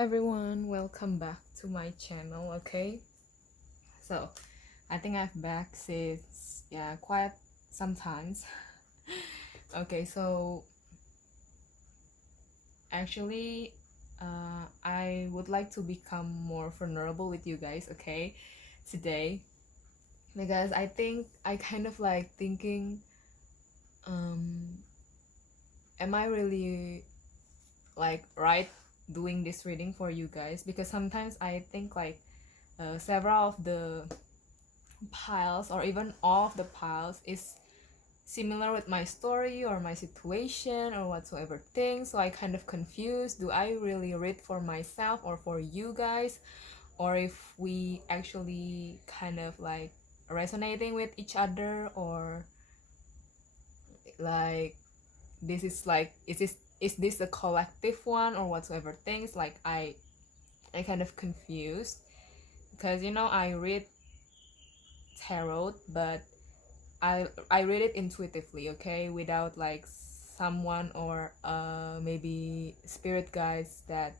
Everyone, welcome back to my channel. Okay, so I think I've back since quite sometimes. Okay, so actually I would like to become more vulnerable with you guys, okay, today, because I think I kind of like thinking, um am I really like right doing this reading for you guys? Because sometimes I think like several of the piles or even all of the piles is similar with my story or my situation or whatsoever thing, so I kind of confused, do I really read for myself or for you guys, or if we actually kind of like resonating with each other, or like this is like is this a collective one or whatsoever things. Like I kind of confused because I read tarot, but I read it intuitively, okay, without like someone or maybe spirit guides that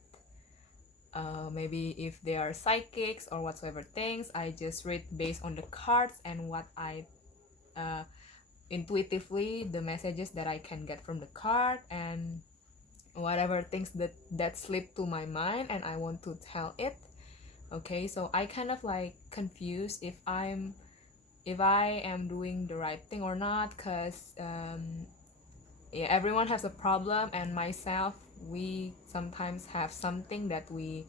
maybe if they are psychics or whatsoever things. I just read based on the cards and what I uh, intuitively, the messages that I can get from the card, and whatever things that slip to my mind and I want to tell it. Okay, so I kind of like confused if I am doing the right thing or not, because yeah, everyone has a problem, and myself, we sometimes have something that we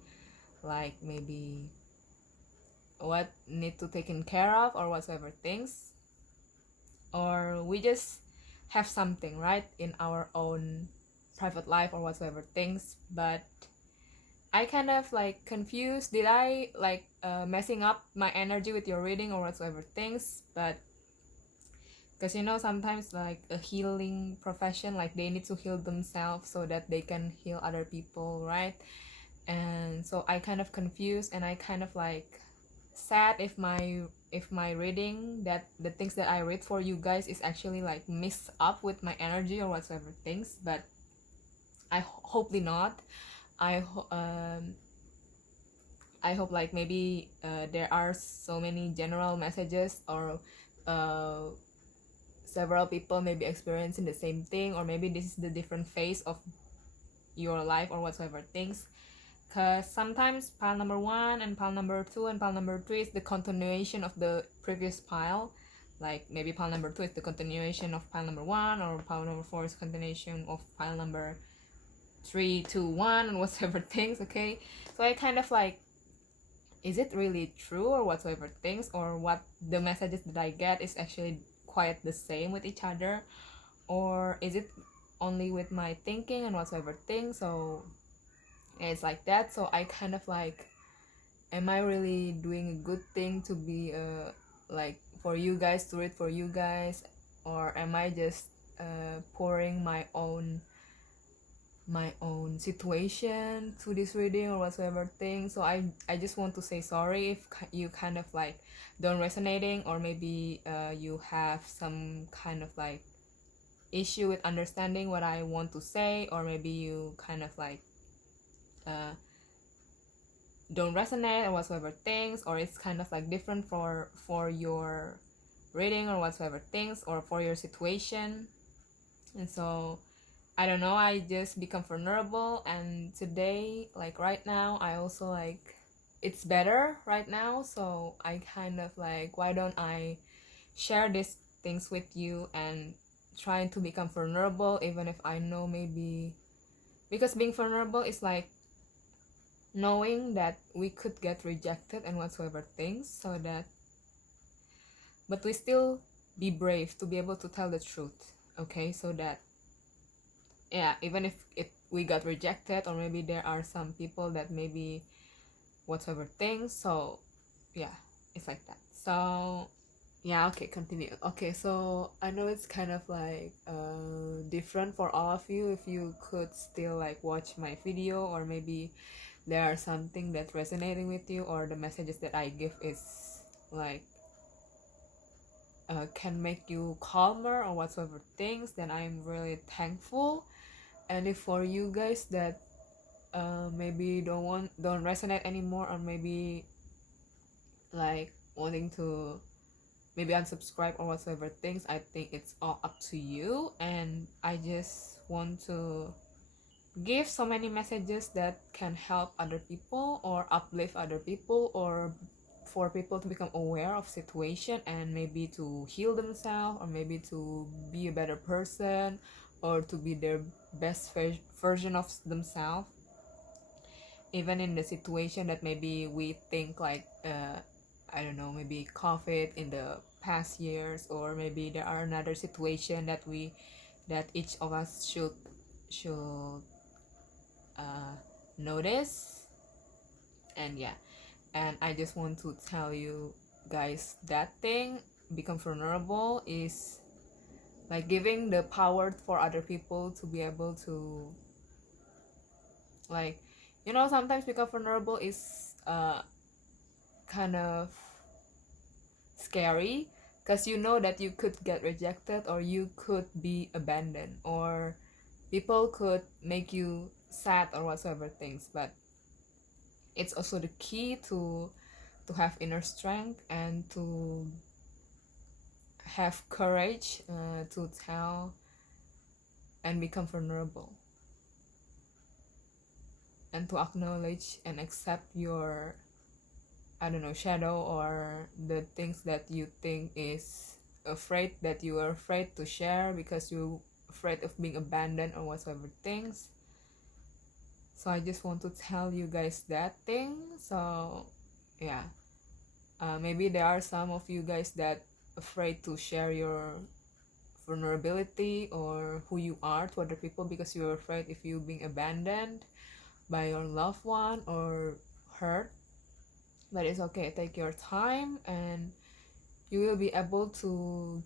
like maybe what need to taken care of or whatsoever things, or we just have something right in our own private life or whatsoever things. But I kind of like confused, did I like messing up my energy with your reading or whatsoever things. But because sometimes like a healing profession, like they need to heal themselves so that they can heal other people, right? And so I kind of confused, and I kind of like sad if my reading, that the things that I read for you guys is actually like mixed up with my energy or whatsoever things. But hopefully not. I hope like maybe there are so many general messages, or uh several people may be experiencing the same thing, or maybe this is the different phase of your life or whatsoever things. Because sometimes pile number one and pile number two and pile number three is the continuation of the previous pile. Like maybe pile number two is the continuation of pile number one, or pile number four is continuation of pile number three, two, one, and whatsoever things. Okay, so I kind of like, is it really true or whatsoever things, or what the messages that I get is actually quite the same with each other, or is it only with my thinking and whatsoever thing? So it's like that. So I kind of like, am I really doing a good thing to be like for you guys, to read for you guys, or am I just pouring my own situation to this reading or whatsoever thing? So I just want to say sorry if you kind of like don't resonating, or maybe you have some kind of like issue with understanding what I want to say, or maybe you kind of like uh don't resonate or whatsoever things, or it's kind of like different for your reading or whatsoever things, or for your situation. And so I don't know, I just become vulnerable, and today, like right now, I also like, it's better right now. So I kind of like, why don't I share these things with you and trying to become vulnerable, even if I know maybe, because being vulnerable is like knowing that we could get rejected and whatsoever things, so that, but we still be brave to be able to tell the truth. Okay, so that, yeah, even if we got rejected, or maybe there are some people that maybe whatsoever things. So yeah, it's like that. So yeah, okay, continue. Okay, so I know it's kind of like different for all of you, if you could still like watch my video, or maybe there are something that resonating with you, or the messages that I give is like can make you calmer or whatsoever things, then I'm really thankful. And if for you guys that maybe don't resonate anymore, or maybe like wanting to maybe unsubscribe or whatsoever things. I think it's all up to you, and I just want to give so many messages that can help other people or uplift other people, or for people to become aware of situation and maybe to heal themselves, or maybe to be a better person, or to be their best version of themselves, even in the situation that maybe we think like I don't know, maybe COVID in the past years, or maybe there are another situation that each of us should notice. And yeah, and I just want to tell you guys, that thing, become vulnerable, is like giving the power for other people to be able to, like, you know, sometimes become vulnerable is kind of scary, because you know that you could get rejected, or you could be abandoned, or people could make you sad or whatsoever things. But it's also the key to have inner strength and to have courage to tell and become vulnerable, and to acknowledge and accept your, I don't know, shadow, or the things that you think is afraid, that you are afraid to share because you're afraid of being abandoned or whatsoever things. So I just want to tell you guys that thing. So yeah, maybe there are some of you guys that afraid to share your vulnerability or who you are to other people because you're afraid if you being abandoned by your loved one or hurt. But it's okay, take your time, and you will be able to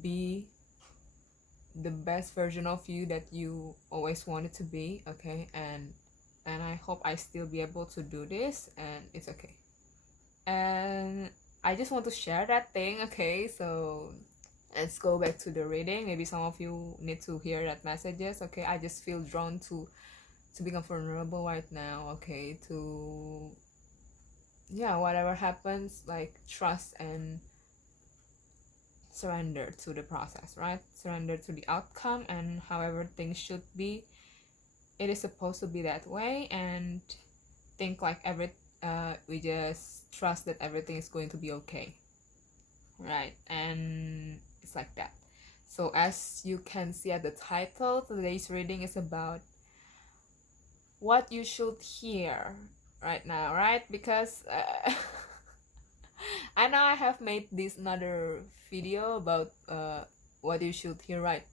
be the best version of you that you always wanted to be. Okay, and I hope I still be able to do this, and it's okay. And I just want to share that thing. Okay, so let's go back to the reading. Maybe some of you need to hear that messages. Okay, I just feel drawn to become vulnerable right now. Okay, to, yeah, whatever happens, like, trust and surrender to the process, right? Surrender to the outcome, and however things should be, it is supposed to be that way. And think like we just trust that everything is going to be okay, right? And it's like that. So as you can see at the title, today's reading is about what you should hear right now, right? Because I know I have made this another video about what you should hear, right?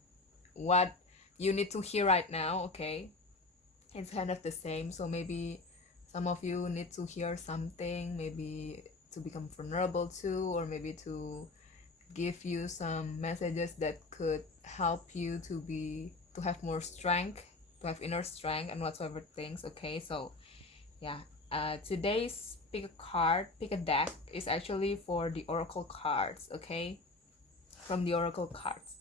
What you need to hear right now. Okay, it's kind of the same. So maybe some of you need to hear something, maybe to become vulnerable too, or maybe to give you some messages that could help you to have more strength, to have inner strength and whatsoever things. Okay, so yeah, today's pick a deck is actually for the oracle cards. Okay, from the oracle cards.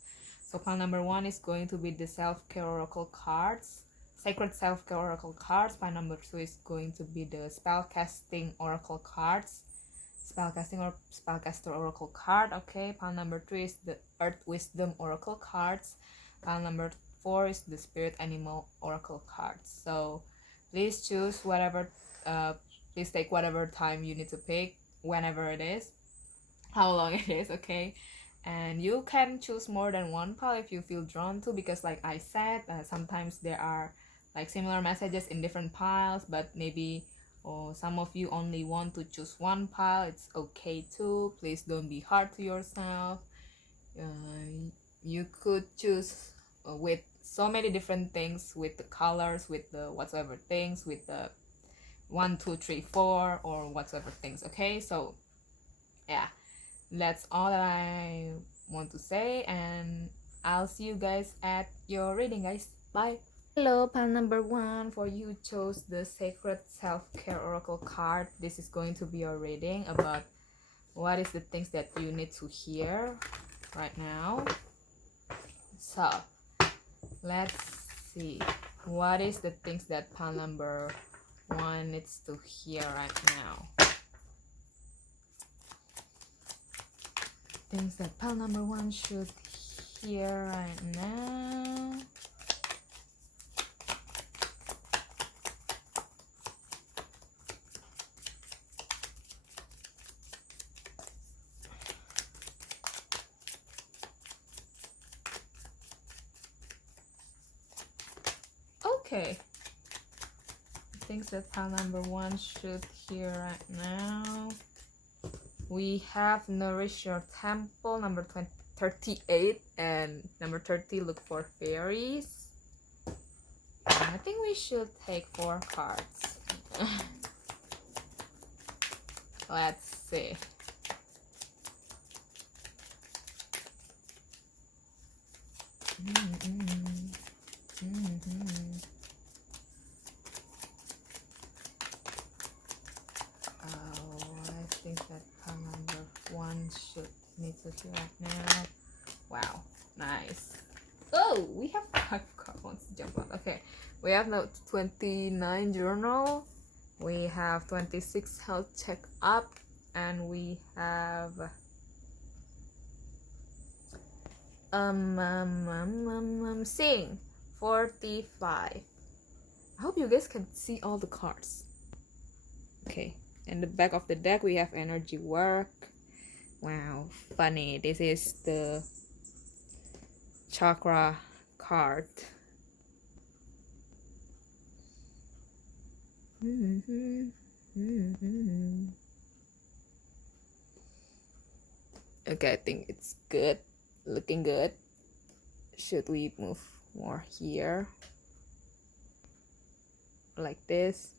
So pile number 1 is going to be the self-care oracle cards, sacred self-care oracle cards. Pile number 2 is going to be the spellcasting oracle cards, spellcasting or spellcaster oracle card. Okay, pile number 3 is the earth wisdom oracle cards. Pile number 4 is the spirit animal oracle cards. So please choose whatever, please take whatever time you need to pick, whenever it is, how long it is. Okay, and you can choose more than one pile if you feel drawn to, because like I said, sometimes there are like similar messages in different piles, but maybe some of you only want to choose one pile. It's okay too. Please don't be hard to yourself. You could choose with so many different things, with the colors, with the whatsoever things, with the 1 2 3 4 or whatsoever things. Okay, so yeah, that's all that I want to say, and I'll see you guys at your reading, guys. Bye. Hello, pile number 1. For you who chose the sacred self-care oracle card, this is going to be your reading about what is the things that you need to hear right now. So let's see. What is the things that pile number 1 needs to hear right now? Things that pile number 1 should hear right now. Okay. Things that pile number 1 should hear right now. We have Nourish Your Temple, number 38, and number 30, Look for Fairies. And I think we should take 4 cards. Let's see. I think that pile number 1 should need to hear right now. Wow, nice. Oh, we have 5 cards. Jump on. Okay, we have now 29 journal. We have 26 health check up, and we have sing 45. I hope you guys can see all the cards. Okay, in the back of the deck we have energy work. Wow, funny. This is the chakra card. Okay, I think it's good. Looking good. Should we move more here? Like this?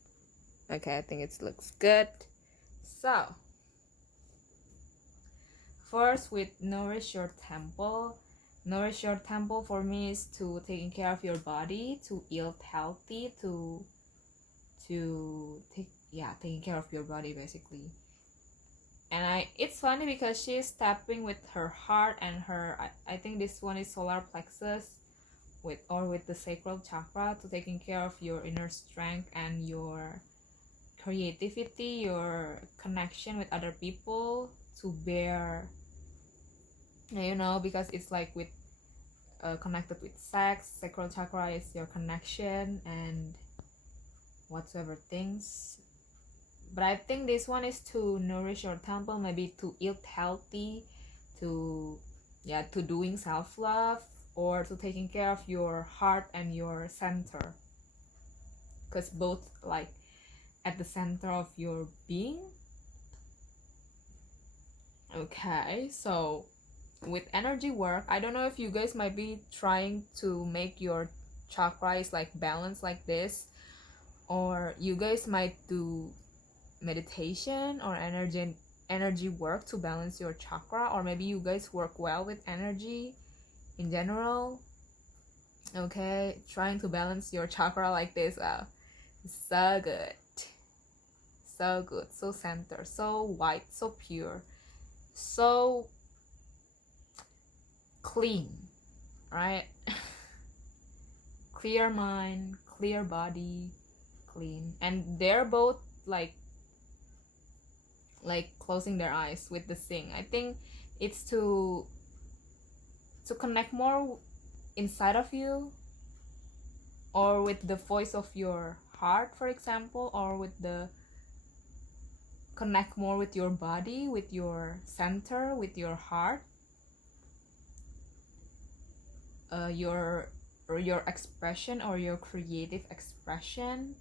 Okay, I think it looks good. So, first with Nourish Your Temple. Nourish Your Temple for me is to taking care of your body, to eat healthy, taking care of your body basically. And it's funny because she's tapping with her heart and her, I think this one is solar plexus with the sacral chakra, to taking care of your inner strength and your creativity, your connection with other people, to bear, because it's like with connected with sex. Sacral chakra is your connection and whatsoever things. But I think this one is to nourish your temple, maybe to eat healthy, to doing self-love, or to taking care of your heart and your center, because both like at the center of your being. Okay, so with energy work, I don't know if you guys might be trying to make your chakras like balanced like this, or you guys might do meditation or energy work to balance your chakra, or maybe you guys work well with energy in general. Okay, trying to balance your chakra like this. So good, so center, so white, so pure, so clean, right? Clear mind, clear body, clean. And they're both like closing their eyes with the sing. I think it's to connect more inside of you, or with the voice of your heart, for example, or with the connect more with your body, with your center, with your heart, your expression or your creative expression.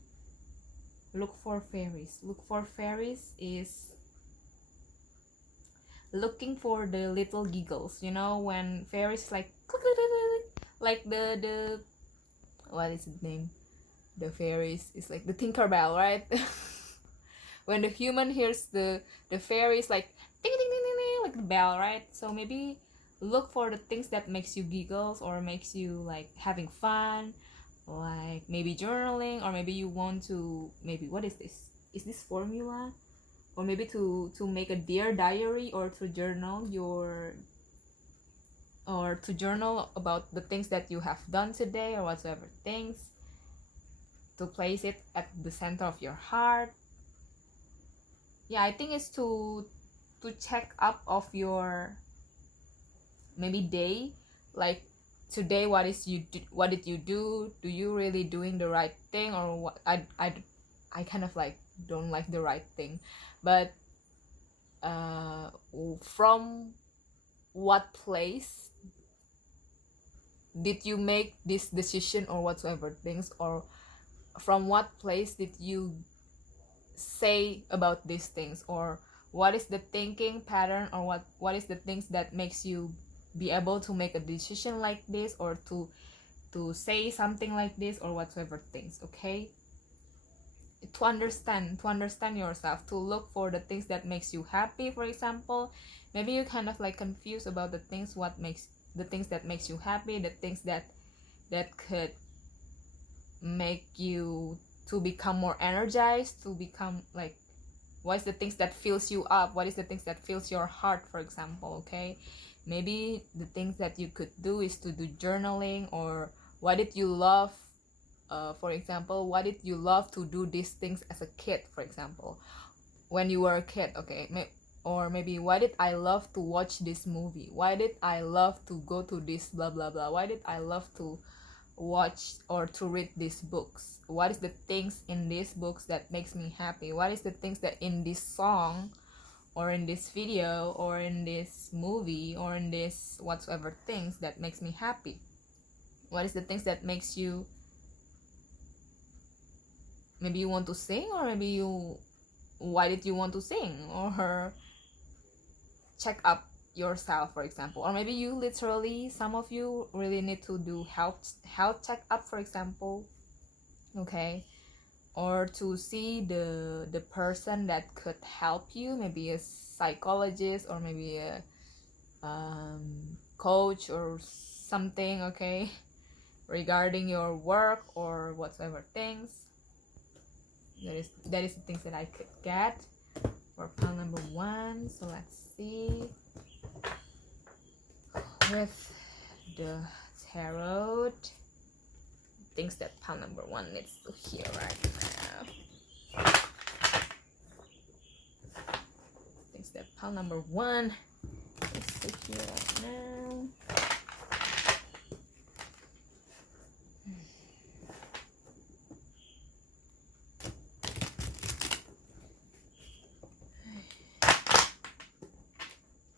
Look for fairies. Look for fairies is looking for the little giggles, when fairies like the what is its name, the fairies is like the Tinkerbell, right? When the human hears the fairies like ding ding ding ding ding, like the bell, right? So maybe look for the things that makes you giggles or makes you like having fun, like maybe journaling, or maybe you want to, maybe what is this formula, or maybe to make a dear diary, or to journal your or to journal about the things that you have done today or whatsoever things, to place it at the center of your heart. Yeah, I think it's to check up of your maybe day, like today what what did you do you really doing the right thing, or what? I kind of like don't like the right thing, but from what place did you make this decision or whatsoever things, or from what place did you say about these things, or what is the thinking pattern, or what is the things that makes you be able to make a decision like this, or to say something like this or whatsoever things. Okay, to understand yourself, to look for the things that makes you happy. For example, maybe you kind of like confused about the things that makes you happy, the things that could make you to become more energized, to become like, what is the things that fills you up, what is the things that fills your heart, for example. Okay, maybe the things that you could do is to do journaling, or what did you love, for example, what did you love to do these things as a kid, for example, when you were a kid. Okay, or maybe why did I love to watch this movie, why did I love to go to this blah blah blah, why did I love to watch or to read these books, what is the things in these books that makes me happy, what is the things that in this song or in this video or in this movie or in this whatsoever things that makes me happy, what is the things that makes you, maybe you want to sing, or maybe you, why did you want to sing, or check up yourself, for example, or maybe you literally, some of you really need to do health check up, for example. Okay, or to see the person that could help you, maybe a psychologist, or maybe a coach or something. Okay, regarding your work or whatsoever things. That is the things that I could get for pile number 1. So let's see with the tarot things that pile number 1 needs to hear right now. Things that pile number 1 needs to hear right now.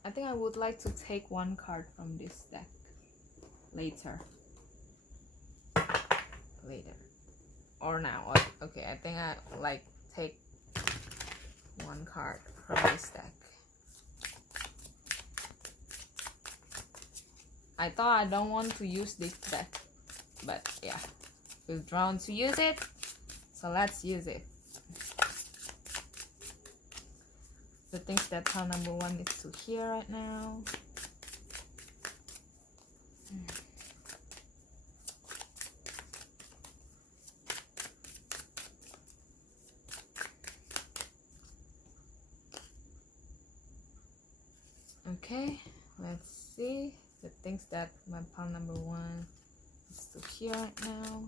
I think I would like to take one card from this deck later or now. Okay, I think I like take one card from this deck. I thought I don't want to use this deck, but yeah, feel drawn to use it, so let's use it. The things that pile number 1 needs to hear right now. Okay, let's see the things that my pile number 1 needs to hear right now.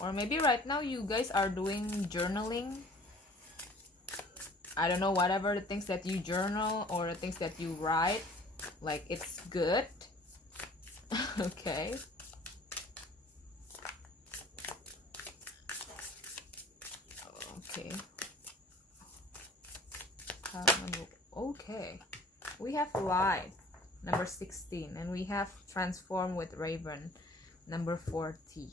Or maybe right now you guys are doing journaling. I don't know, whatever the things that you journal or the things that you write, like it's good. Okay. Okay. Okay. We have light, number 16, and we have transform with raven, number 40.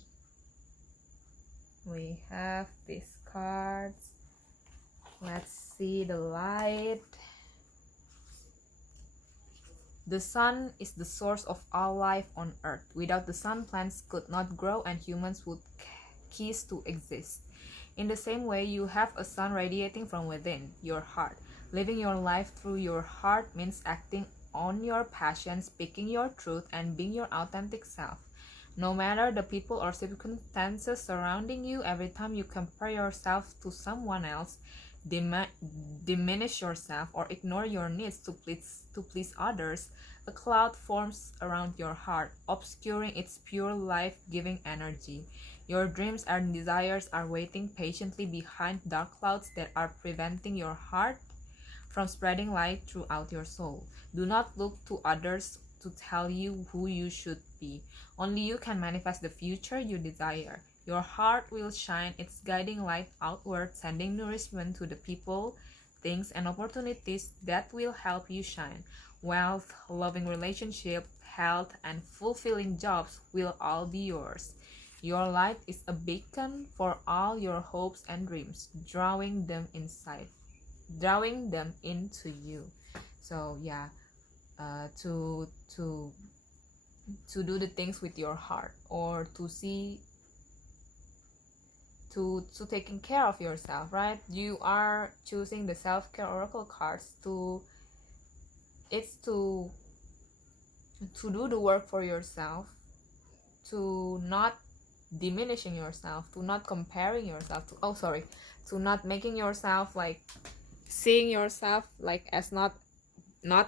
We have these cards. Let's see the light. The sun is the source of all life on earth. Without the sun, plants could not grow and humans would cease to exist. In the same way, you have a sun radiating from within your heart. Living your life through your heart means acting on your passion, speaking your truth, and being your authentic self. No matter the people or circumstances surrounding you, every time you compare yourself to someone else, diminish yourself, or ignore your needs to please others, a cloud forms around your heart, obscuring its pure life-giving energy. Your dreams and desires are waiting patiently behind dark clouds that are preventing your heart from spreading light throughout your soul. Do not look to others to tell you who you should be. Only you can manifest the future you desire. Your heart will shine its guiding light outward, sending nourishment to the people, things, and opportunities that will help you shine. Wealth, loving relationship, health, and fulfilling jobs will all be yours. Your light is a beacon for all your hopes and dreams, drawing them into you. So yeah, to do the things with your heart, or to see to taking care of yourself, right? You are choosing the self-care oracle cards to do the work for yourself, to not diminishing yourself, to not comparing yourself, to not making yourself like seeing yourself like as not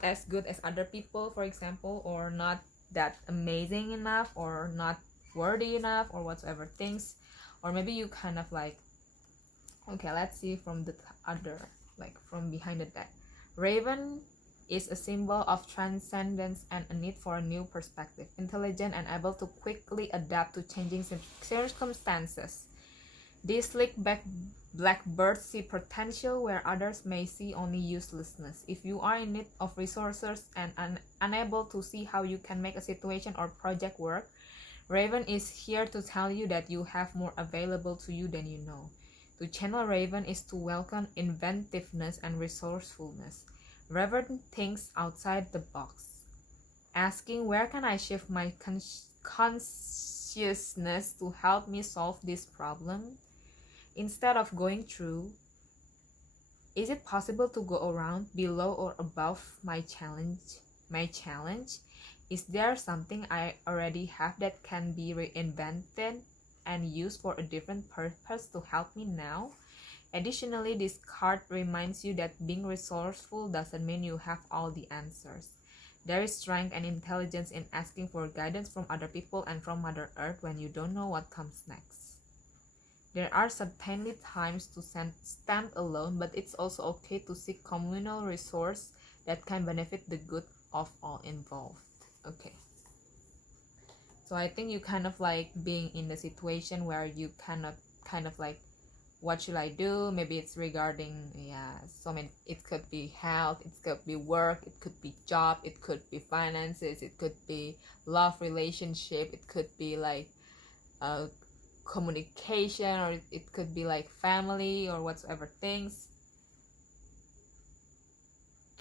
as good as other people, for example, or not that amazing enough, or not worthy enough, or whatsoever things. Or maybe you kind of like, okay, let's see from the other, like from behind the deck. Raven is a symbol of transcendence and a need for a new perspective, intelligent and able to quickly adapt to changing circumstances. These slick black birds see potential where others may see only uselessness. If you are in need of resources and unable to see how you can make a situation or project work, Raven is here to tell you that you have more available to you than you know. To channel Raven is to welcome inventiveness and resourcefulness. Raven thinks outside the box, asking where can I shift my consciousness to help me solve this problem? Instead of going through, is it possible to go around, below, or above my challenge? Is there something I already have that can be reinvented and used for a different purpose to help me now? Additionally, this card reminds you that being resourceful doesn't mean you have all the answers. There is strength and intelligence in asking for guidance from other people and from Mother Earth when you don't know what comes next. There are certainly times to stand alone, but it's also okay to seek communal resource that can benefit the good of all involved. Okay. So I think you kind of like being in a situation where you kind of like, what should I do? Maybe it's regarding, so many, it could be health, it could be work, it could be job, it could be finances, it could be love relationship, it could be like communication, or it could be like family or whatsoever things.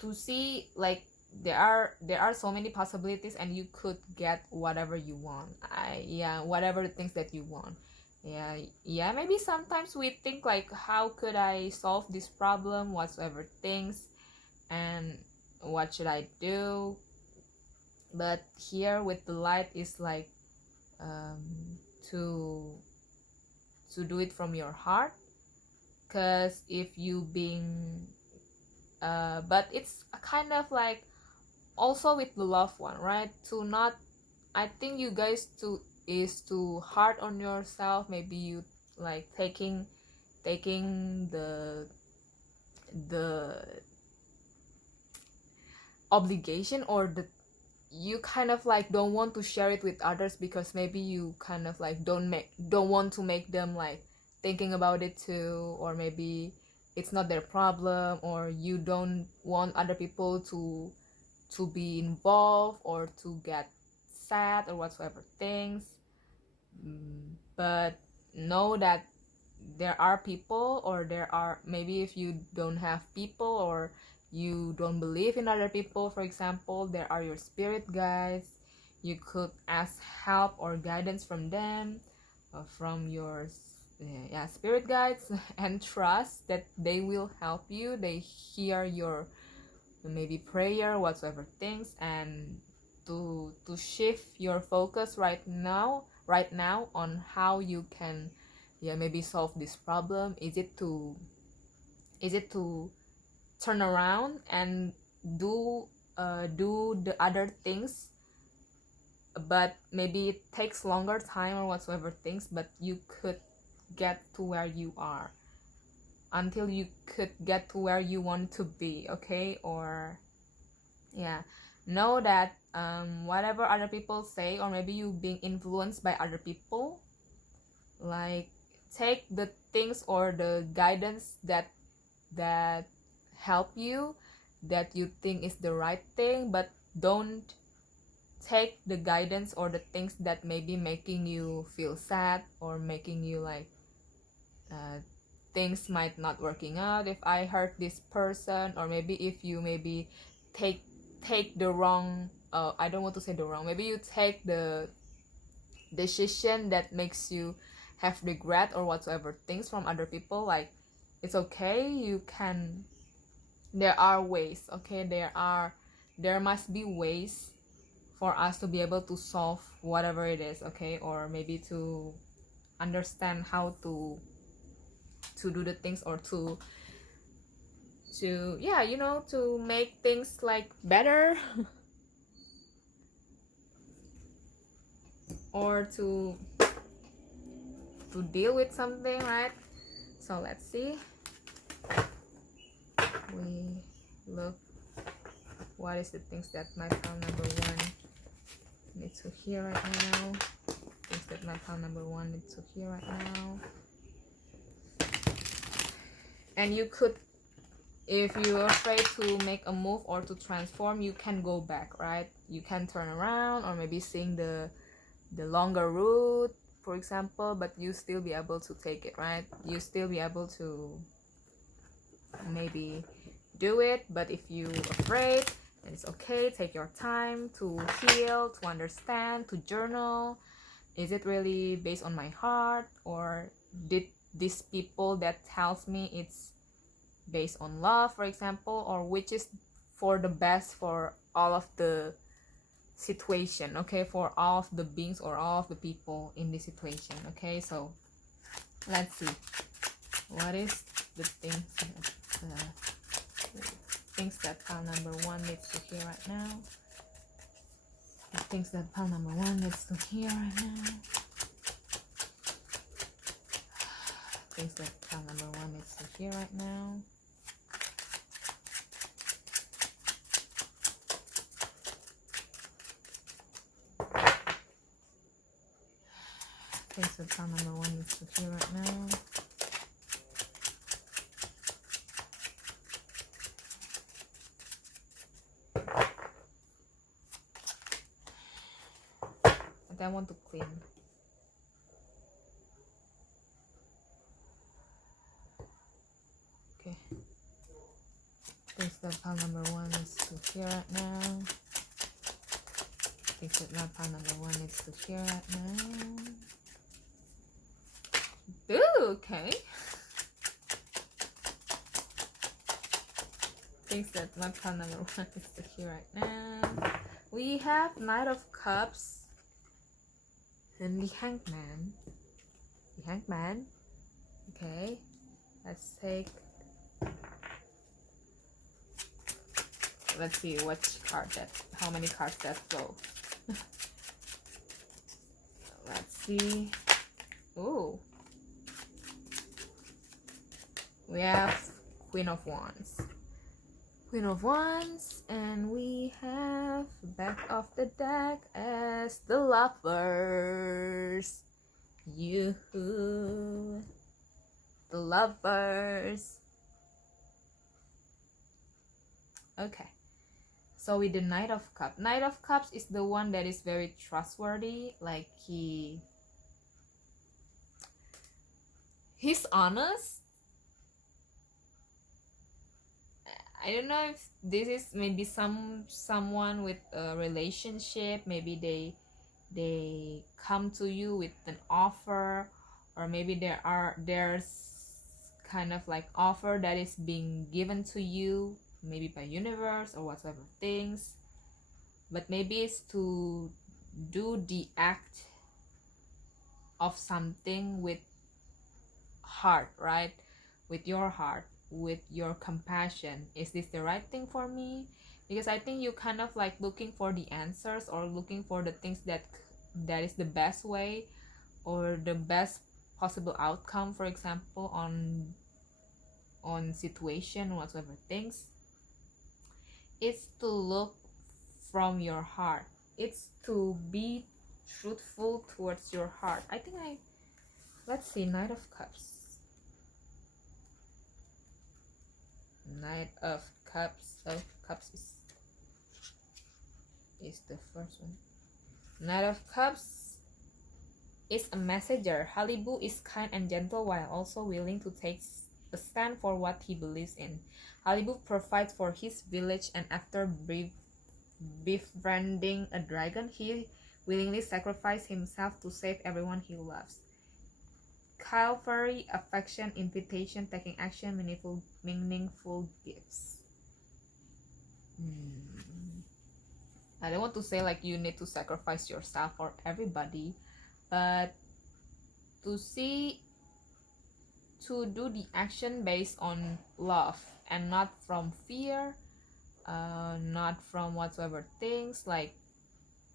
To see like there are so many possibilities, and you could get whatever you want. Whatever the things that you want. Maybe sometimes we think like, how could I solve this problem, whatsoever things, and what should I do? But here with the light is like to do it from your heart, because if you being but it's kind of like also with the loved one, right? To not, I think you guys is too hard on yourself. Maybe you like taking the obligation, or the you kind of like don't want to share it with others, because maybe you kind of like don't want to make them like thinking about it too, or maybe it's not their problem, or you don't want other people to be involved or to get sad or whatsoever things. But know that there are people, or there are, maybe if you don't have people, or you don't believe in other people, for example, there are your spirit guides. You could ask help or guidance from them, from your spirit guides, and trust that they will help you. They hear your maybe prayer, whatsoever things, and to shift your focus right now on how you can, yeah, maybe solve this problem. Is it to turn around and do the other things, but maybe it takes longer time or whatsoever things, but you could get to where you are, until you could get to where you want to be, okay? Or yeah, know that whatever other people say, or maybe you being influenced by other people, like take the things or the guidance that help you, that you think is the right thing, but don't take the guidance or the things that may be making you feel sad, or making you like things might not working out if I hurt this person, or maybe if you maybe take the wrong, I don't want to say the wrong, maybe you take the decision that makes you have regret or whatsoever things from other people. Like, it's okay, you can, there are ways, okay? There must be ways for us to be able to solve whatever it is, okay? Or maybe to understand how to do the things, or to yeah, you know, to make things like better or to deal with something, right? So let's see, we look, what is the things that my pal number one needs to hear right now, things that my pal number one needs to hear right now. And you could, if you're afraid to make a move or to transform, you can go back, right? You can turn around, or maybe sing the longer route, for example, but you still be able to take it, right? You still be able to maybe do it. But if you afraid, then it's okay, take your time to heal, to understand, to journal. Is it really based on my heart, or did these people that tells me it's based on love, for example, or which is for the best for all of the situation, okay, for all of the beings or all of the people in this situation, okay? So let's see, what is the things that pal number one needs to hear right now, the things that pal number one needs to hear right now, things that pal number one needs to hear right now. Things that pal number one needs to hear right now. But I want to clean. Okay. Things that pal number one needs to hear right now. Things that my pal number one needs to hear right now. Ooh, okay. Things that my pal number one needs to hear right now. We have Knight of Cups and the Hangman. The Hangman. Okay. Let's take. Let's see which card that. How many cards that go. Let's see. Ooh. We have Queen of Wands. Queen of Wands, and we have back of the deck as the Lovers. You, the Lovers. Okay, so with the Knight of Cups. Knight of Cups is the one that is very trustworthy. Like he's honest. I don't know if this is maybe someone with a relationship. Maybe they come to you with an offer, or maybe there's kind of like offer that is being given to you, maybe by universe or whatever things, but maybe it's to do the act of something with heart, right? With your heart, with your compassion. Is this the right thing for me? Because I think you kind of like looking for the answers, or looking for the things that is the best way or the best possible outcome, for example, on situation, whatever things. It's to look from your heart. It's to be truthful towards your heart. I think let's see, Knight of Cups. Knight of Cups. Oh, Cups is the first one. Knight of Cups is a messenger. Halibu is kind and gentle while also willing to take a stand for what he believes in. Halibu provides for his village, and after befriending a dragon, he willingly sacrificed himself to save everyone he loves. Calvary, affection, invitation, taking action, meaningful gifts. I don't want to say like you need to sacrifice yourself for everybody, but to do the action based on love and not from fear, not from whatsoever things. Like,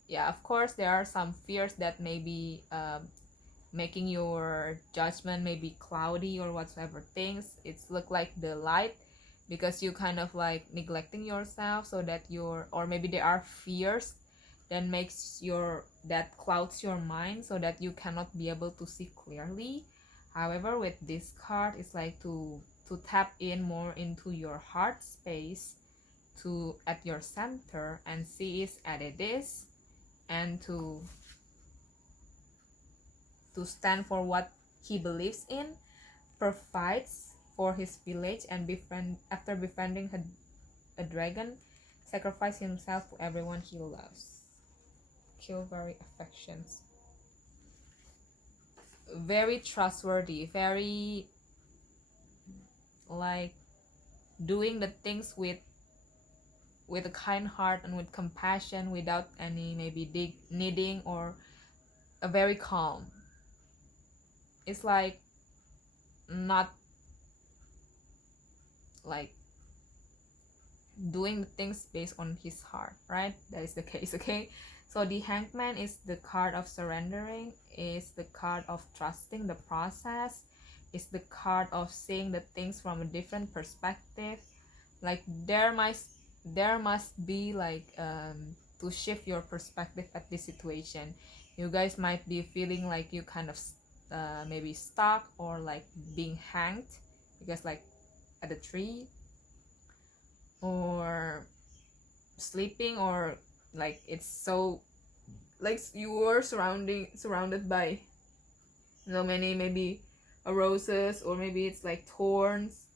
yeah, of course there are some fears that may be making your judgment maybe cloudy or whatsoever things. It's look like the light because you kind of like neglecting yourself, so that or maybe there are fears that that clouds your mind so that you cannot be able to see clearly. However, with this card, it's like to tap in more into your heart space, to at your center and see it as it is, and to stand for what he believes in, provides for his village, and after befriending a dragon, sacrifice himself to everyone he loves. Calvary, affections. Very trustworthy, very like doing the things with a kind heart and with compassion, without any maybe needing, or a very calm. It's like not like doing the things based on his heart, right? That is the case. Okay, so the Hangman is the card of surrendering, is the card of trusting the process, is the card of seeing the things from a different perspective. Like there must be like to shift your perspective at this situation. You guys might be feeling like you kind of maybe stuck, or like being hanged because like at a tree, or sleeping, or like it's so like you were surrounded by so many maybe roses, or maybe it's like thorns.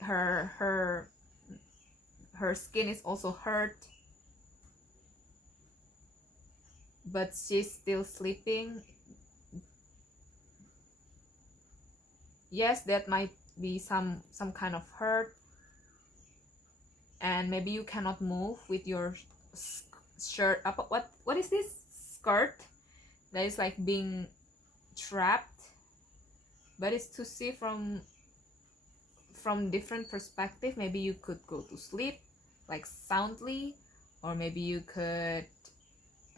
Her skin is also hurt, but she's still sleeping. Yes, that might be some kind of hurt, and maybe you cannot move with your shirt up. What is this skirt that is like being trapped? But it's to see from different perspective. Maybe you could go to sleep like soundly, or maybe you could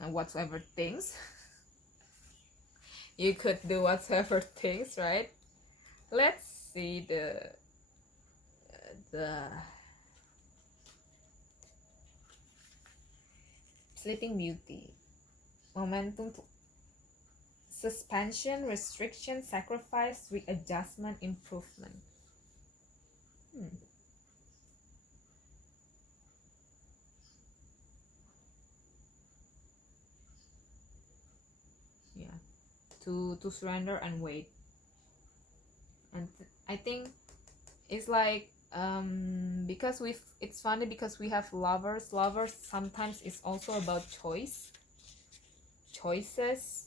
whatsoever things. You could do whatever things, right? Let's see the Sleeping Beauty. Momentum to suspension, restriction, sacrifice, readjustment, improvement. Yeah, to surrender and wait. And I think it's like because it's funny because we have lovers sometimes is also about choices,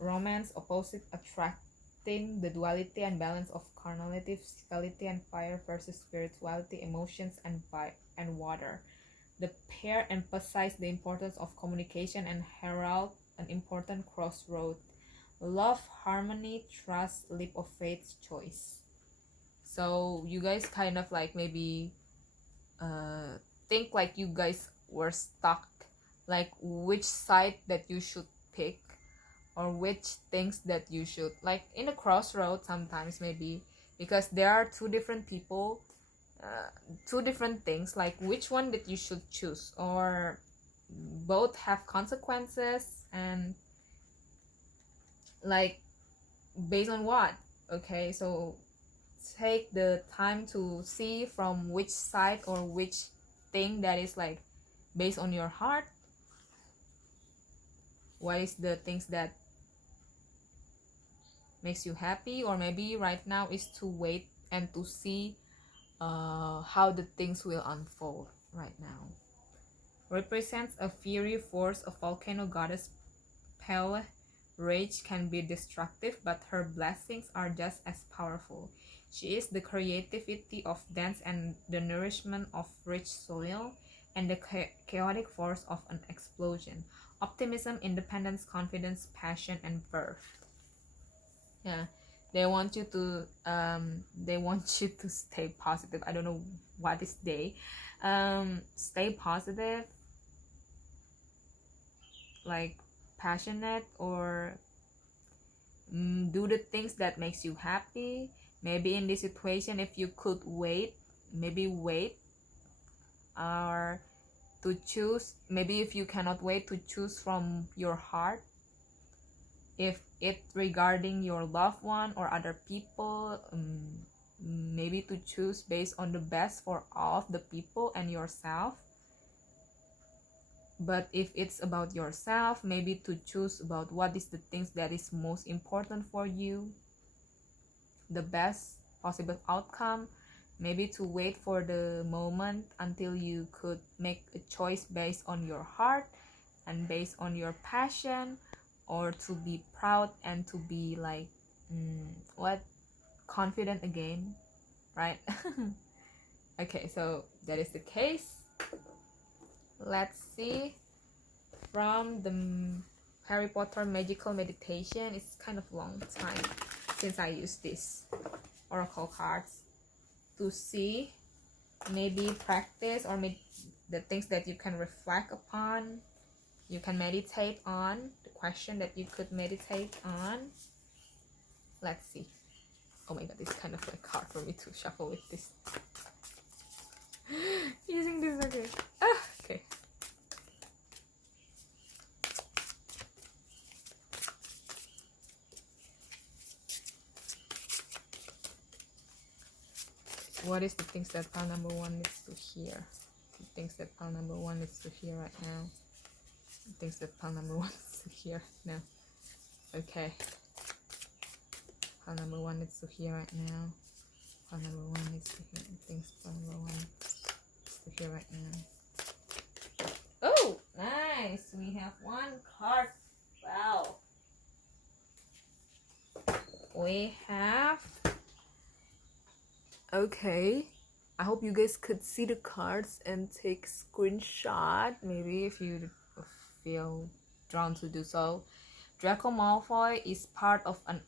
romance, opposite attract accepting the duality and balance of carnality, physicality, and fire versus spirituality, emotions, and water. The pair emphasize the importance of communication and herald an important crossroad: love, harmony, trust, leap of faith, choice. So you guys kind of like maybe think like you guys were stuck, like which side that you should pick, or which things that you should, like in a crossroad sometimes maybe, because there are two different people, two different things, like which one that you should choose, or both have consequences, and like based on what. Okay, so take the time to see from which side or which thing that is like based on your heart. What is the things that makes you happy, or maybe right now is to wait and to see how the things will unfold right now. Represents a fiery force, a volcano goddess. Pale rage can be destructive, but her blessings are just as powerful. She is the creativity of dance and the nourishment of rich soil, and the chaotic force of an explosion. Optimism, independence, confidence, passion, and birth. Yeah, they want you to stay positive. I don't know what is they. Stay positive, like passionate, or do the things that makes you happy. Maybe in this situation, if you could wait, maybe wait, or to choose. Maybe if you cannot wait, to choose from your heart, if it regarding your loved one or other people. Maybe to choose based on the best for all of the people and yourself. But if it's about yourself, maybe to choose about what is the things that is most important for you, the best possible outcome. Maybe to wait for the moment until you could make a choice based on your heart and based on your passion, or to be proud and to be like confident again, right? Okay, so that is the case. Let's see from the Harry Potter magical meditation. It's kind of long time since I used this oracle cards to see, maybe practice, or maybe the things that you can reflect upon, you can meditate on, the question that you could meditate on. Let's see. Oh my god, this is kind of like hard for me to shuffle with this. Using this, okay. Okay. What is the things that pile number one needs to hear? The things that pile number one needs to hear right now. The things that pile number one needs to hear now. Okay. Pile number one needs to hear right now. Pile number one needs to hear. Things pile number one needs to hear right now. Oh, nice. We have one card. Wow. We have. Okay. I hope you guys could see the cards and take screenshot. Maybe if you feel drawn to do so. Draco Malfoy is part of an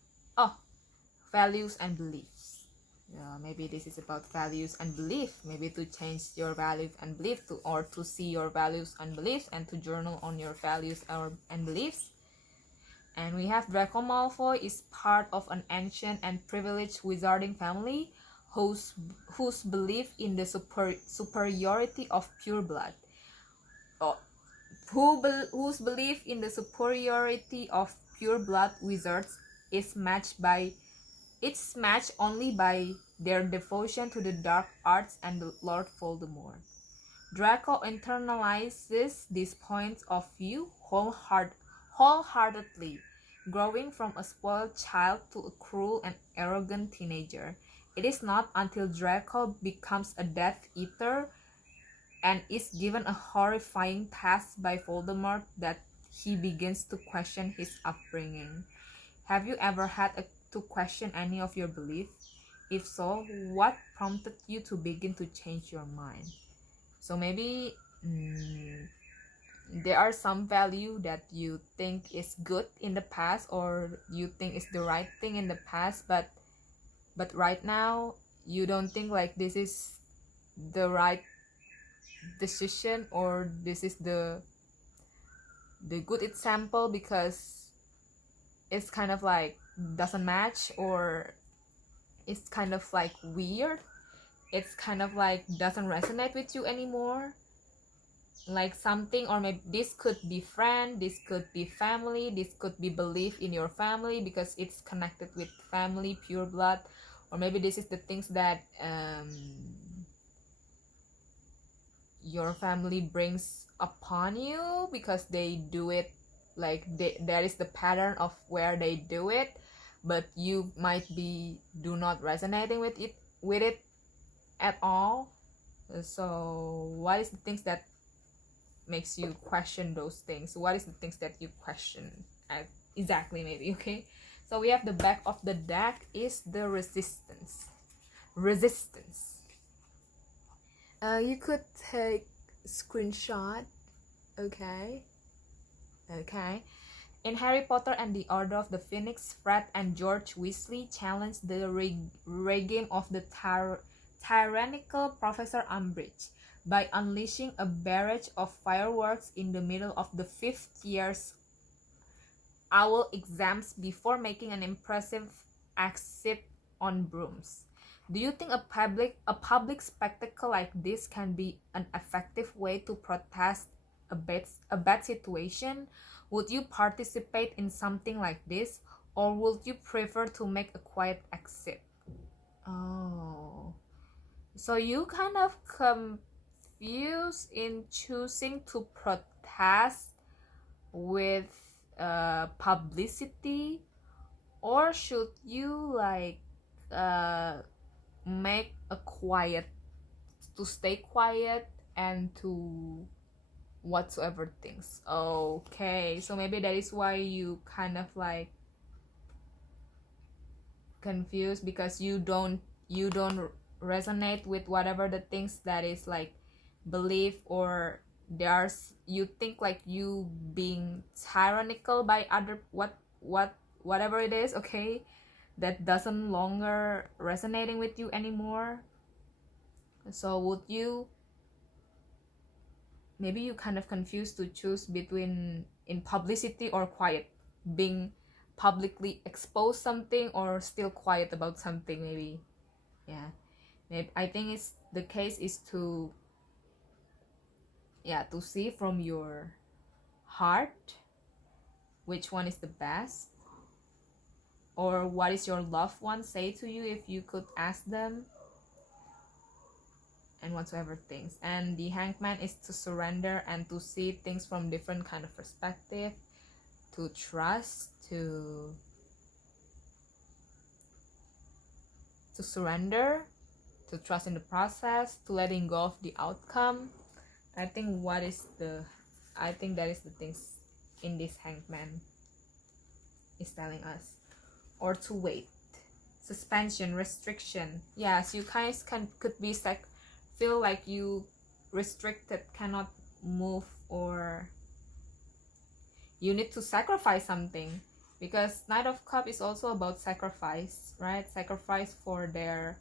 values and beliefs. Yeah, maybe this is about values and belief. Maybe to change your values and belief, or to see your values and beliefs, and to journal on your values and beliefs. And we have Draco Malfoy is part of an ancient and privileged wizarding family whose belief in the superiority of pure blood, whose belief in the superiority of pure blood wizards is matched only by their devotion to the dark arts and the Lord Voldemort. Draco internalizes these points of view wholeheartedly, growing from a spoiled child to a cruel and arrogant teenager. It is not until Draco becomes a Death Eater and is given a horrifying task by Voldemort that he begins to question his upbringing. Have you ever had to to question any of your beliefs? If so, what prompted you to begin to change your mind? So maybe there are some value that you think is good in the past, or you think is the right thing in the past, but right now you don't think like this is the right decision, or this is the good example, because it's kind of like doesn't match, or it's kind of like weird, it's kind of like doesn't resonate with you anymore, like something. Or maybe this could be friend, this could be family, this could be belief in your family because it's connected with family, pure blood. Or maybe this is the things that your family brings upon you because they do it, like there is the pattern of where they do it, but you might be do not resonating with it at all. So what is the things that makes you question those things? What is the things that you question exactly, maybe? Okay, so we have the back of the deck is the resistance. You could take screenshot. Okay. In Harry Potter and the Order of the Phoenix, Fred and George Weasley challenged the regime of the tyrannical Professor Umbridge by unleashing a barrage of fireworks in the middle of the 5th year's owl exams before making an impressive exit on brooms. Do you think a public spectacle like this can be an effective way to protest a bad situation? Would you participate in something like this, or would you prefer to make a quiet exit? Oh, so you kind of confused in choosing to protest with publicity, or should you like make a quiet, to stay quiet and to whatsoever things? Okay, so maybe that is why you kind of like confused, because you don't resonate with whatever the things that is like belief, or there's you think like you being tyrannical by other whatever it is. Okay, that doesn't longer resonating with you anymore. So would you, maybe you kind of confused to choose between in publicity or quiet, being publicly expose something or still quiet about something, maybe. Yeah, maybe, I think it's the case is to see from your heart which one is the best, or what is your loved one say to you if you could ask them, and whatsoever things. And the hangman is to surrender and to see things from different kind of perspective, to trust, to surrender, to trust in the process, to letting go of the outcome. I think that is the things in this hangman is telling us. Or to wait, suspension, restriction. Yes, you guys could be feel like you restricted, cannot move, or you need to sacrifice something, because Knight of Cups is also about sacrifice, right? Sacrifice for their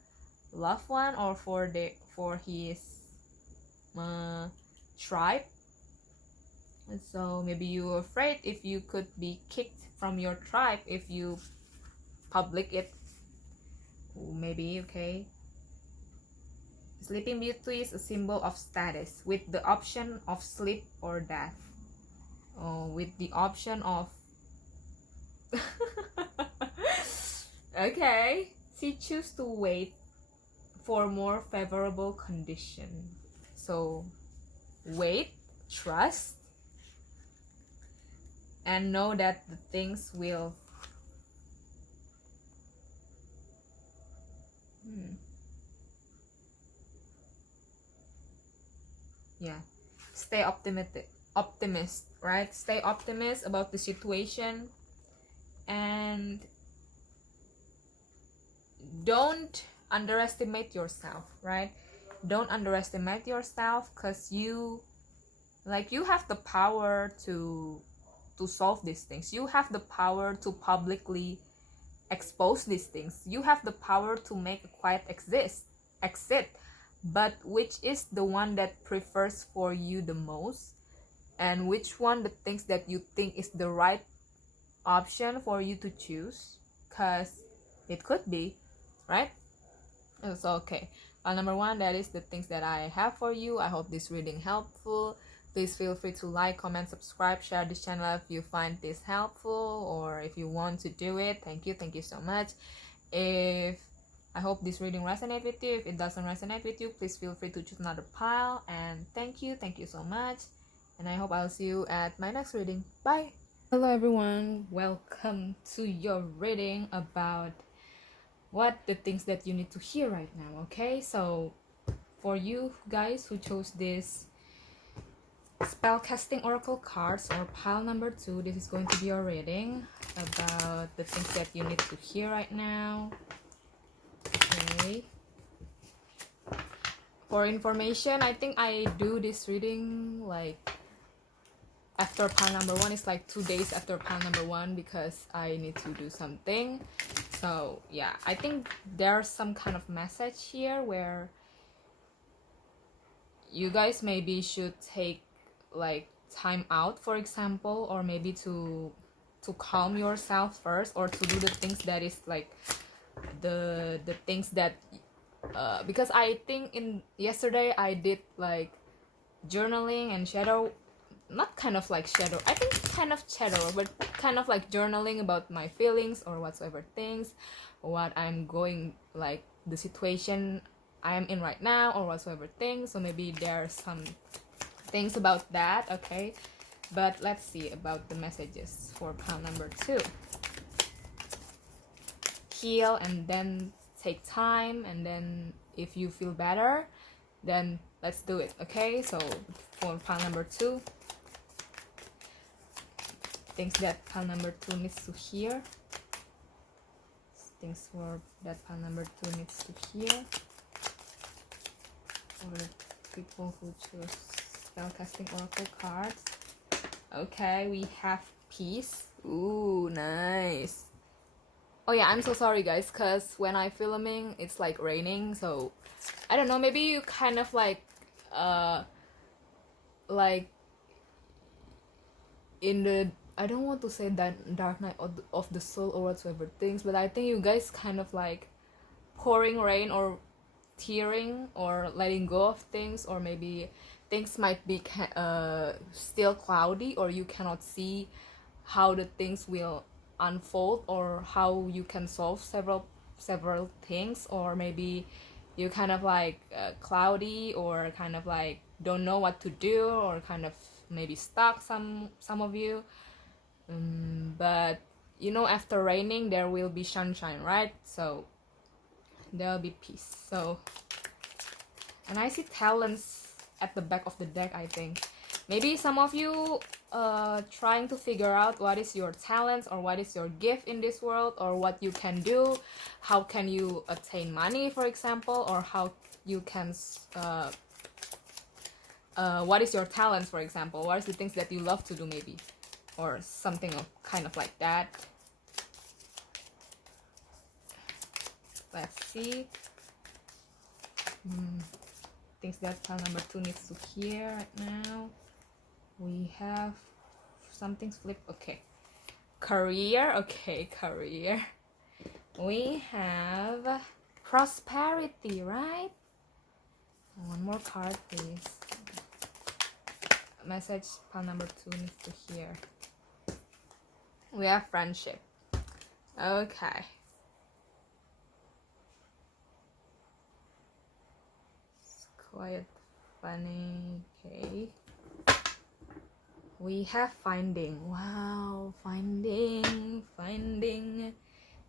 loved one, or for his tribe. And so maybe you're afraid if you could be kicked from your tribe if you public it. Maybe. Okay, Sleeping Beauty is a symbol of status with the option of sleep or death. With the option of okay, she choose to wait for more favorable condition. So wait, trust, and know that the things will stay optimist, right? Stay optimist about the situation, and don't underestimate yourself, right? Don't underestimate yourself, because you have the power to solve these things. You have the power to publicly expose these things. You have the power to make a quiet exit. But which is the one that prefers for you the most, and which one the things that you think is the right option for you to choose? Because it could be, right? So okay, number one, that is the things that I have for you. I hope this reading helpful. Please feel free to like, comment, subscribe, share this channel if you find this helpful, or if you want to do it. Thank you so much. I hope this reading resonates with you. If it doesn't resonate with you, please feel free to choose another pile. And thank you so much. And I hope I'll see you at my next reading. Bye. Hello everyone, welcome to your reading about what the things that you need to hear right now. Okay, so for you guys who chose this spellcasting oracle cards, or pile number 2, this is going to be your reading about the things that you need to hear right now. Okay, for information, I think I do this reading like after pile number 1. It's like 2 days after pile number 1, because I need to do something. So yeah, I think there's some kind of message here where you guys maybe should take like time out, for example, or maybe to calm yourself first, or to do the things that is like the things that because I think in yesterday I did like journaling and shadow, not kind of like shadow, I think kind of shadow, but kind of like journaling about my feelings or whatsoever things, what I'm going, like the situation I'm in right now or whatsoever things. So maybe there's some things about that. Okay, but let's see about the messages for pile number 2. Heal and then take time, and then if you feel better, then let's do it. Okay, so for pile number 2, things that pile number 2 needs to hear, things for that pile number 2 needs to hear, for the people who choose spellcasting oracle cards. Okay, we have peace. Ooh, nice. Oh yeah, I'm so sorry guys, because when I'm filming it's like raining, so I don't know, maybe you kind of like in the, I don't want to say that dark night of the soul or whatsoever things, but I think you guys kind of like pouring rain or tearing or letting go of things, or maybe things might be still cloudy, or you cannot see how the things will unfold, or how you can solve several things, or maybe you kind of like cloudy, or kind of like don't know what to do, or kind of maybe stuck, some of you. But you know, after raining there will be sunshine, right? So there will be peace. So, and I see talents at the back of the deck. I think maybe some of you trying to figure out what is your talents, or what is your gift in this world, or what you can do, how can you attain money, for example, or how you can what is your talents, for example, what is the things that you love to do, maybe, or something kind of like that. Let's see. Things that pile number 2 needs to hear right now. We have something's flip. Okay, career. Okay, career. We have prosperity, right? One more card, please. Message pile number 2 needs to hear. We have friendship. Okay. It's quite funny. Okay. We have finding. Wow, finding.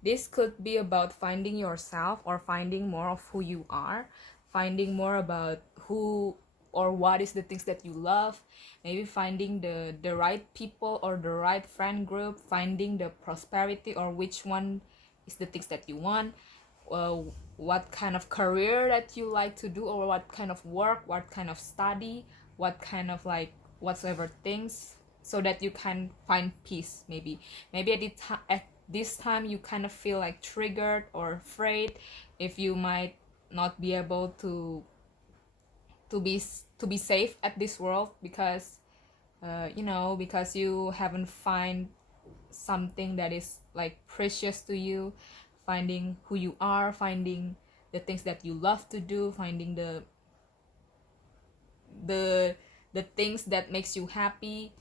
This could be about finding yourself, or finding more of who you are, finding more about who or what is the things that you love, maybe finding the right people or the right friend group, finding the prosperity, or which one is the things that you want. uh, what kind of career that you like to do, or what kind of work, what kind of study, what kind of like whatsoever things, so that you can find peace. Maybe at this time you kind of feel like triggered or afraid if you might not be able to be safe at this world, because because you haven't find something that is like precious to you, finding who you are, finding the things that you love to do, finding the the things that makes you happy.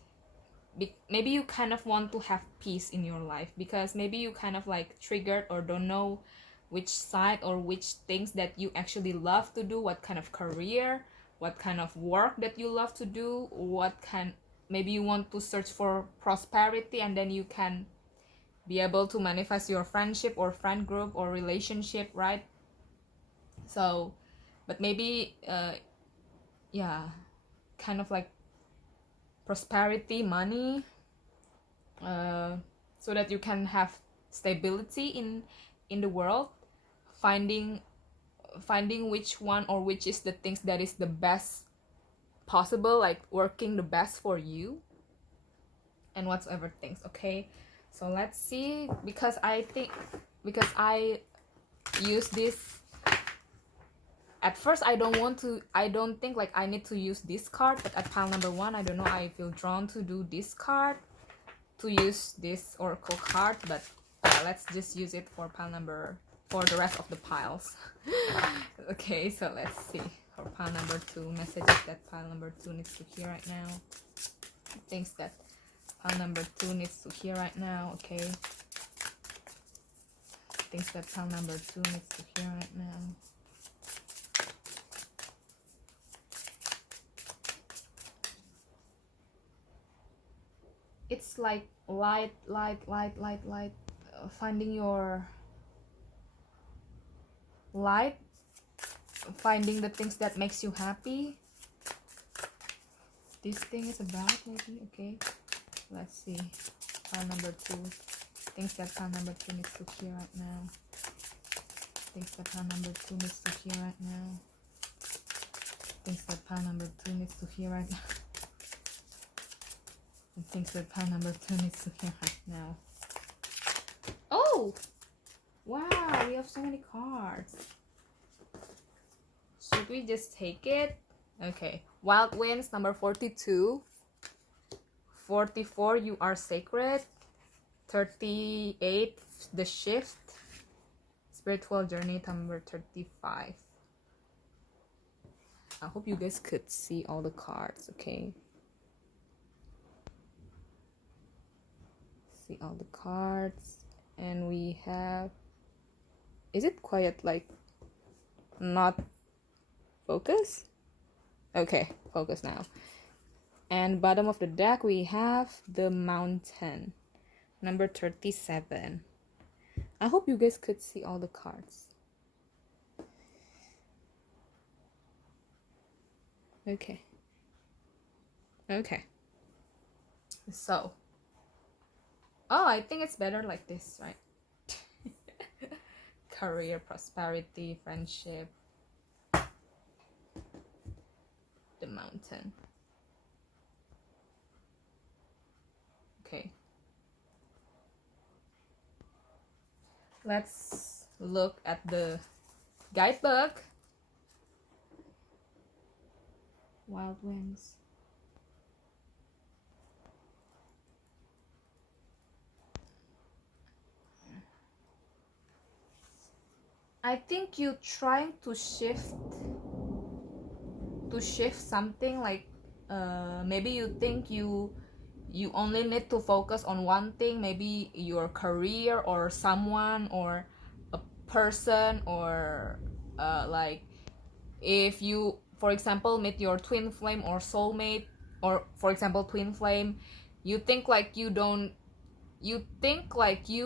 Maybe you kind of want to have peace in your life, because maybe you kind of like triggered or don't know which side or which things that you actually love to do, what kind of career, what kind of work that you love to do, maybe you want to search for prosperity, and then you can be able to manifest your friendship or friend group or relationship, right? So but maybe yeah, kind of like prosperity, money, so that you can have stability in the world, finding which one or which is the things that is the best possible, like working the best for you and whatsoever things. Okay, so let's see, because I use this. At first I don't think like I need to use this card, but at pile number 1, I don't know, I feel drawn to do this card, to use this oracle card, but let's just use it for for the rest of the piles. Okay, so let's see for pile number 2, messages that pile number 2 needs to hear right now, things that pile number 2 needs to hear right now. Okay, things that pile number 2 needs to hear right now. It's like light, finding your light, finding the things that makes you happy. This thing is about, maybe. Okay, let's see pile number 2, things that pile number 2 needs to hear right now, things that pile number 2 needs to hear right now, things that pile number 2 needs to hear right now. And things that pile number 2 needs to hear right now. Oh! Wow, we have so many cards. Should we just take it? Okay. Wild Winds, number 42. 44, You Are Sacred. 38, The Shift. Spiritual Journey, number 35. I hope you guys could see all the cards, okay? See all the cards, and we have, is it quiet, like not focus? Okay, focus now. And bottom of the deck we have the Mountain, number 37. I hope you guys could see all the cards. Okay, so I think it's better like this, right? Career, prosperity, friendship, the Mountain. Okay, let's look at the guidebook. Wild Winds. I think you trying to shift something, like maybe you think you only need to focus on one thing, maybe your career or someone or a person, or like if you, for example, meet your twin flame or soulmate, or for example twin flame, you think like you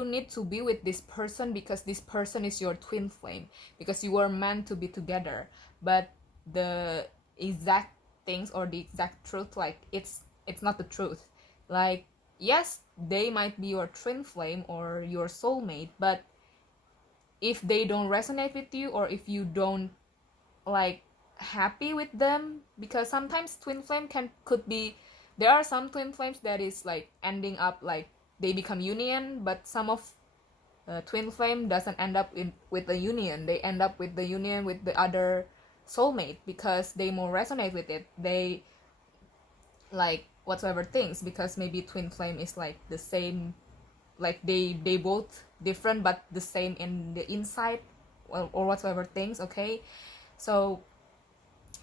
need to be with this person because this person is your twin flame, because you were meant to be together. But the exact things or the exact truth, like it's not the truth. Like, yes, they might be your twin flame or your soulmate, but if they don't resonate with you, or if you don't like happy with them, because sometimes twin flame could be, there are some twin flames that is like ending up like they become union, but some of twin flame doesn't end up with the union. They end up with the union with the other soulmate because they more resonate with it. They like whatsoever things, because maybe twin flame is like the same, like they both different but the same in the inside, or whatsoever things. Okay, so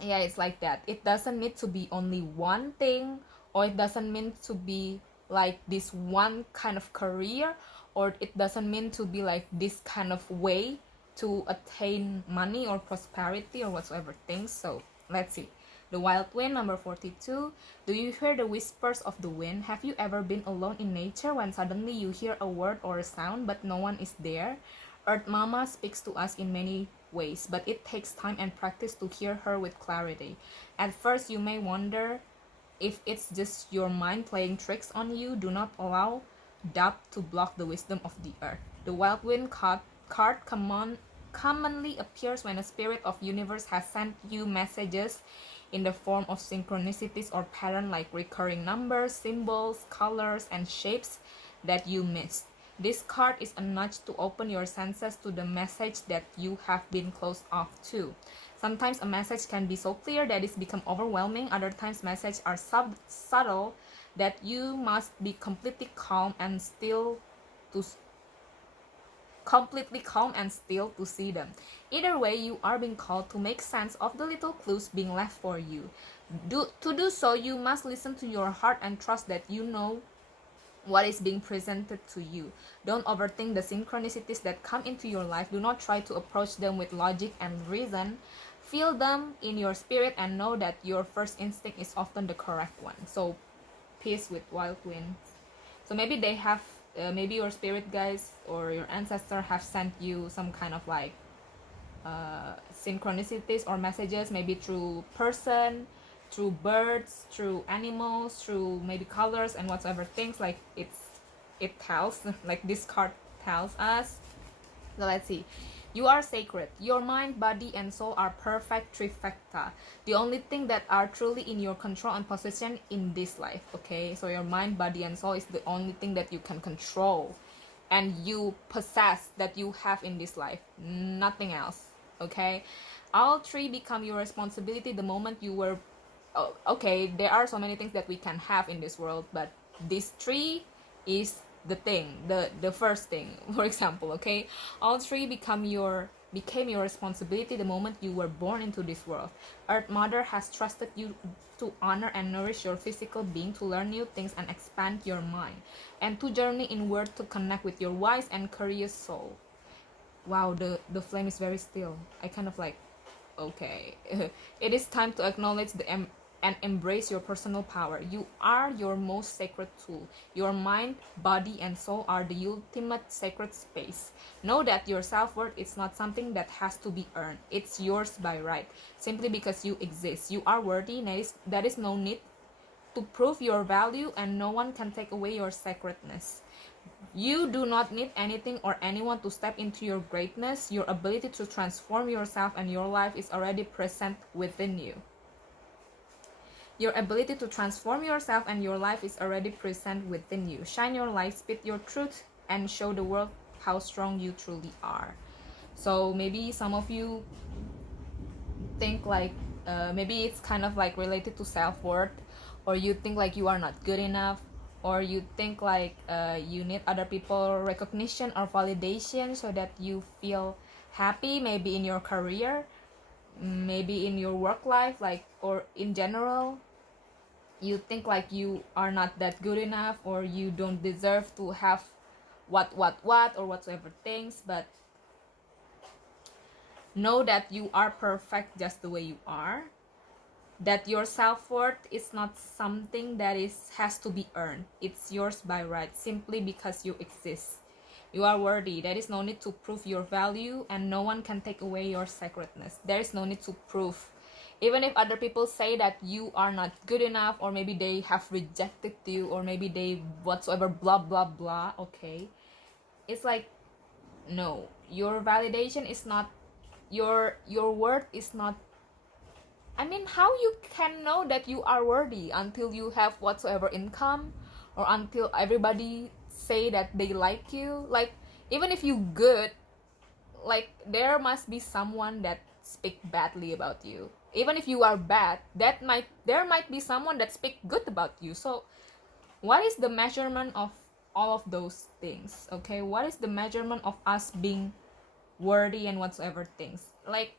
yeah, it's like that. It doesn't need to be only one thing, or it doesn't mean to be like this one kind of career, or it doesn't mean to be like this kind of way to attain money or prosperity or whatsoever things. So let's see. The wild wind, number 42. Do you hear the whispers of the wind? Have you ever been alone in nature when suddenly you hear a word or a sound but no one is there? Earth Mama speaks to us in many ways, but it takes time and practice to hear her with clarity. At first, you may wonder if it's just your mind playing tricks on you. Do not allow doubt to block the wisdom of the earth. The wild wind card commonly appears when a spirit of universe has sent you messages in the form of synchronicities or pattern, like recurring numbers, symbols, colors, and shapes that you missed. This card is a nudge to open your senses to the message that you have been closed off to. Sometimes a message can be so clear that it's become overwhelming. Other times messages are subtle that you must be completely calm and still to see them. Either way, you are being called to make sense of the little clues being left for you. To do so, you must listen to your heart and trust that you know what is being presented to you. Don't overthink the synchronicities that come into your life. Do not try to approach them with logic and reason. Feel them in your spirit and know that your first instinct is often the correct one. So, peace with wild wind. So maybe they have, maybe your spirit guides or your ancestor have sent you some kind of like synchronicities or messages, maybe through person, through birds, through animals, through maybe colors and whatsoever things, like it tells, like this card tells us. So let's see. You are sacred. Your mind, body, and soul are perfect trifecta. The only thing that are truly in your control and possession in this life. Okay, so your mind, body, and soul is the only thing that you can control and you possess, that you have in this life. Nothing else. Okay, all three become your responsibility the moment you were. Oh, okay, there are so many things that we can have in this world, but these three is the thing, the first thing. For example, okay, all three became your responsibility the moment you were born into this world. Earth Mother has trusted you to honor and nourish your physical being, to learn new things and expand your mind, and to journey inward to connect with your wise and curious soul. Wow, the flame is very still. I kind of like, okay. It is time to acknowledge and embrace your personal power. You are your most sacred tool. Your mind, body, and soul are the ultimate sacred space. Know that your self-worth is not something that has to be earned. It's yours by right, simply because you exist. You are worthy. There is no need to prove your value, and no one can take away your sacredness. You do not need anything or anyone to step into your greatness. Your ability to transform yourself and your life is already present within you. Your ability to transform yourself and your life is already present within you. Shine your light, speak your truth, and show the world how strong you truly are. So maybe some of you think like, maybe it's kind of like related to self-worth, or you think like you are not good enough, or you think like you need other people recognition or validation so that you feel happy, maybe in your career, maybe in your work life, like, or in general. You think like you are not that good enough, or you don't deserve to have what or whatsoever things, but know that you are perfect just the way you are, that your self-worth is not something that has to be earned. It's yours by right, simply because you exist. You are worthy. There is no need to prove your value, and no one can take away your sacredness. There is no need to prove. Even if other people say that you are not good enough, or maybe they have rejected you, or maybe they whatsoever blah blah blah, okay, it's like No, your validation is not, your worth is not, I mean, how you can know that you are worthy until you have whatsoever income, or until everybody say that they like you. Like, even if you good, like, there must be someone that speak badly about you. Even if you are bad, there might be someone that speak good about you. So what is the measurement of all of those things? Okay, what is the measurement of us being worthy and whatsoever things? Like,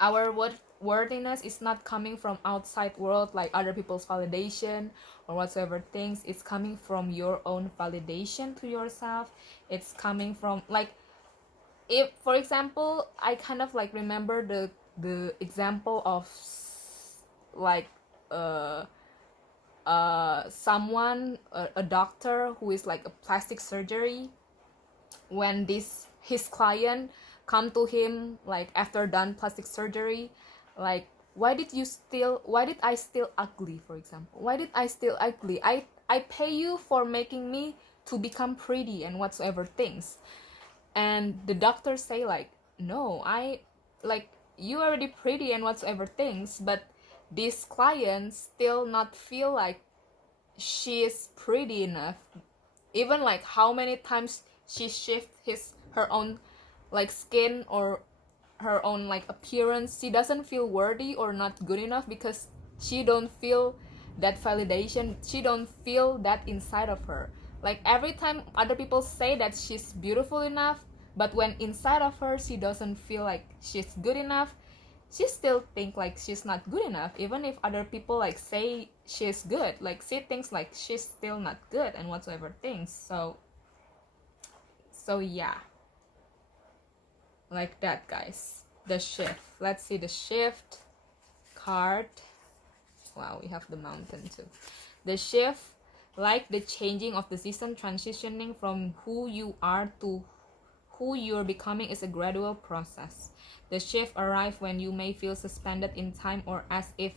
our worthiness is not coming from outside world, like other people's validation or whatsoever things. It's coming from your own validation to yourself. It's coming from, like, if, for example, I kind of like remember the example of, like, someone, a doctor who is like a plastic surgery, when his client come to him, like, after done plastic surgery, like, why did I still ugly, for example, why did I still ugly? I pay you for making me to become pretty and whatsoever things. And the doctors say, like, no, like, you already pretty and whatsoever things, but this client still not feel like she is pretty enough. Even like how many times she shift her own, like, skin or her own, like, appearance, she doesn't feel worthy or not good enough, because she don't feel that validation, she don't feel that inside of her. Like, every time other people say that she's beautiful enough, but when inside of her she doesn't feel like she's good enough, she still think like she's not good enough. Even if other people, like, say she's good, like, she thinks like she's still not good and whatsoever things. So yeah, like that, guys. The shift, let's see the shift card. Wow, we have the mountain too. The shift, like the changing of the season, transitioning from who you are to who you're becoming, is a gradual process. The shift arrives when you may feel suspended in time, or as if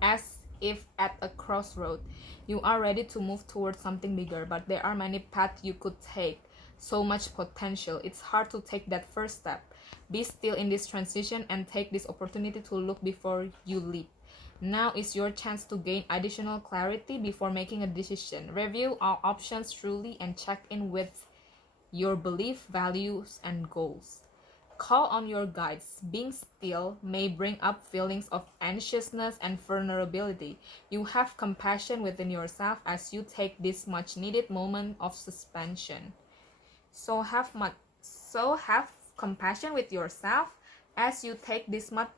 at a crossroad. You are ready to move towards something bigger, but there are many paths you could take. So much potential. It's hard to take that first step. Be still in this transition and take this opportunity to look before you leap. Now is your chance to gain additional clarity before making a decision. Review all options truly and check in with your belief, values, and goals. Call on your guides. Being still may bring up feelings of anxiousness and vulnerability. You have compassion within yourself as you take this much needed moment of suspension. So have compassion with yourself as you take this much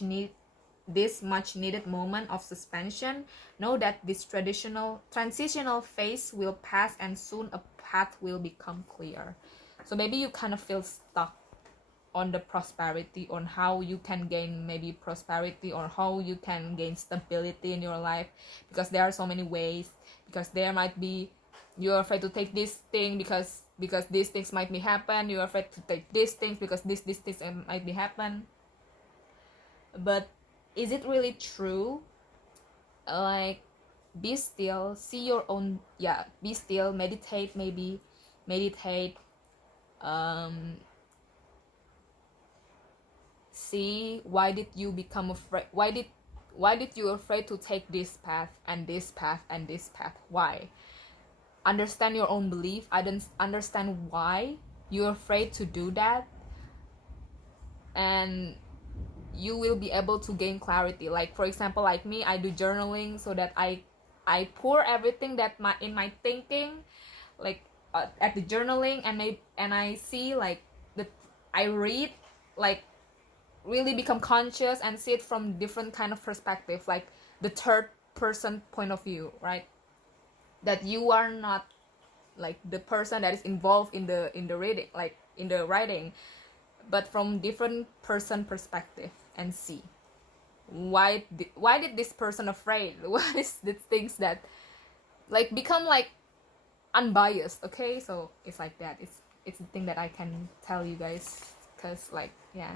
needed moment of suspension. Know that this transitional phase will pass, and soon a path will become clear. So maybe you kind of feel stuck on the prosperity, on how you can gain maybe prosperity, or how you can gain stability in your life, because there are so many ways. Because there might be, you're afraid to take this thing because these things might be happen. You're afraid to take these things because these things might be happen. But is it really true? Like, be still, see your own, be still, meditate, see why did you become afraid, why did you afraid to take this path and this path and this path? Why? Understand your own belief. I don't understand why you're afraid to do that, and you will be able to gain clarity. Like, for example, like me, I do journaling so that I pour everything that in my thinking, like, at the journaling, and I see, like, I read, like, really become conscious and see it from different kind of perspective, like the third person point of view, right? That you are not like the person that is involved in the reading, like in the writing, but from different person perspective, and see why did this person afraid. What is the things that, like, become like unbiased. Okay, so it's like that. It's the thing that I can tell you guys, because, like, yeah.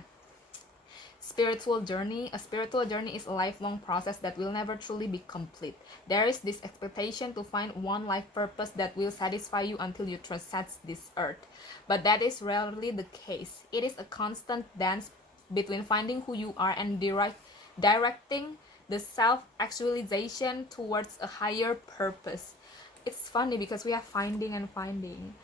spiritual journey. A spiritual journey is a lifelong process that will never truly be complete. There is this expectation to find one life purpose that will satisfy you until you transcend this earth. But that is rarely the case. It is a constant dance between finding who you are and directing the self-actualization towards a higher purpose. It's funny because we are finding and finding.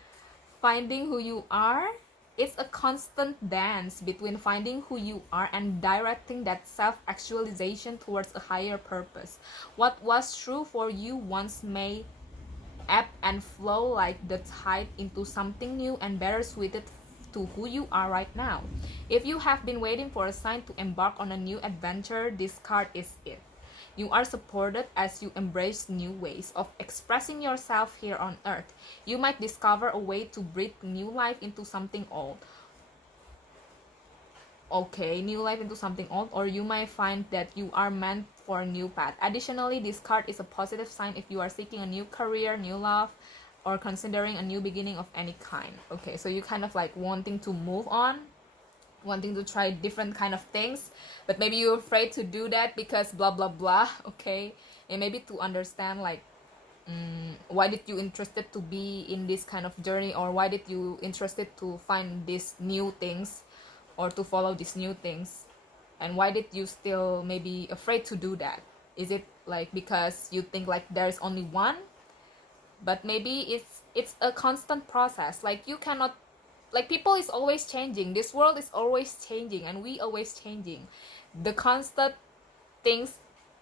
Finding who you are, it's a constant dance between finding who you are and directing that self-actualization towards a higher purpose. What was true for you once may ebb and flow like the tide into something new and better suited to who you are right now. If you have been waiting for a sign to embark on a new adventure, this card is it. You are supported as you embrace new ways of expressing yourself here on earth. You might discover a way to breathe new life into something old. New life into something old, or you might find that you are meant for a new path. Additionally, this card is a positive sign if you are seeking a new career, new love, or considering a new beginning of any kind. Okay, so you kind of like wanting to move on, wanting to try different kind of things, but maybe you're afraid to do that because blah blah blah. Okay, and maybe to understand like why did you interested to be in this kind of journey, or why did you interested to find these new things or to follow these new things, and why did you still maybe afraid to do that? Is it like because you think like there's only one? But maybe it's a constant process. Like you cannot, like people is always changing, this world is always changing, and we always changing. The constant things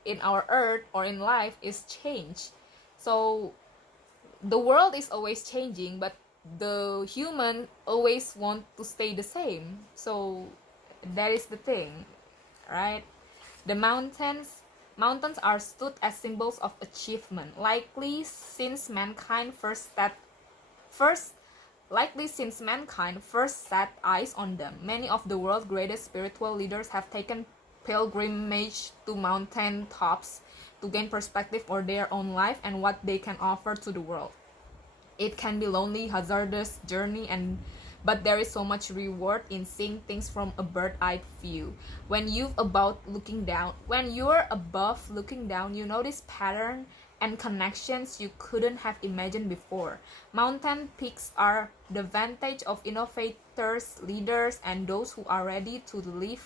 in our earth or in life is change. So the world is always changing, but the human always want to stay the same. So that is the thing, right? The mountains are stood as symbols of achievement, likely since mankind first set eyes on them. Many of the world's greatest spiritual leaders have taken pilgrimage to mountain tops to gain perspective on their own life and what they can offer to the world. It can be lonely, hazardous journey, but there is so much reward in seeing things from a bird-eye view. When you're above looking down, you notice pattern and connections you couldn't have imagined before. Mountain peaks are the vantage of innovators, leaders, and those who are ready to live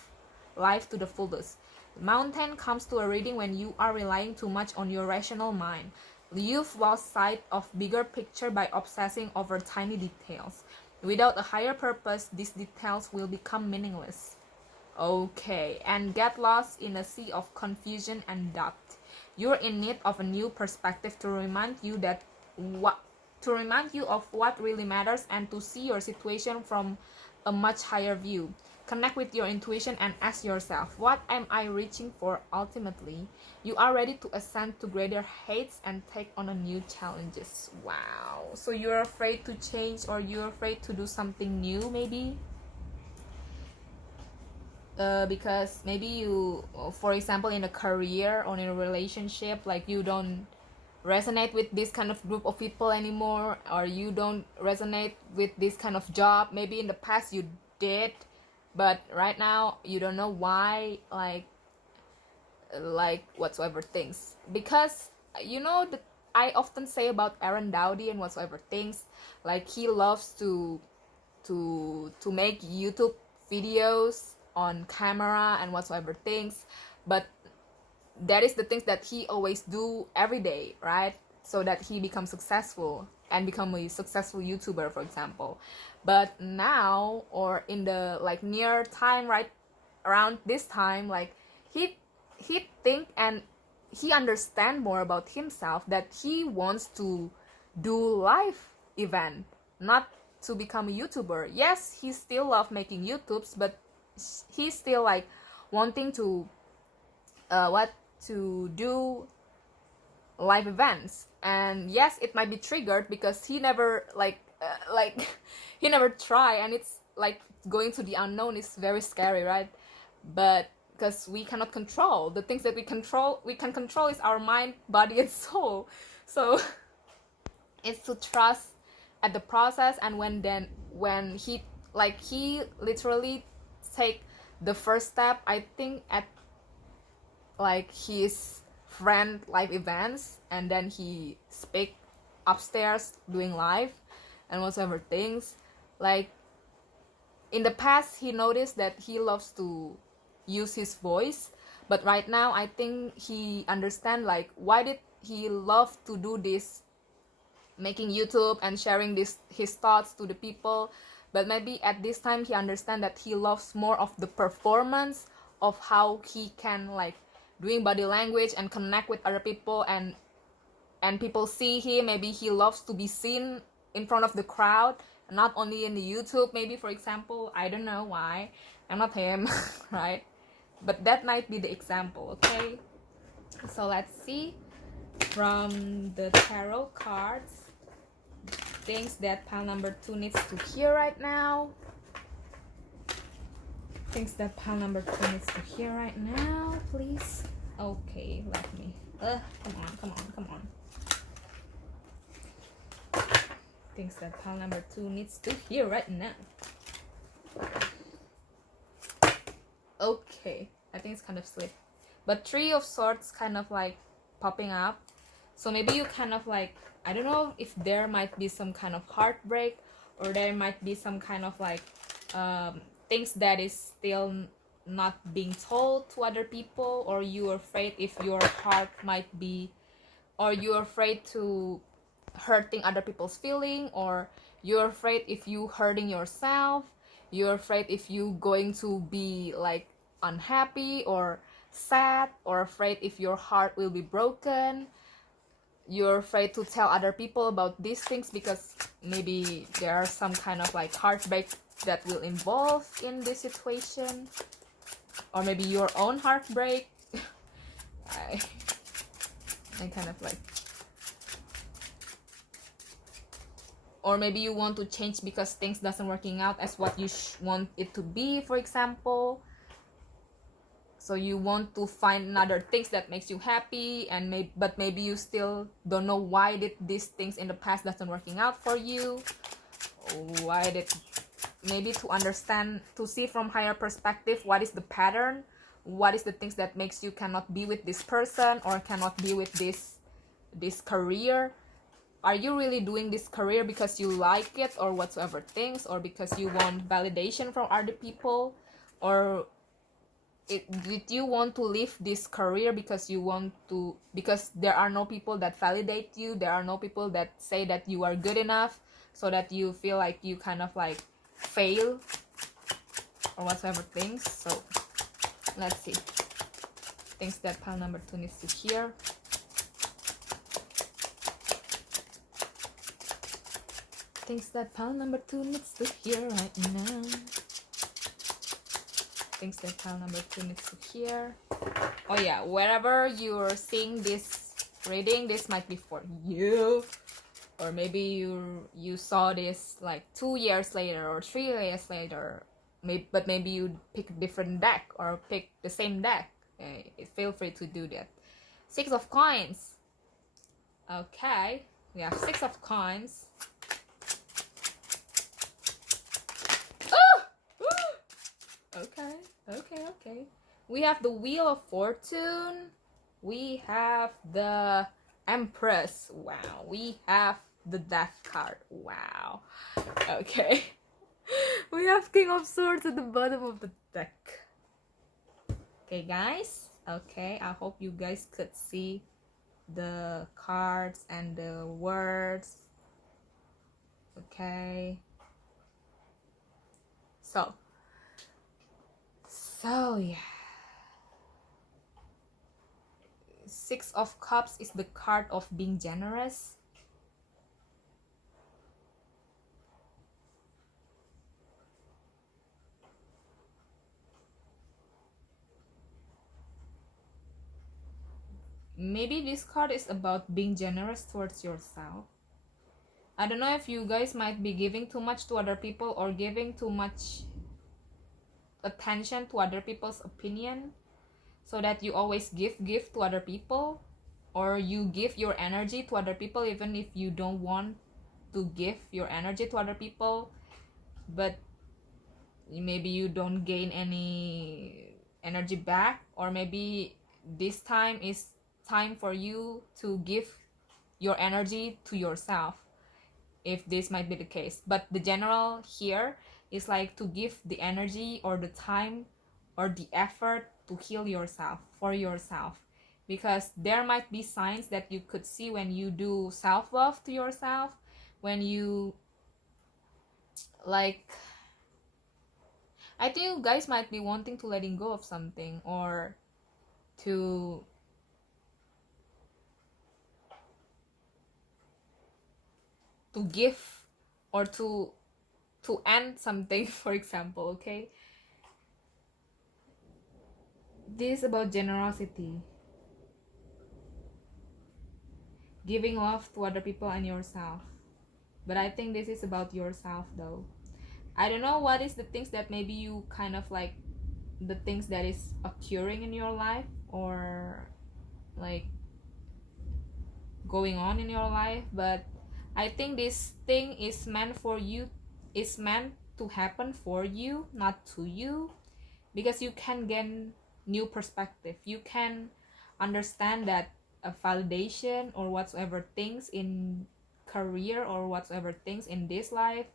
life to the fullest. Mountain comes to a reading when you are relying too much on your rational mind. You've lost sight of bigger picture by obsessing over tiny details. Without a higher purpose, these details will become meaningless. Okay, and get lost in a sea of confusion and doubt. You're in need of a new perspective to remind you of what really matters and to see your situation from a much higher view. Connect with your intuition and ask yourself, what am I reaching for ultimately? You are ready to ascend to greater heights and take on a new challenges. Wow. So you're afraid to change, or you're afraid to do something new maybe? Because maybe you, for example, in a career or in a relationship, like you don't resonate with this kind of group of people anymore, or you don't resonate with this kind of job. Maybe in the past you did, but right now you don't know why, like whatsoever things. Because I often say about Aaron Dowdy and whatsoever things, like he loves to make YouTube videos on camera and whatsoever things, but that is the things that he always do every day, right? So that he becomes successful and become a successful YouTuber, for example. But now, or in the near time, right around this time, like he think and he understand more about himself, that he wants to do live event, not to become a YouTuber. Yes, he still love making YouTubes, but he's still wanting to to do live events. And yes, it might be triggered because he never he never try, and it's going to the unknown is very scary, right? But because we cannot control the things that we can control is our mind, body, and soul. So it's to trust at the process. And when he literally take the first step, I think, at like his friend live events, and then he speak upstairs doing live and whatever things. Like in the past, he noticed that he loves to use his voice, but right now I think he understand like why did he love to do this, making YouTube and sharing this his thoughts to the people. But maybe at this time he understand that he loves more of the performance of how he can like doing body language and connect with other people, and people see him. Maybe he loves to be seen in front of the crowd, not only in the YouTube, maybe, for example. I don't know why, I'm not him. Right, but that might be the example. Okay, so let's see from the tarot cards things that pile number 2 needs to hear right now. Things that pile number 2 needs to hear right now, please. Okay, let me. Come on. Things that pile number 2 needs to hear right now. Okay, I think it's kind of slick. But 3 of Swords kind of like popping up. So maybe you kind of like, I don't know if there might be some kind of heartbreak, or there might be some kind of like things that is still not being told to other people, or you're afraid if your heart might be, or you're afraid to hurting other people's feeling, or you're afraid if you hurting yourself, you're afraid if you going to be like unhappy or sad, or afraid if your heart will be broken. You're afraid to tell other people about these things because maybe there are some kind of like heartbreak that will involve in this situation, or maybe your own heartbreak. I kind of like, or maybe you want to change because things doesn't working out as what you want it to be, for example. So you want to find another things that makes you happy, and but maybe you still don't know why did these things in the past doesn't working out for you. Why did, maybe to understand, to see from higher perspective, what is the pattern, what is the things that makes you cannot be with this person, or cannot be with this career. Are you really doing this career because you like it or whatsoever things, or because you want validation from other people, or did you want to leave this career because you want to, because there are no people that validate you, there are no people that say that you are good enough, so that you feel like you kind of like fail or whatever things. So let's see things that pile number 2 needs to hear. Things that pile number 2 needs to hear right now. Things that pile number 2 needs to hear. Oh yeah, wherever you're seeing this reading, this might be for you, or maybe you saw this like 2 years later or 3 years later, but maybe you pick a different deck or pick the same deck. Feel free to do that. 6 of Coins. Okay, we have 6 of Coins. Okay. We have the Wheel of Fortune. We have the Empress. Wow. We have the Death card. Wow. Okay. We have King of Swords at the bottom of the deck. Okay, guys. Okay, I hope you guys could see the cards and the words. Okay. So yeah. 6 of Cups is the card of being generous. Maybe this card is about being generous towards yourself. I don't know if you guys might be giving too much to other people, or giving too much attention to other people's opinion, so that you always give to other people, or you give your energy to other people even if you don't want to give your energy to other people. But maybe you don't gain any energy back, or maybe this time is time for you to give your energy to yourself, if this might be the case. But the general here is like to give the energy or the time or the effort to heal yourself, for yourself, because there might be signs that you could see when you do self-love to yourself, when you like, I think you guys might be wanting to letting go of something, or to give, or to end something, for example. Okay, this is about generosity, giving love to other people and yourself. But I think this is about yourself though. I don't know what is the things that maybe you kind of like, the things that is occurring in your life, or like going on in your life, but I think this thing is meant for you, is meant to happen for you, not to you, because you can gain new perspective. You can understand that a validation or whatsoever things in career or whatsoever things in this life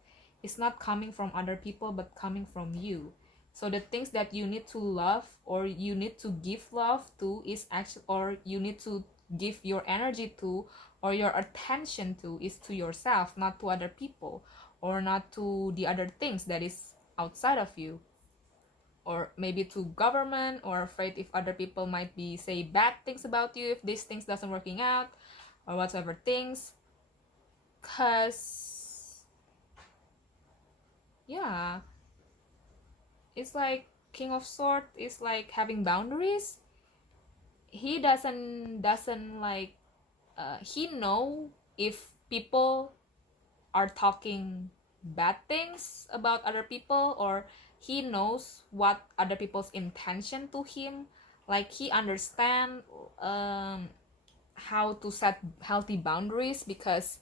is not coming from other people but coming from you. So the things that you need to love, or you need to give love to, is actually, or you need to give your energy to, or your attention to, is to yourself, not to other people, or not to the other things that is outside of you, or maybe to government, or afraid if other people might be say bad things about you if these things doesn't working out, or whatever things. Cause yeah, it's like King of Swords is like having boundaries. He doesn't like, he know if people are talking bad things about other people, or he knows what other people's intention to him. Like he understand how to set healthy boundaries, because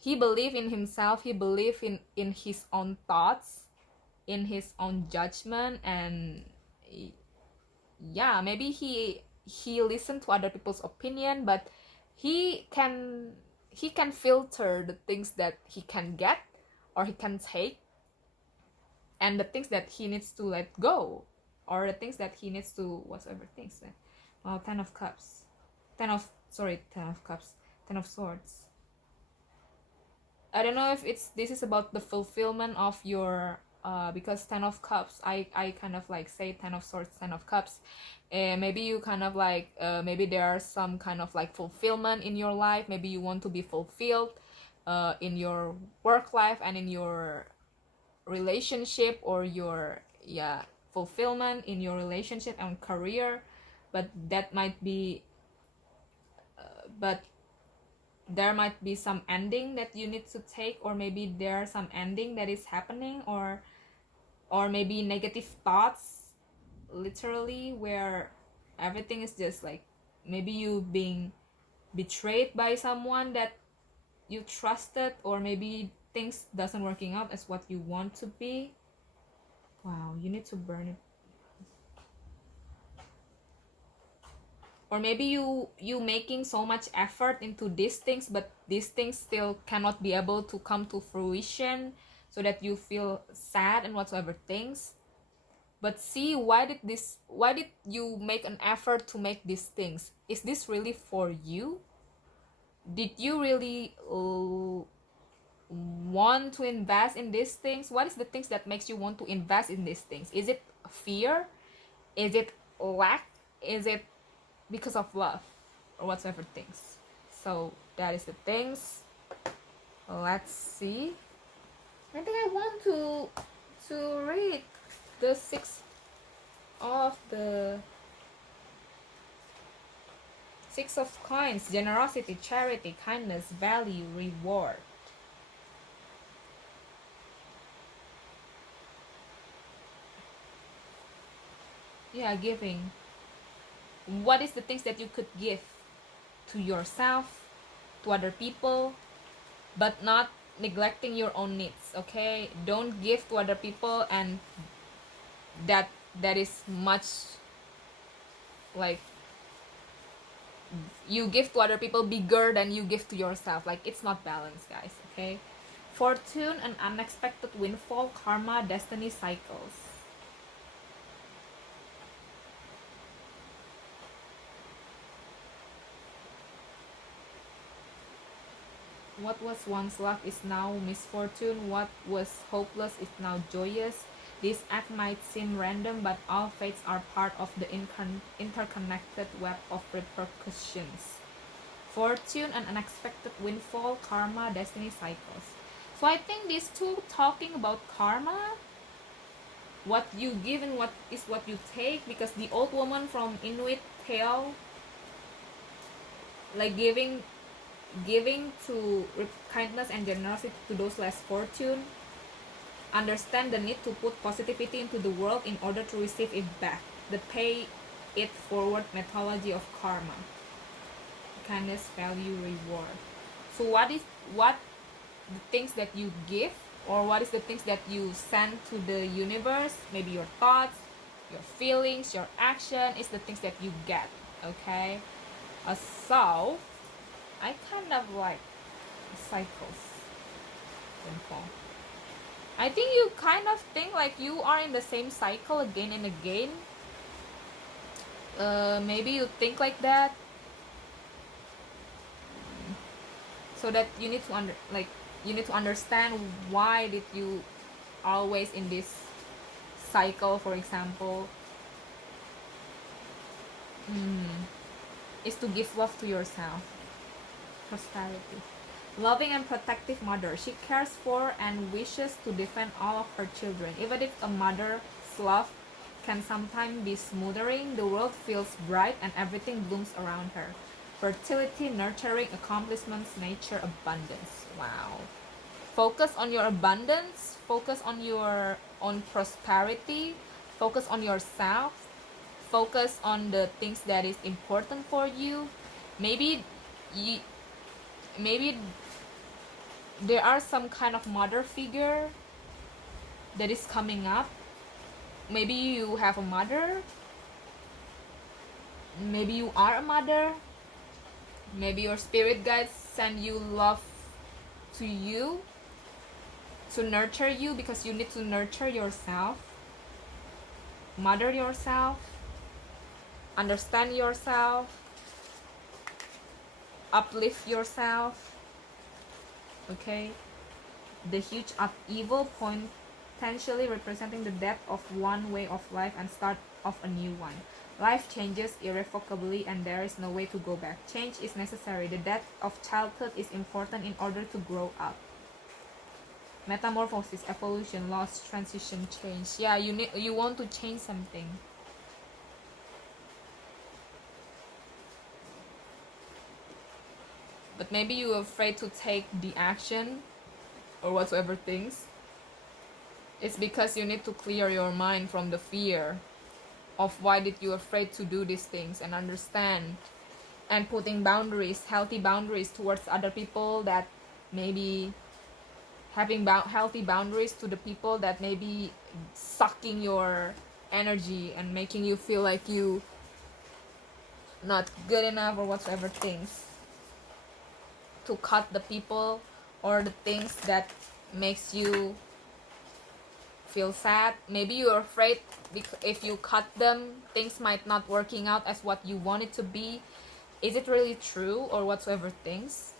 he believe in himself, he believe in his own thoughts, in his own judgment. And yeah, maybe he listened to other people's opinion, but he can filter the things that he can get or he can take, and the things that he needs to let go, or the things that he needs to whatever things. Well, 10 of cups, 10 of cups, 10 of swords. I don't know if this is about the fulfillment of your because 10 of cups, I kind of like say 10 of swords, 10 of cups. Maybe you kind of like, maybe there are some kind of like fulfillment in your life. Maybe you want to be fulfilled in your work life and in your relationship, or your fulfillment in your relationship and career. But that might be but there might be some ending that you need to take, or maybe there's some ending that is happening, or maybe negative thoughts, literally, where everything is just like, maybe you being betrayed by someone that you trusted, or maybe things doesn't working out as what you want to be. Wow, you need to burn it. Or maybe you making so much effort into these things, but these things still cannot be able to come to fruition, so that you feel sad and whatsoever things. But see, why did you make an effort to make these things? Is this really for you? Did you really want to invest in these things? What is the things that makes you want to invest in these things? Is it fear? Is it lack? Is it because of love, or whatsoever things? So that is the things. Let's see. I think I want to read the six of coins: generosity, charity, kindness, value, reward. Yeah, giving. What is the things that you could give to yourself, to other people, but not neglecting your own needs. Okay, don't give to other people, and that is much like you give to other people bigger than you give to yourself. Like, it's not balanced, guys. Okay, fortune and unexpected windfall, karma, destiny, cycles. What was once luck is now misfortune. What was hopeless is now joyous. This act might seem random, but all fates are part of the interconnected web of repercussions. Fortune and unexpected windfall, karma, destiny, cycles. So I think these two talking about karma, what you give and what is what you take, because the old woman from Inuit tale, like giving to kindness and generosity to those less fortunate, understand the need to put positivity into the world in order to receive it back. The pay it forward methodology of karma. Kindness, value, reward. So what the things that you give, or what is the things that you send to the universe? Maybe your thoughts, your feelings, your action is the things that you get. Okay, so I kind of like cycles. Simple. I think you kind of think like you are in the same cycle again and again. Maybe you think like that. So that you need to understand why did you always in this cycle. For example, is to give love to yourself. Prosperity. Loving and protective mother. She cares for and wishes to defend all of her children. Even if a mother's love can sometimes be smothering, the world feels bright and everything blooms around her. Fertility, nurturing, accomplishments, nature, abundance. Wow. Focus on your abundance. Focus on your own prosperity. Focus on yourself. Focus on the things that is important for you. Maybe there are some kind of mother figure that is coming up. Maybe you have a mother. Maybe you are a mother. Maybe your spirit guides send you love to you, to nurture you, because you need to nurture yourself, mother yourself, understand yourself, uplift yourself. Okay, the huge upheaval, potentially representing the death of one way of life and start of a new one. Life changes irrevocably and there is no way to go back. Change is necessary. The death of childhood is important in order to grow up. Metamorphosis, evolution, loss, transition, change. Yeah, you want to change something. But maybe you're afraid to take the action or whatsoever things. It's because you need to clear your mind from the fear of why did you afraid to do these things, and understand and putting boundaries, healthy boundaries towards other people, that maybe having healthy boundaries to the people that may be sucking your energy and making you feel like you not good enough or whatsoever things. To cut the people or the things that makes you feel sad. Maybe you're afraid if you cut them, things might not working out as what you want it to be. Is it really true or whatsoever things?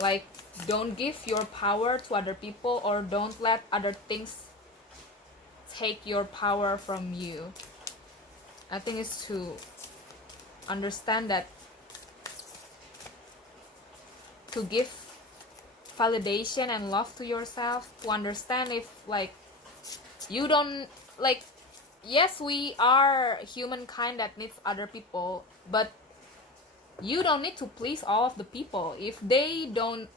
Like, don't give your power to other people, or don't let other things take your power from you. I think it's to understand that to give validation and love to yourself, to understand if like you don't like, yes, we are humankind that needs other people, but you don't need to please all of the people. If they don't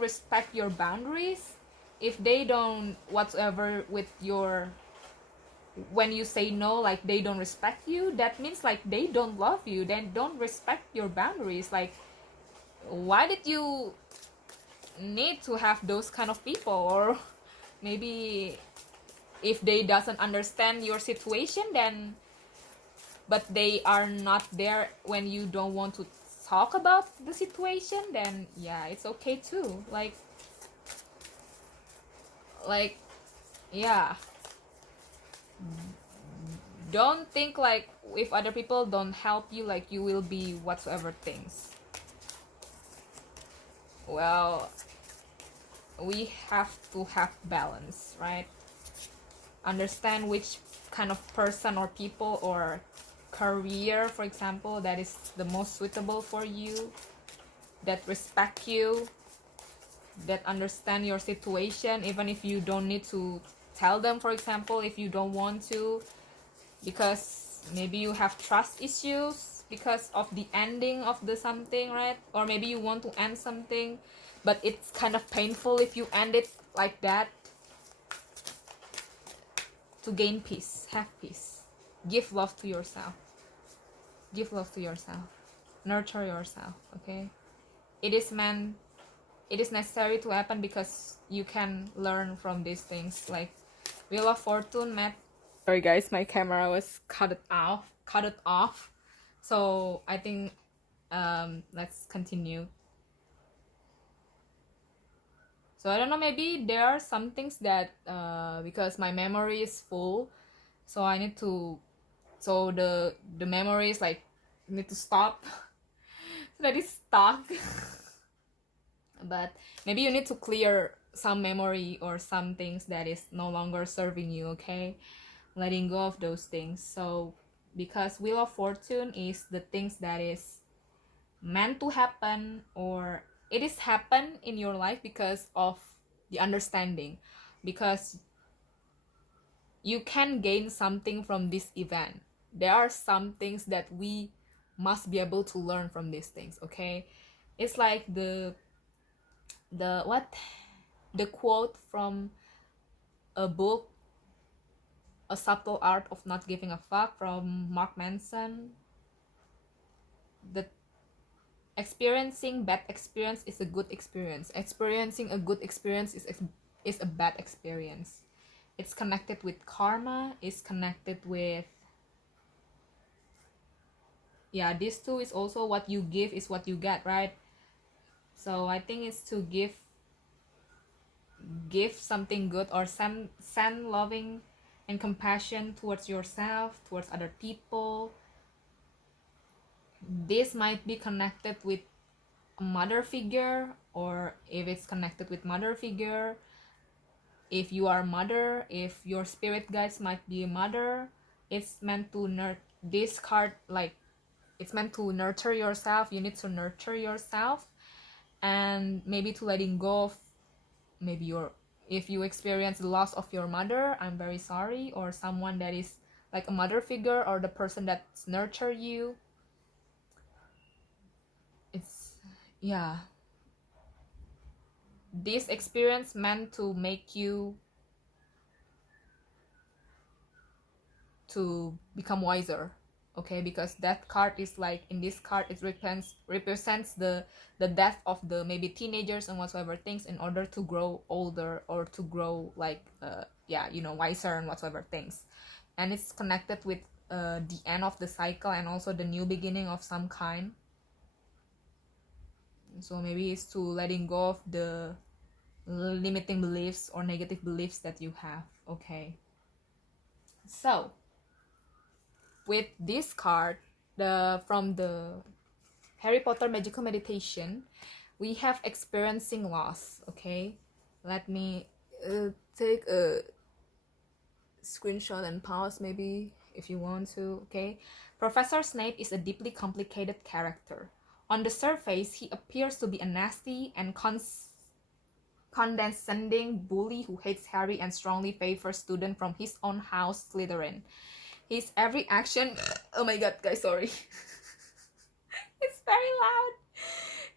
respect your boundaries, if they don't whatsoever with your, when you say no, like they don't respect you, that means like they don't love you, then don't respect your boundaries. Like why did you need to have those kind of people? Or maybe if they doesn't understand your situation, then but they are not there when you don't want to talk about the situation, then yeah, it's okay too. Like yeah, don't think like if other people don't help you, like you will be whatsoever things. Well, we have to have balance, right? Understand which kind of person or people or career, for example, that is the most suitable for you, that respect you, that understand your situation, even if you don't need to tell them, for example, if you don't want to, because maybe you have trust issues because of the ending of the something, right? Or maybe you want to end something, but it's kind of painful if you end it like that. To gain peace, have peace, give love to yourself, give love to yourself, nurture yourself, okay? It is necessary to happen because you can learn from these things. Like Wheel of Fortune met. Sorry guys, my camera was cut it off. So I think let's continue. So I don't know, maybe there are some things that because my memory is full, so I need to, so the memory is like need to stop. So that is stuck. But maybe you need to clear some memory or some things that is no longer serving you, okay? Letting go of those things. So because Wheel of Fortune is the things that is meant to happen, or it is happen in your life because of the understanding, because you can gain something from this event. There are some things that we must be able to learn from these things, okay? It's like the quote from a book, A Subtle Art of Not Giving a Fuck, from Mark Manson. The experiencing bad experience is a good experience. Experiencing a good experience is a bad experience. It's connected with karma, it's connected with, yeah, this too is also what you give is what you get, right? So I think it's to give something good, or send loving and compassion towards yourself, towards other people. This might be connected with a mother figure, or if it's connected with mother figure, if you are a mother, if your spirit guides might be a mother, it's meant to this card, like it's meant to nurture yourself. You need to nurture yourself, and maybe to letting go of maybe if you experience the loss of your mother, I'm very sorry, or someone that is like a mother figure, or the person that's nurture you. It's, yeah, this experience meant to make you to become wiser, okay? Because that card is like, in this card it represents the death of the maybe teenagers and whatsoever things, in order to grow older, or to grow like yeah, you know, wiser and whatsoever things. And it's connected with the end of the cycle, and also the new beginning of some kind. So maybe it's to letting go of the limiting beliefs or negative beliefs that you have, okay? So with this card, from the Harry Potter Magical Meditation, we have experiencing loss, okay? Let me take a screenshot and pause maybe if you want to, okay? Professor Snape is a deeply complicated character. On the surface, he appears to be a nasty and condescending bully who hates Harry and strongly favors students from his own house, Slytherin. His every action, oh my god guys, sorry. It's very loud.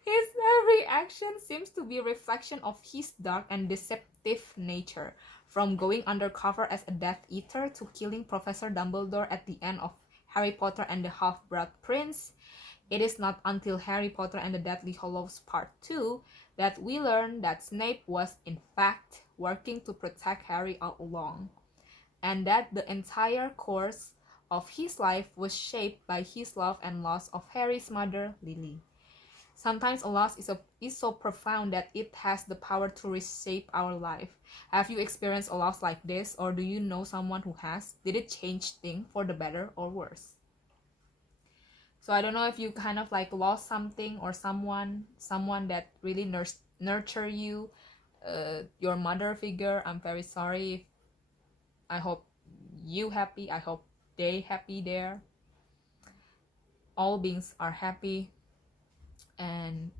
His every action seems to be a reflection of his dark and deceptive nature, from going undercover as a Death Eater to killing Professor Dumbledore at the end of Harry Potter and the Half-Blood Prince. It is not until Harry Potter and the Deathly Hallows Part 2 that we learn that Snape was in fact working to protect Harry all along, and that the entire course of his life was shaped by his love and loss of Harry's mother, Lily. Sometimes a loss is so profound that it has the power to reshape our life. Have you experienced a loss like this, or do you know someone who has? Did it change things for the better or worse? So I don't know if you kind of like lost something or someone that really nurture you, your mother figure. I'm very sorry. I hope you happy. I hope they happy there. All beings are happy. And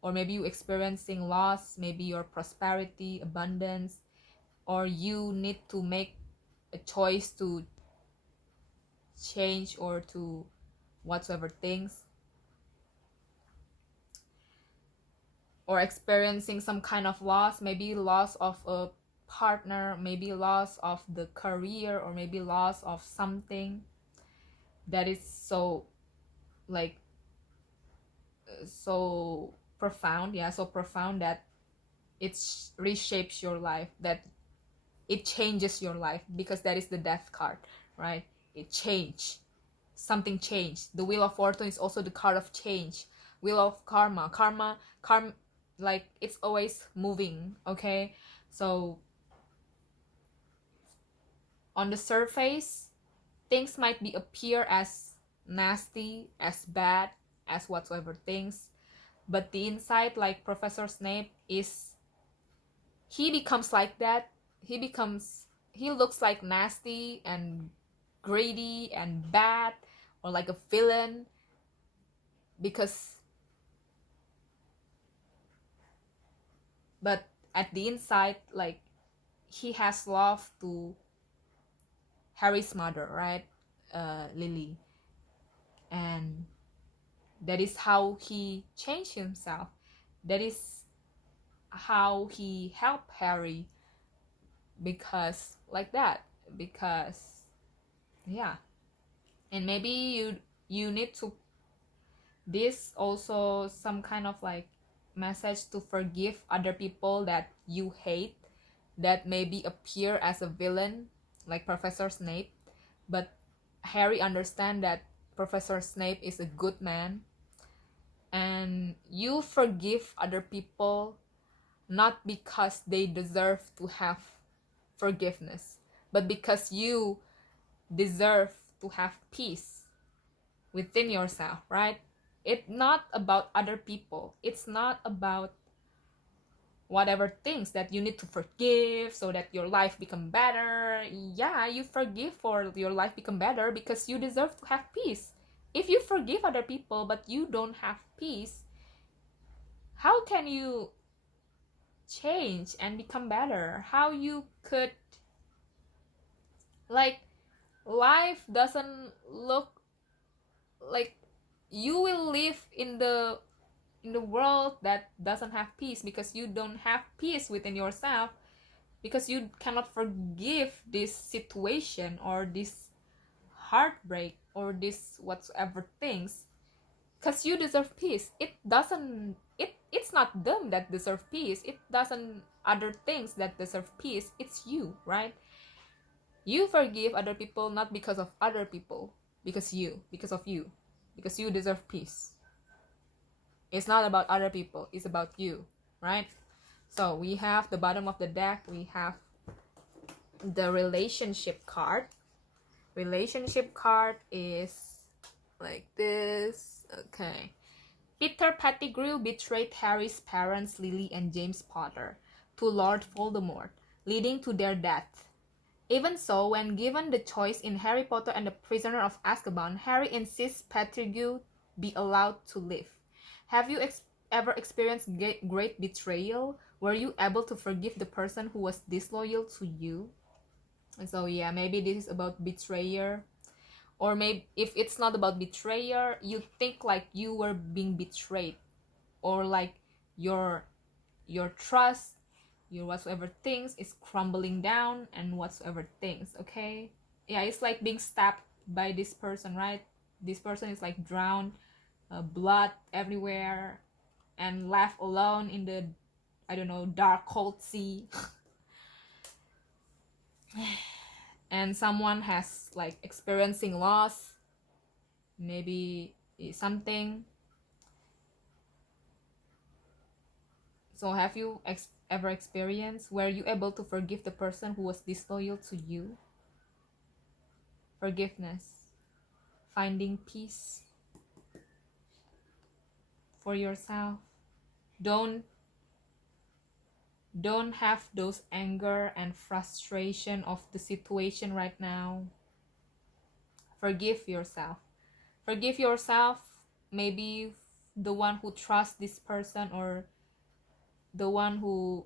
or maybe you experiencing loss, maybe your prosperity, abundance, or you need to make a choice to change or to whatsoever things, or experiencing some kind of loss, maybe loss of a partner, maybe loss of the career, or maybe loss of something that is so like so profound, so profound that it reshapes your life, that it changes your life, because that is the death card, right? It changed, something changed. The Wheel of Fortune is also the card of change. Wheel of karma, like it's always moving, okay? So on the surface, things might be appear as nasty, as bad, as whatsoever things, but the inside, like Professor Snape is, he becomes like that. He looks like nasty and greedy and bad, or like a villain, because but at the inside, like, he has love to Harry's mother, right? Lily. And that is how he changed himself. That is how he helped Harry, because like that, because yeah. And maybe you need to, this also some kind of like message to forgive other people that you hate, that maybe appear as a villain, like Professor Snape, but Harry understand that Professor Snape is a good man, and you forgive other people not because they deserve to have forgiveness, but because you deserve to have peace within yourself, right? It's not about other people. It's not about whatever things that you need to forgive so that your life become better. Yeah, you forgive for your life become better because you deserve to have peace. If you forgive other people but you don't have peace, how can you change and become better? How you could, like, life doesn't look like, you will live in the world that doesn't have peace because you don't have peace within yourself, because you cannot forgive this situation or this heartbreak or this whatsoever things, because you deserve peace. It's not them that deserve peace. It doesn't other things that deserve peace. It's you, right? You forgive other people not because of other people, because of you, because you deserve peace. It's not about other people, it's about you, right? So we have the bottom of the deck, we have the relationship card. Relationship card is like this. Okay. Peter Pettigrew betrayed Harry's parents, Lily and James Potter, to Lord Voldemort, leading to their death. Even so, when given the choice in Harry Potter and the Prisoner of Azkaban, Harry insists Pettigrew be allowed to live. Have you ever experienced great betrayal? Were you able to forgive the person who was disloyal to you? And so yeah, maybe this is about betrayer. Or maybe if it's not about betrayer, you think like you were being betrayed, or like your trust, your whatsoever things is crumbling down, and whatsoever things, okay? Yeah, it's like being stabbed by this person, right? This person is like drowned, blood everywhere, and left alone in the, I don't know, dark cold sea. And someone has like experiencing loss, maybe something. So have you ever experienced, were you able to forgive the person who was disloyal to you? Forgiveness, finding peace for yourself. Don't have those anger and frustration of the situation right now. Forgive yourself. Forgive yourself, maybe the one who trusts this person, or the one who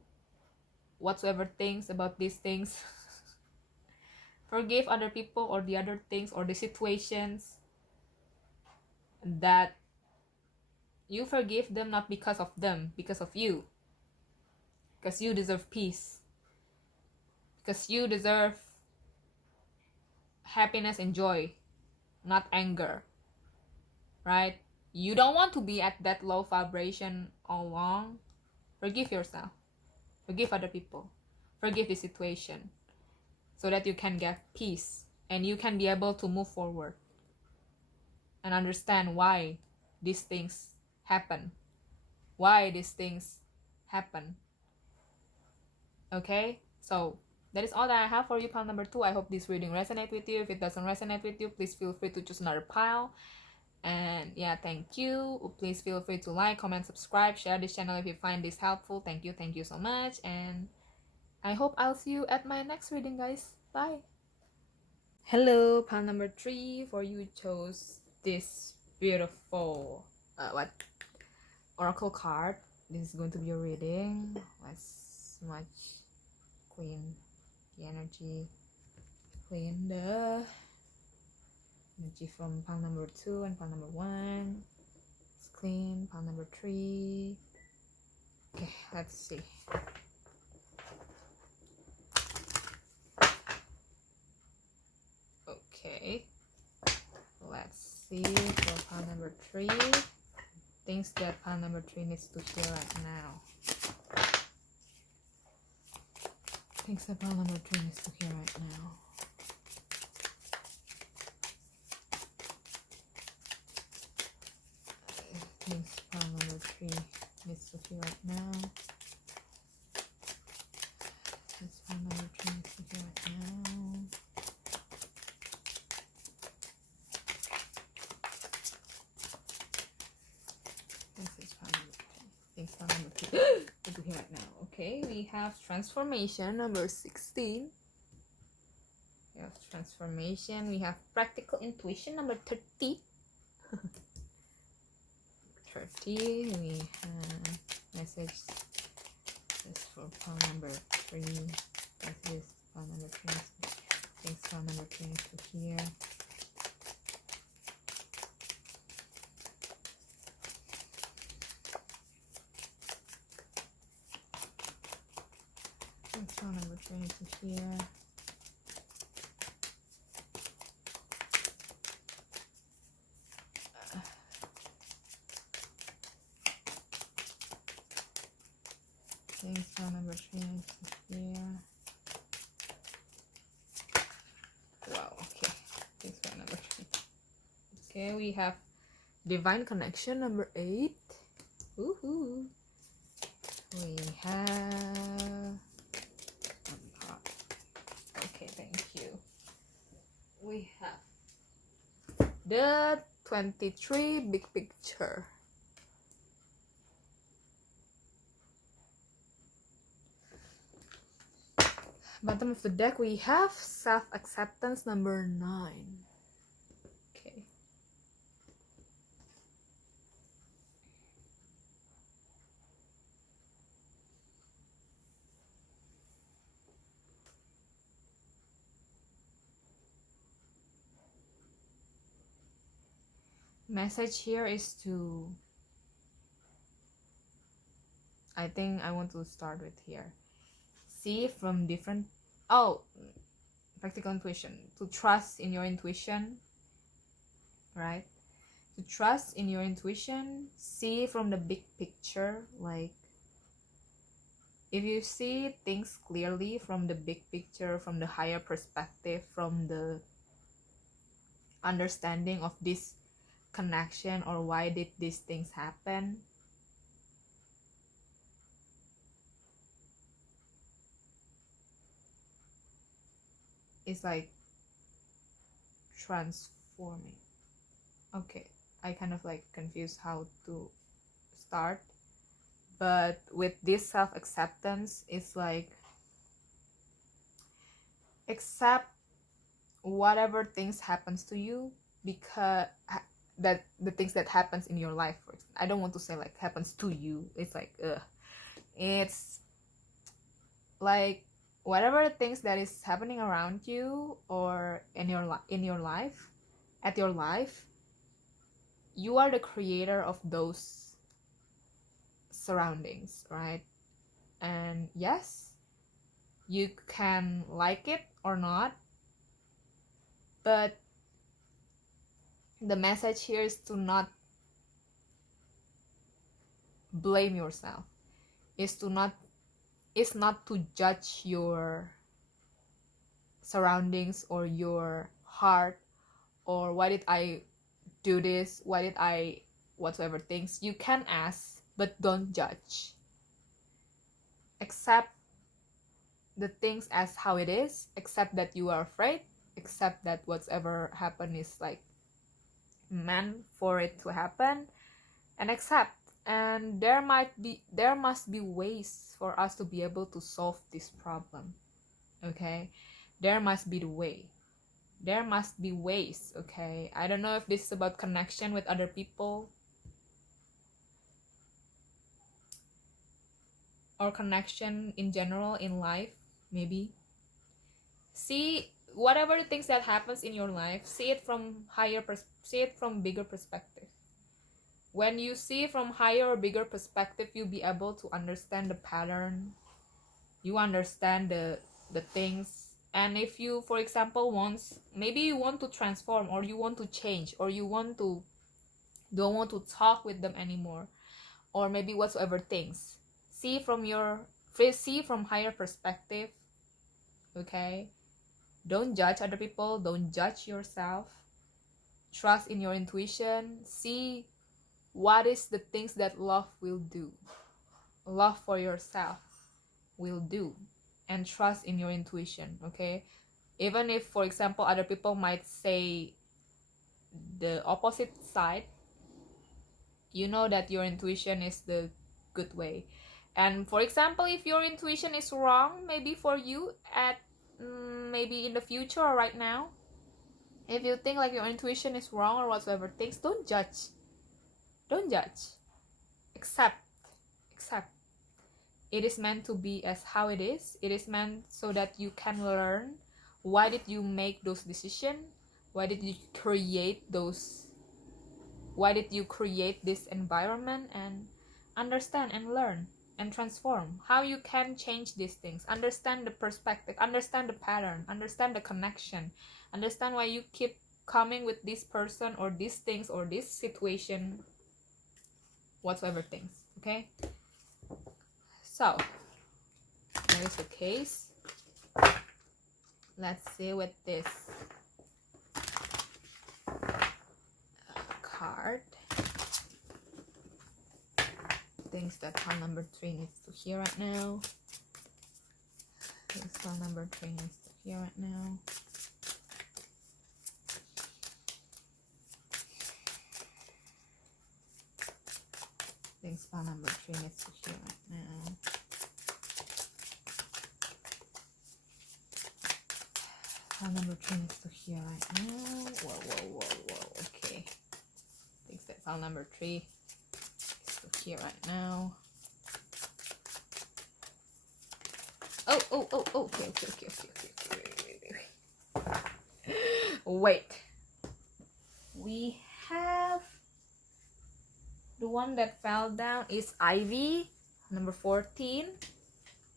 whatsoever thinks about these things. Forgive other people or the other things or the situations that you forgive them, not because of them, because of you. Because you deserve peace. Because you deserve happiness and joy, not anger. Right? You don't want to be at that low vibration all along. Forgive yourself. Forgive other people. Forgive the situation. So that you can get peace. And you can be able to move forward. And understand why these things happen. Why these things happen. Okay? So that is all that I have for you, pile number 2. I hope this reading resonates with you. If it doesn't resonate with you, please feel free to choose another pile. And yeah, thank you. Please feel free to like, comment, subscribe, share this channel if you find this helpful. Thank you so much. And I hope I'll see you at my next reading, guys. Bye. Hello, pile number 3. For you chose this beautiful oracle card. This is going to be your reading. Let's clean the energy, clean the energy from pile number 2 and pile number 1. Let's clean pile number 3. Okay, let's see. Okay, let's see for pile number 3. Things that pile number 3 needs to hear right now. Things that pile number 3 needs to hear right now. Things pile number 3 needs to hear right now. Things pile number 3 needs to hear right now. Things pile number 3 need to hear right now. Okay, we have transformation number 16. We have transformation. We have practical intuition number 30. 30. We have message. This for pile number 3. This pile number 3. Things pile number 3 needs to hear. Things pile number 3 needs to hear. Things pile number 3 needs to hear. Wow, okay. Things pile number 3. Okay, we have divine connection number 8. Woohoo! We have. Okay, thank you. We have the 23 big picture. Bottom of the deck, we have self-acceptance number 9. Okay. Message here is to, I think I want to start with here. See from different, practical intuition. To trust in your intuition, right? To trust in your intuition. See from the big picture. Like, if you see things clearly from the big picture, from the higher perspective, from the understanding of this connection, or why did these things happen, it's like transforming. Okay, I kind of like confused how to start, but with this self-acceptance, it's like accept whatever things happens to you, because that the things that happens in your life, for example, I don't want to say like happens to you, it's like it's like whatever things that is happening around you or in your life, at your life, you are the creator of those surroundings, right? And yes, you can like it or not, but the message here is to not blame yourself, is not to judge your surroundings or your heart, or why did I do this, why did I whatsoever things. You can ask, but don't judge. Accept the things as how it is, accept that you are afraid, accept that whatever happened is like meant for it to happen, and accept. And there must be ways for us to be able to solve this problem. Okay, there must be the way, there must be ways. Okay, I don't know if this is about connection with other people or connection in general in life. Maybe see whatever the things that happens in your life, see it from see it from bigger perspective. When you see from higher or bigger perspective, you'll be able to understand the pattern, you understand the things. And if you, for example, maybe you want to transform, or you want to change, or you don't want to talk with them anymore, or maybe whatsoever things, see from higher perspective. Okay, don't judge other people, don't judge yourself, trust in your intuition. See what is the things that love will do, love for yourself will do, and trust in your intuition. Okay, even if, for example, other people might say the opposite side, you know that your intuition is the good way. And for example, if your intuition is wrong, maybe for you at maybe in the future or right now, if you think like your intuition is wrong or whatsoever things, don't judge, accept. It is meant to be as how it is. It is meant so that you can learn why did you make those decisions, why did you create this environment, and understand and learn and transform how you can change these things. Understand the perspective, understand the pattern, understand the connection, understand why you keep coming with this person or these things or this situation, whatsoever things. Okay, so there is the case. Let's see with this card things that pile number 3 needs to hear right now. Things pile number 3 needs to hear right now. Things pile number 3 needs to hear right now. Pile number 3 needs to hear right now. Whoa. Okay. Things that pile number 3 needs to hear right now. Oh, okay. Wait. We have the one that fell down is Ivy, number 14.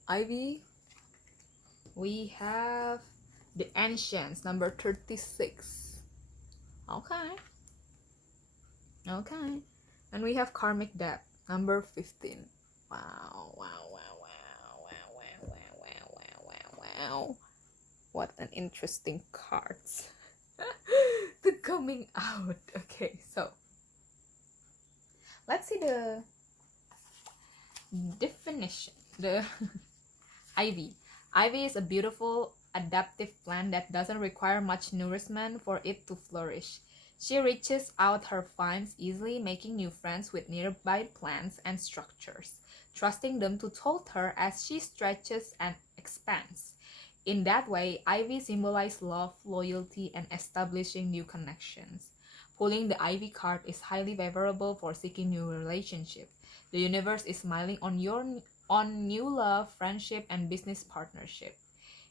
Ivy. We have the Ancients, number 36. Okay. Okay. And we have karmic debt, number 15. Wow, wow, wow, wow, wow, wow, wow, wow, wow, wow, wow. What an interesting cards. The coming out. Okay, so let's see the definition. The ivy. Ivy is a beautiful adaptive plant that doesn't require much nourishment for it to flourish. She reaches out her vines easily, making new friends with nearby plants and structures, trusting them to tote her as she stretches and expands. In that way, ivy symbolizes love, loyalty, and establishing new connections. Pulling the ivy card is highly favorable for seeking new relationships. The universe is smiling on new love, friendship, and business partnership.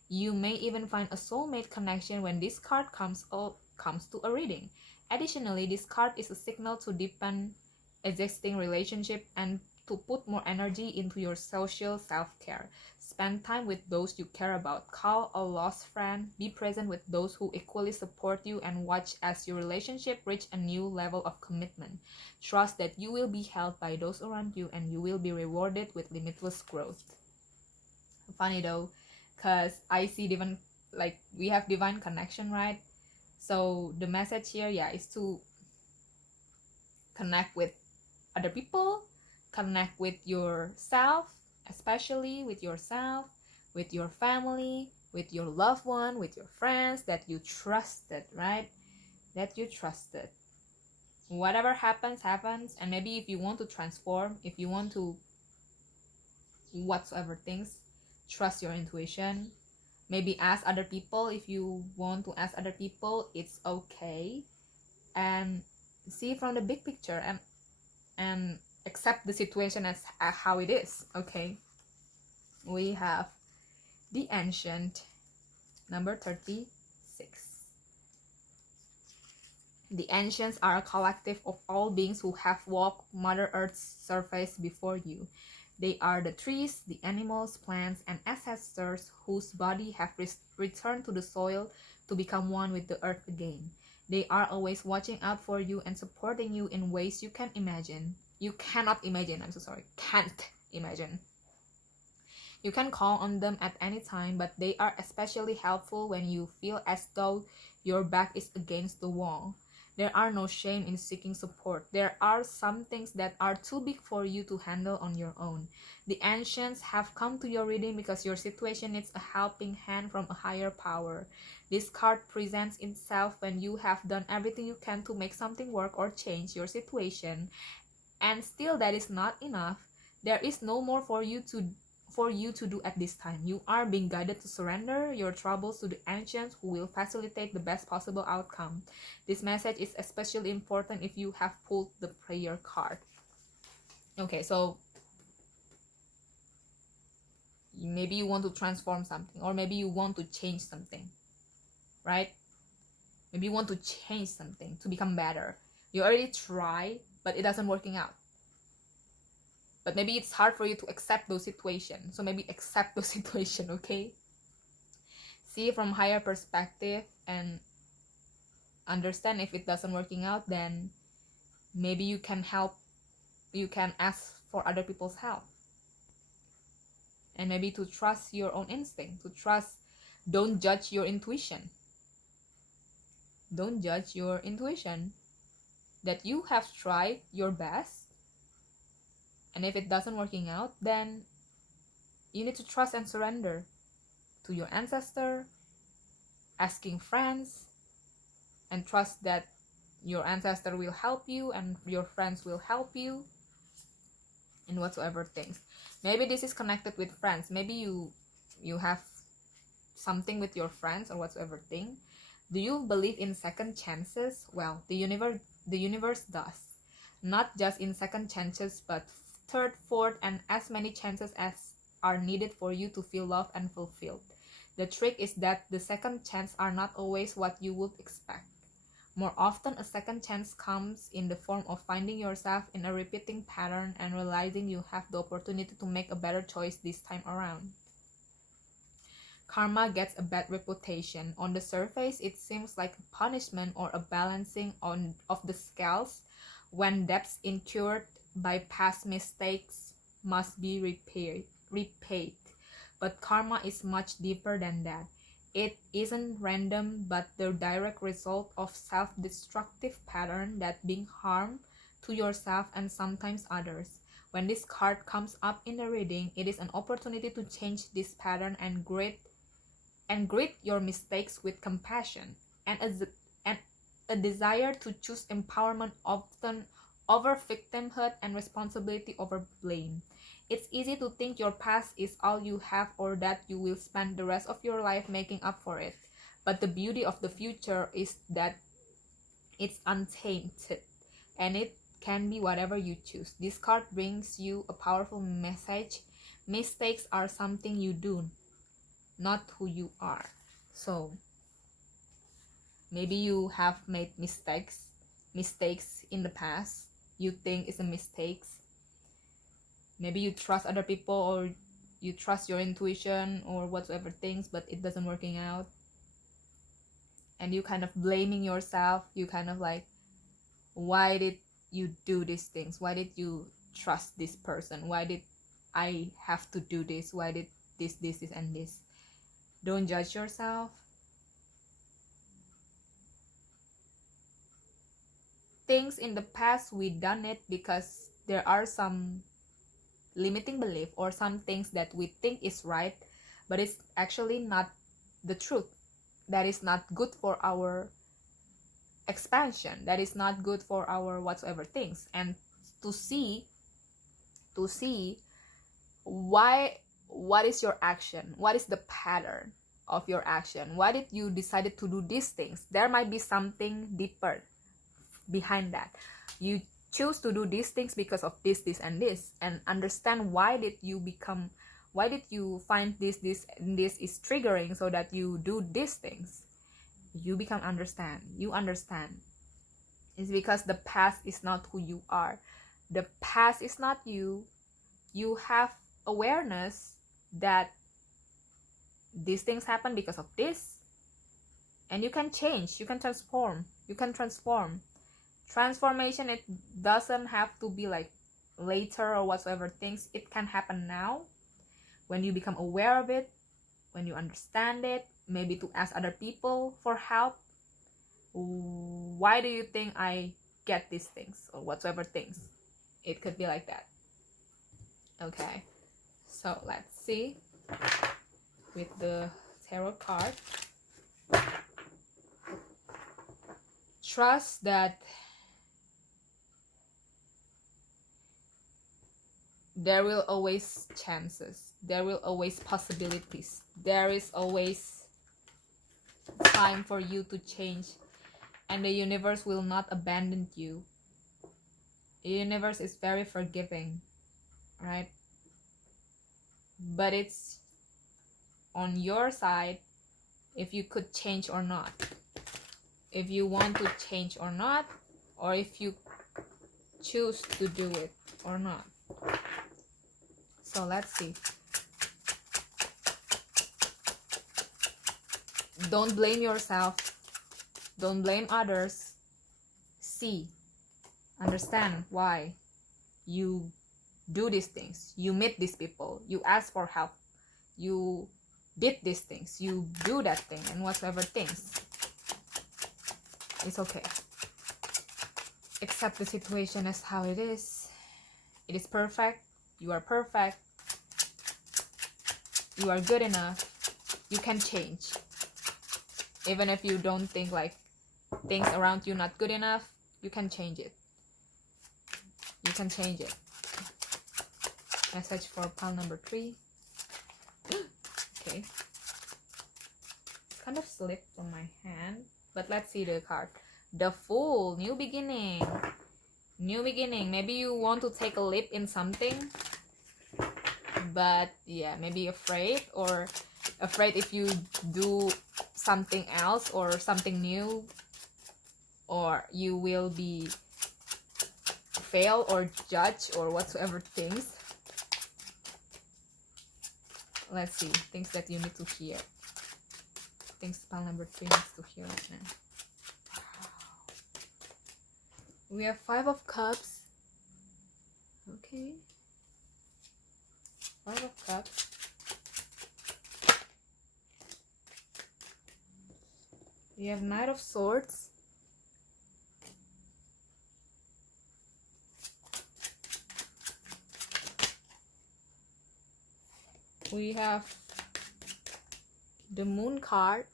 You may even find a soulmate connection when this card comes to a reading. Additionally, this card is a signal to deepen existing relationship and to put more energy into your social self-care. Spend time with those you care about. Call a lost friend. Be present with those who equally support you and watch as your relationship reach a new level of commitment. Trust that you will be held by those around you and you will be rewarded with limitless growth. Funny though, because I see divine, like we have divine connection, right? So the message here, yeah, is to connect with other people, connect with yourself, especially with yourself, with your family, with your loved one, with your friends that you trusted, right? That you trusted. Whatever happens, happens. And maybe if you want to transform, if you want to whatsoever things, trust your intuition. Maybe ask other people if you want to ask other people, it's okay. And see from the big picture and accept the situation as how it is. Okay, we have the ancient, number 36. The ancients are a collective of all beings who have walked Mother Earth's surface before you. They are the trees, the animals, plants, and ancestors whose body have returned to the soil to become one with the earth again. They are always watching out for you and supporting you in ways you can imagine. You cannot imagine, I'm so sorry, can't imagine. You can call on them at any time, but they are especially helpful when you feel as though your back is against the wall. There are no shame in seeking support. There are some things that are too big for you to handle on your own. The ancients have come to your reading because your situation needs a helping hand from a higher power. This card presents itself when you have done everything you can to make something work or change your situation, and still that is not enough. There is no more for you to do at this time. You are being guided to surrender your troubles to the ancients who will facilitate the best possible outcome. This message is especially important if you have pulled the prayer card. Okay, so maybe you want to transform something, or maybe you want to change something, right? Maybe you want to change something to become better. You already try, but it doesn't working out. But maybe it's hard for you to accept those situations. So maybe accept those situations, okay? See from higher perspective and understand if it doesn't working out, then maybe you can ask for other people's help. And maybe to trust your own instinct, don't judge your intuition. Don't judge your intuition. That you have tried your best. And if it doesn't working out, then you need to trust and surrender to your ancestor, asking friends, and trust that your ancestor will help you and your friends will help you in whatsoever things. Maybe this is connected with friends. Maybe you have something with your friends or whatsoever thing. Do you believe in second chances? Well, the universe does. Not just in second chances, but third, fourth, and as many chances as are needed for you to feel loved and fulfilled. The trick is that the second chance are not always what you would expect. More often, a second chance comes in the form of finding yourself in a repeating pattern and realizing you have the opportunity to make a better choice this time around. Karma gets a bad reputation. On the surface, it seems like a punishment or a balancing of the scales when debts incurred by past mistakes must be repaid. But karma is much deeper than that. It isn't random, but the direct result of self-destructive pattern that bring harm to yourself and sometimes others. When this card comes up in the reading, it is an opportunity to change this pattern and greet your mistakes with compassion and a desire to choose empowerment often over victimhood and responsibility over blame. It's easy to think your past is all you have or that you will spend the rest of your life making up for it. But the beauty of the future is that it's untainted and it can be whatever you choose. This card brings you a powerful message. Mistakes are something you do, not who you are. So maybe you have made mistakes in the past. You think it's a mistakes. Maybe you trust other people or you trust your intuition or whatsoever things, but it doesn't working out. And you kind of blaming yourself. You kind of like, why did you do these things? Why did you trust this person? Why did I have to do this? Why did this, and this? Don't judge yourself. Things in the past, we done it because there are some limiting belief or some things that we think is right, but it's actually not the truth. That is not good for our expansion. That is not good for our whatsoever things. And to see what is your action, what is the pattern of your action, why did you decided to do these things? There might be something deeper behind that. You choose to do these things because of this, and this, and understand why did you find this is triggering so that you do these things. You understand it's because the past is not who you are. The past is not you. You have awareness that these things happen because of this, and you can change, you can transform. Transformation, it doesn't have to be like later or whatsoever things. It can happen now when you become aware of it, when you understand it, maybe to ask other people for help. Why do you think I get these things or whatsoever things? It could be like that. Okay, so let's see with the tarot card. Trust that there will always chances, there will always possibilities, there is always time for you to change, and the universe will not abandon you. The universe is very forgiving, right? But it's on your side if you could change or not, if you want to change or not, or if you choose to do it or not. So let's see. Don't blame yourself. Don't blame others. See, understand why you do these things. You meet these people. You ask for help. You did these things. You do that thing and whatsoever things. It's okay. Accept the situation as how it is. It is perfect. You are perfect. You are good enough. You can change. Even if you don't think like things around you not good enough, you can change it. You can change it. Message for pile number 3. Okay. Kind of slipped from my hand. But let's see the card. The Fool. New beginning. New beginning. Maybe you want to take a leap in something. But yeah, maybe afraid. Or afraid if you do something else or something new. Or you will be fail or judge or whatsoever things. Let's see. Things that you need to hear. Things pile number 3 needs to hear right now. We have 5 of Cups. Okay. 5 of Cups. We have Knight of Swords. We have the Moon card.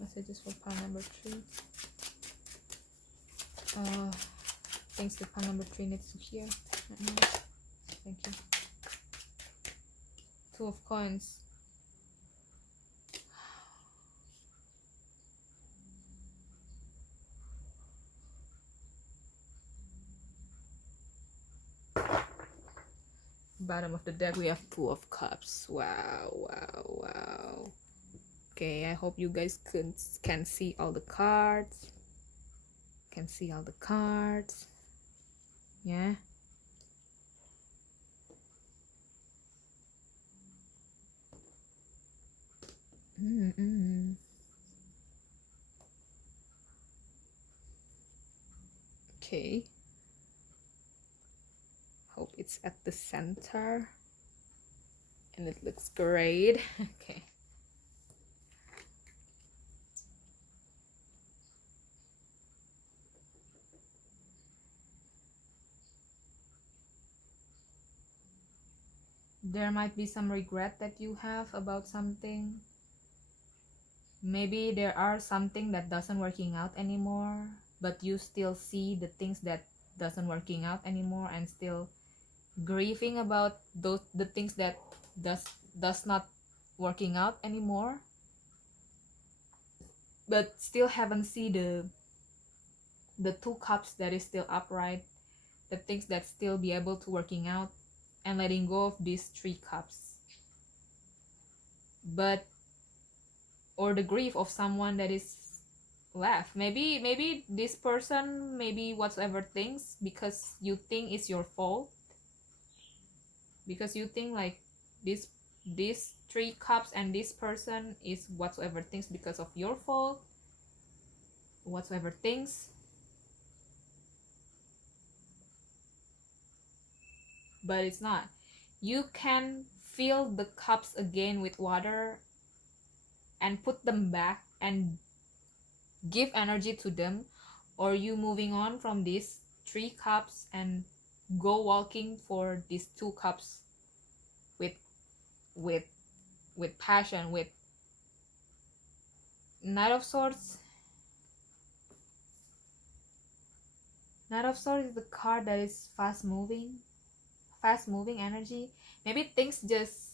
Messages for pile number 3. Things the pile number 3 needs to hear. Thank you. 2 of Coins. Bottom of the deck, we have 2 of Cups. Wow. Okay, I hope you guys can see all the cards. Yeah. Okay. Hope it's at the center. And it looks great. Okay. There might be some regret that you have about something. Maybe there are something that doesn't working out anymore, but you still see the things that doesn't working out anymore and still grieving about the things that does not working out anymore, but still haven't see the 2 cups that is still upright, the things that still be able to working out, and letting go of these 3 cups. But or the grief of someone that is left. Maybe this person, maybe whatsoever things, because you think it's your fault, because you think like these 3 cups and this person is whatsoever things because of your fault, whatsoever things. But it's not. You can fill the cups again with water and put them back and give energy to them, or you moving on from these 3 cups and go walking for these 2 cups with passion. With Knight of Swords. Knight of Swords is the card that is fast moving energy. Maybe things just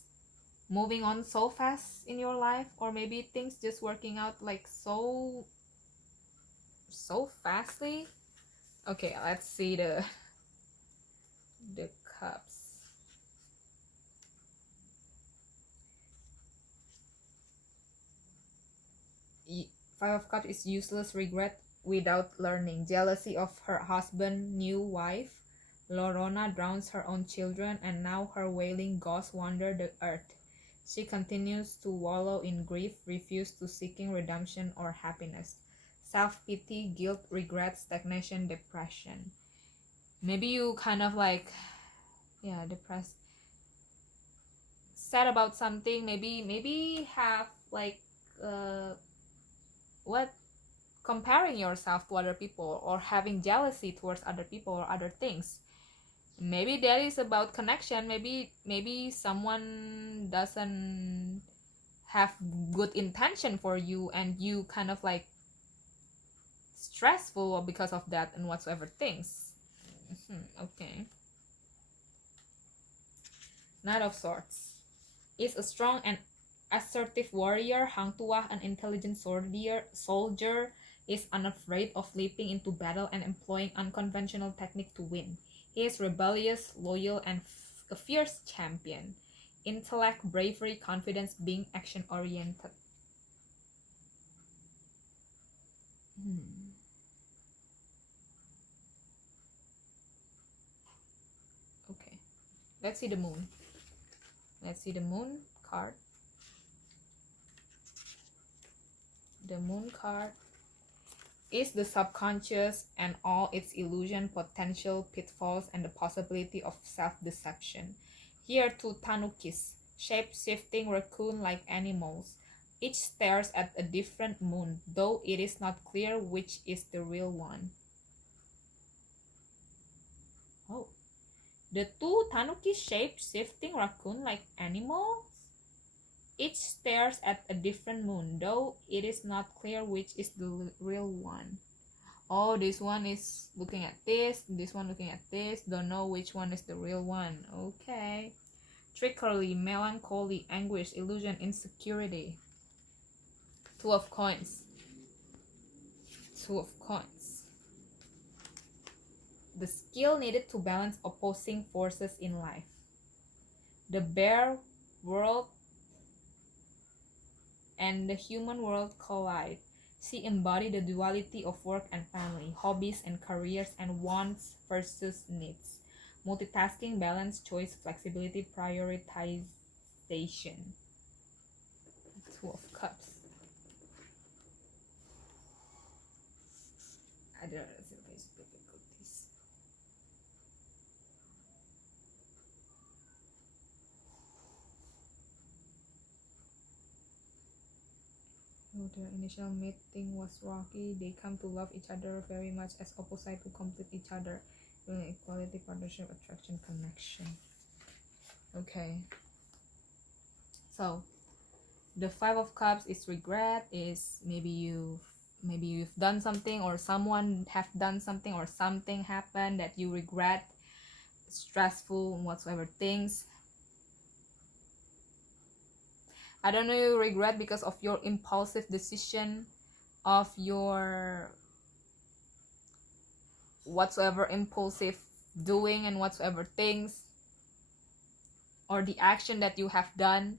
moving on so fast in your life, or maybe things just working out like so fastly. Okay, let's see the cups. 5 of Cups is useless regret without learning. Jealousy of her husband, new wife. Lorona drowns her own children, and now her wailing ghosts wander the earth. She continues to wallow in grief, refuse to seeking redemption or happiness. Self-pity, guilt, regret, stagnation, depression. Maybe you kind of like, yeah, depressed, sad about something. Maybe have like what, comparing yourself to other people, or having jealousy towards other people or other things. Maybe that is about connection. Maybe someone doesn't have good intention for you, and you kind of like stressful because of that and whatsoever things. Okay. Knight of Swords is a strong and assertive warrior. Hang Tuah, an intelligent soldier, is unafraid of leaping into battle and employing unconventional technique to win. He is rebellious, loyal, and a fierce champion. Intellect, bravery, confidence, being action-oriented. Let's see the moon. Let's see the moon card. The moon card is the subconscious and all its illusion, potential pitfalls, and the possibility of self-deception. Here, two tanukis, shape-shifting raccoon-like animals. Each stares at a different moon, though it is not clear which is the real one. Oh. The two tanuki shape-shifting raccoon-like animals each stares at a different moon, though it is not clear which is the real one. Oh, this one is looking at this one looking at this, don't know which one is the real one. Okay. Trickery, melancholy, anguish, illusion, insecurity. Two of coins. Two of coins. The skill needed to balance opposing forces in life. The bear world and the human world collide. She embodied the duality of work and family, hobbies and careers, and wants versus needs. Multitasking, balance, choice, flexibility, prioritization. Two of Cups. I don't know if it's difficulties. Their initial meeting was rocky. They come to love each other very much as opposites to complete each other. Equality, partnership, attraction, connection. Okay. So, the Five of Cups is regret. Is maybe you've done something, or someone have done something, or something happened that you regret. Stressful and whatsoever things. I don't know, you regret because of your impulsive decision, of your whatsoever impulsive doing and whatsoever things, or the action that you have done.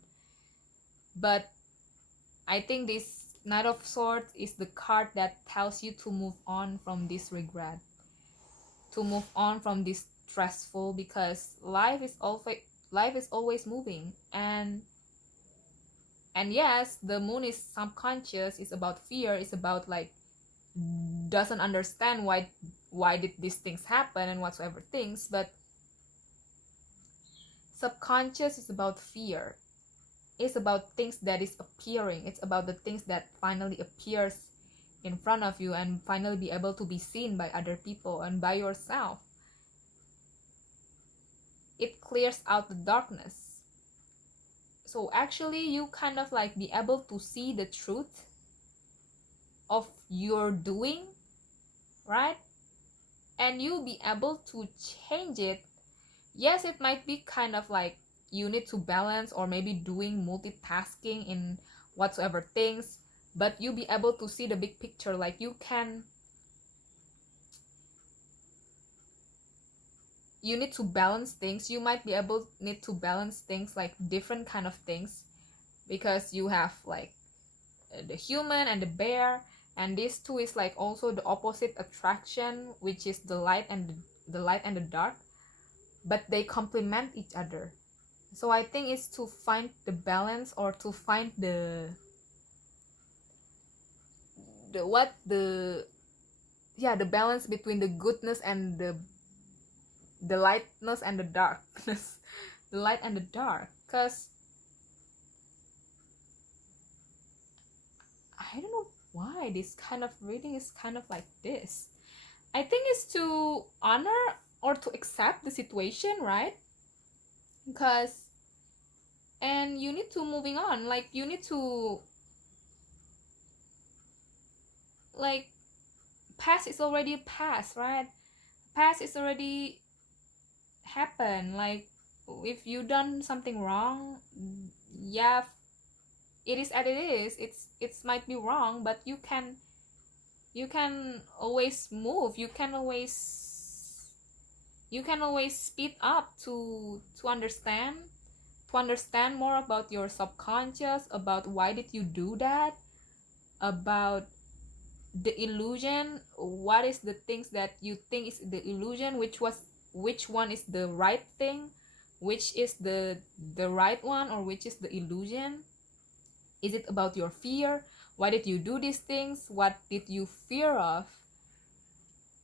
But I think this Knight of Swords is the card that tells you to move on from this regret, to move on from this stressful, because life is always moving. And yes, the moon is subconscious, it's about fear, it's about like doesn't understand why did these things happen and whatsoever things. But subconscious is about fear, it's about things that is appearing, it's about the things that finally appears in front of you and finally be able to be seen by other people and by yourself. It clears out the darkness. So actually you kind of like be able to see the truth of your doing, right? And you'll be able to change it. Yes, it might be kind of like you need to balance, or maybe doing multitasking in whatsoever things, but you'll be able to see the big picture. Like you need to balance things. You might be need to balance things, like different kind of things, because you have like the human and the bear, and these two is like also the opposite attraction, which is the light and the dark, but they complement each other. So I think it's to find the balance, or to find the balance between the goodness and the lightness and the darkness. The light and the dark. Because I don't know why this kind of reading is kind of like this. I think it's to honor or to accept the situation, right? Because and you need to moving on, like you need to, like, past is already past, right? Past is already happened. Like if you done something wrong, yeah, it is as it is. It might be wrong, but you can always move. You can always speed up to understand more about your subconscious, about why did you do that, about the illusion, what is the things that you think is the illusion, which one is the right thing, which is the right one or which is the illusion. Is it about your fear? Why did you do these things? What did you fear of?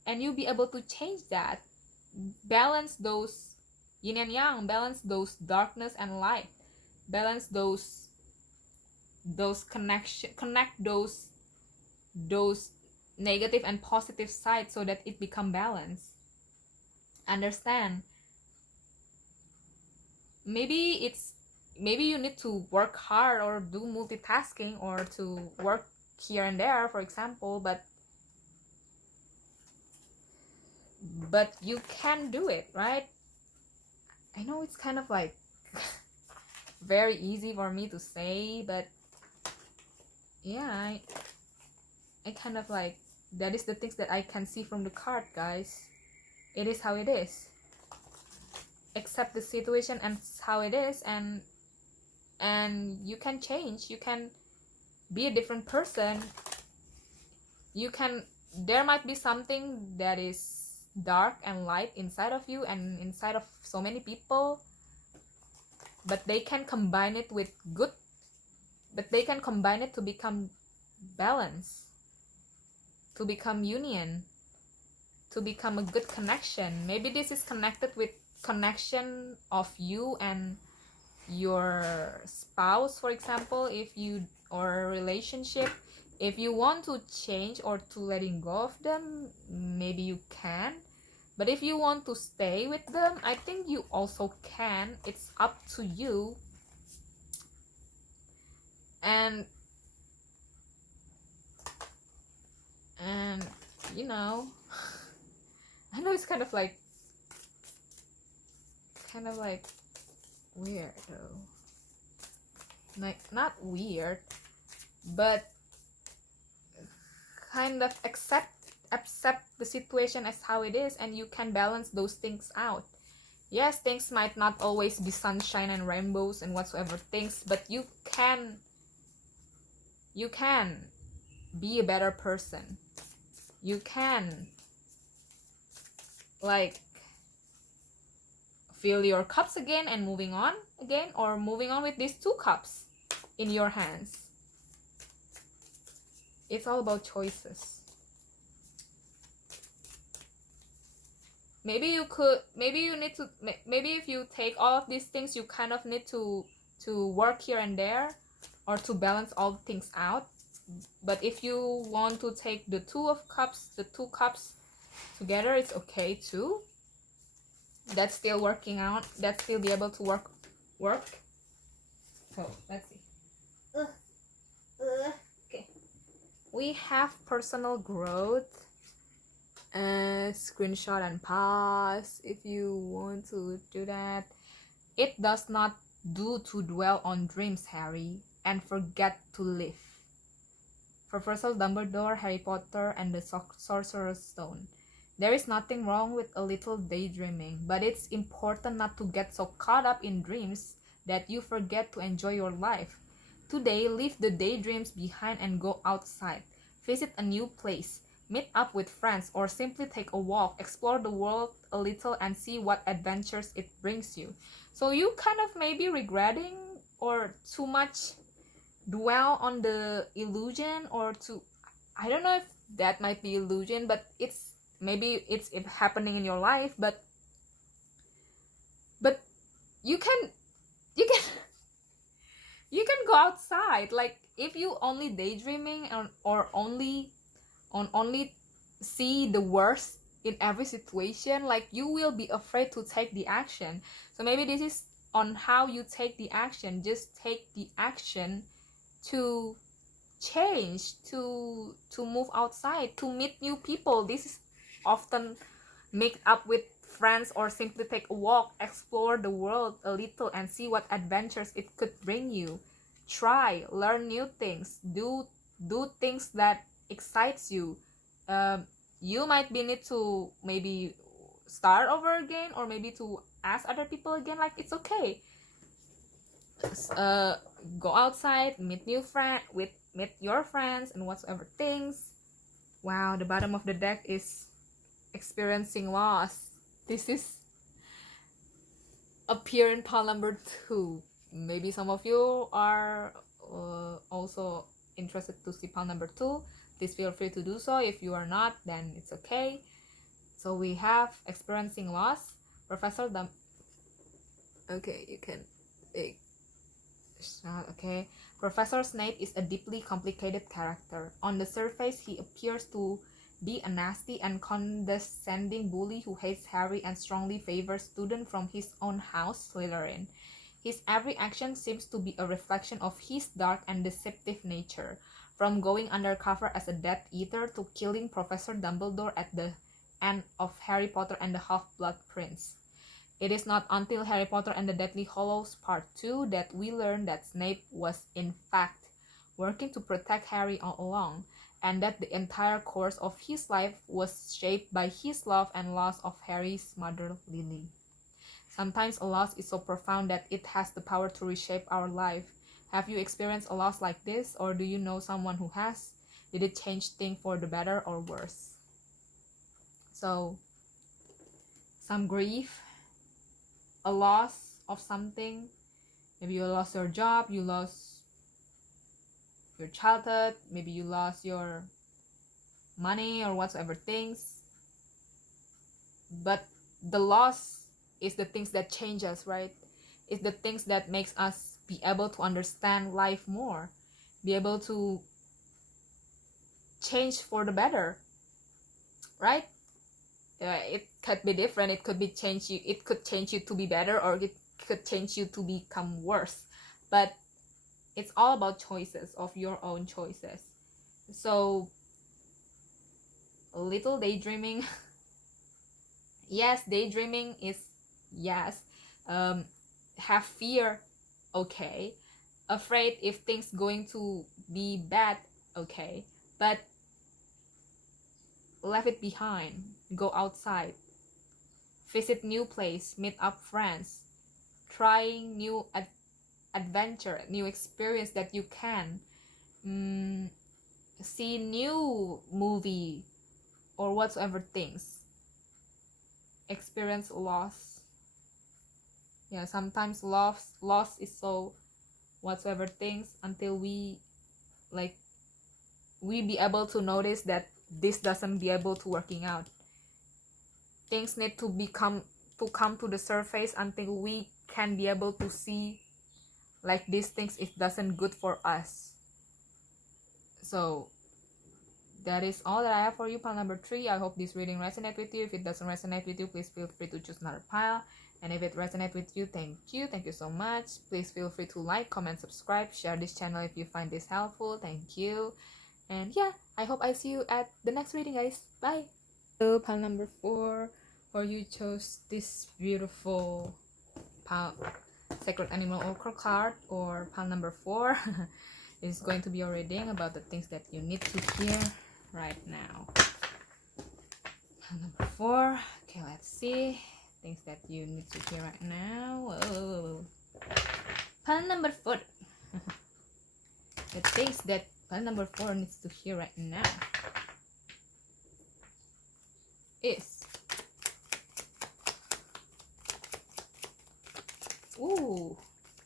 And you'll be able to change that. Balance those yin and yang, balance those darkness and light, balance those connection, connect those negative and positive sides so that it become balanced. Understand? Maybe you need to work hard or do multitasking or to work here and there, for example, but you can do it, right? I know it's kind of like very easy for me to say, but yeah, I kind of like, that is the things that I can see from the card, guys. It is how it is. Accept the situation and how it is, and you can change. You can be a different person. You can, there might be something that is dark and light inside of you and inside of so many people, but they can combine it with good, but they can combine it to become balance, to become union, to become a good connection. Maybe this is connected with connection of you and your spouse, for example, if you, or a relationship. If you want to change or to letting go of them, maybe you can. But if you want to stay with them, I think you also can. It's up to you. And you know, I know it's kind of like weird though. Like, not weird, but kind of accept the situation as how it is, and you can balance those things out. Yes, things might not always be sunshine and rainbows and whatsoever things, but you can be a better person. You can like fill your cups again and moving on again, or moving on with these 2 cups in your hands. It's all about choices. Maybe if you take all of these things, you kind of need to work here and there, or to balance all things out. But if you want to take the 2 cups together, it's okay too. That's still working out. That's still be able to work. So let's see. Okay, we have personal growth. Screenshot and pause if you want to do that. It does not do to dwell on dreams, Harry, and forget to live. Professor Dumbledore, Harry Potter, and the Sorcerer's Stone. There is nothing wrong with a little daydreaming, but it's important not to get so caught up in dreams that you forget to enjoy your life. Today, leave the daydreams behind and go outside. Visit a new place. Meet up with friends, or simply take a walk, explore the world a little and see what adventures it brings you. So you kind of may be regretting or too much dwell on the illusion, or to, I don't know if that might be illusion, but it's happening in your life, but you can go outside. Like, if you only daydreaming or only see the worst in every situation, like, you will be afraid to take the action. So maybe this is on how you take the action. Just take the action to change, to move outside, to meet new people. This is often meet up with friends, or simply take a walk, explore the world a little and see what adventures it could bring you. Try, learn new things, do things that excites you. You might be need to maybe start over again, or maybe to ask other people again. Like, it's okay. Go outside, meet your friends and whatsoever things. Wow, the bottom of the deck is experiencing loss. This is appear in pile number 2. Maybe some of you are also interested to see pile number 2. Please feel free to do so. If you are not, then it's okay. So we have experiencing loss. Professor Dum. Okay, you can. Okay. Professor Snape is a deeply complicated character. On the surface, he appears to be a nasty and condescending bully who hates Harry and strongly favors students from his own house, Slytherin. His every action seems to be a reflection of his dark and deceptive nature, from going undercover as a Death Eater to killing Professor Dumbledore at the end of Harry Potter and the Half-Blood Prince. It is not until Harry Potter and the Deathly Hallows Part 2 that we learn that Snape was in fact working to protect Harry all along, and that the entire course of his life was shaped by his love and loss of Harry's mother, Lily. Sometimes a loss is so profound that it has the power to reshape our life. Have you experienced a loss like this, or do you know someone who has? Did it change things for the better or worse? So, some grief, a loss of something. Maybe you lost your job, you lost your childhood, maybe you lost your money or whatsoever things. But the loss is the things that change us, right? It's the things that makes us be able to understand life more, be able to change for the better, right? It could be different. It could change you to be better, or it could change you to become worse. But it's all about choices, of your own choices. So a little daydreaming. Yes, daydreaming is yes. Have fear, okay. Afraid if things going to be bad, okay. But leave it behind. Go outside. Visit new place. Meet up friends. Trying new adventure, new experience that you can. See new movie or whatsoever things. Experience loss. Yeah, sometimes loss is so whatsoever things until we be able to notice that this doesn't be able to working out. Things need to come to the surface until we can be able to see like these things, it doesn't good for us. So that is all that I have for you, pile number 3. I hope this reading resonates with you. If it doesn't resonate with you, please feel free to choose another pile. And if it resonates with you, thank you so much. Please feel free to like, comment, subscribe, share this channel if you find this helpful. Thank you. And yeah, I hope I see you at the next reading, guys. Bye. So pile number 4, or you chose this beautiful pile, Sacred Animal Oracle card, or pile number 4 is going to be a reading about the things that you need to hear right now. Pile number 4. Okay, let's see things that you need to hear right now. Whoa. Pile number 4. The things that pile number 4 needs to hear right now is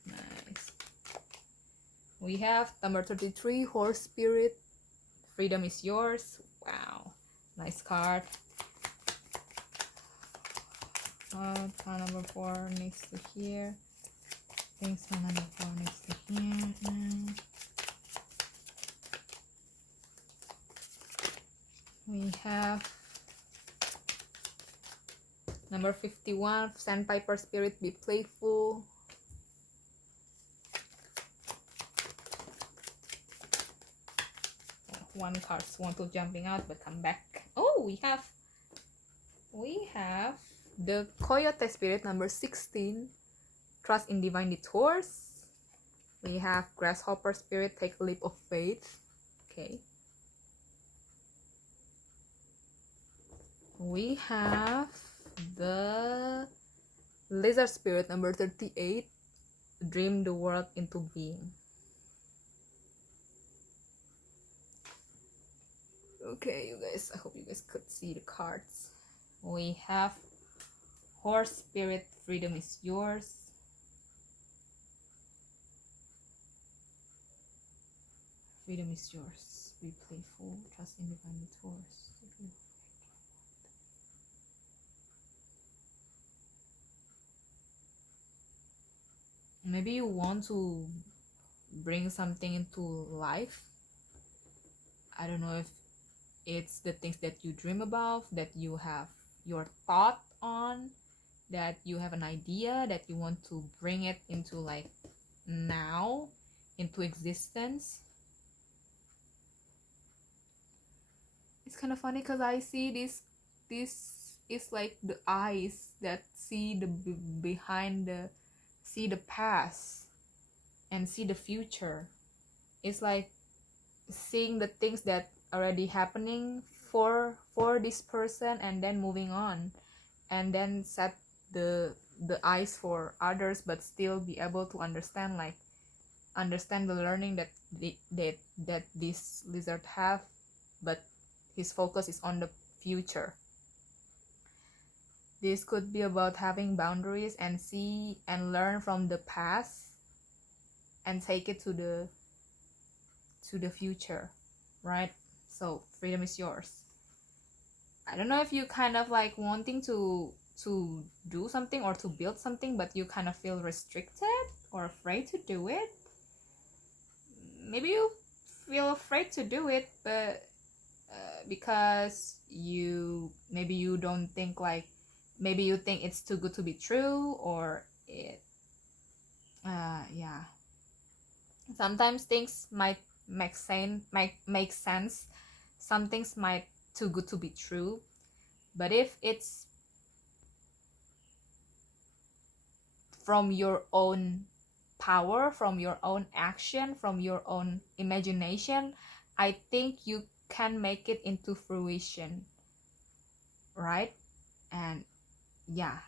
nice. We have number 33, Horse Spirit. Freedom is yours. Wow, nice card. Pile number 4 needs to hear. Things pile number 4 needs to hear now. We have number 51, Sandpiper Spirit, be playful. One card's want to jumping out but come back. Oh, we have the Coyote Spirit, number 16, Trust in Divine Detours. We have Grasshopper Spirit, take a leap of faith. Okay. We have the Lizard Spirit, number 38, dream the world into being. Okay, you guys, I hope you guys could see the cards. We have Horse spirit, freedom is yours. Freedom is yours. Be playful. Trust in divine force. Maybe you want to bring something into life. I don't know if it's the things that you dream about, that you have your thought on, that you have an idea that you want to bring it into like now, into existence. It's kind of funny because I see this is like the eyes that see the behind the, see the past and see the future. It's like seeing the things that already happening for this person, and then moving on, and then set the eyes for others, but still be able to understand, like understand the learning that that this lizard have, but his focus is on the future. This could be about having boundaries and see and learn from the past and take it to the future, right? So freedom is yours. I don't know if you kind of like wanting to do something or to build something, but you kind of feel restricted or afraid to do it. Maybe you feel afraid to do it, but because maybe you don't think, like maybe you think it's too good to be true, or it yeah, sometimes things might make sense. Some things might too good to be true, but if it's from your own power, from your own action, from your own imagination, I think you can make it into fruition, right? And yeah,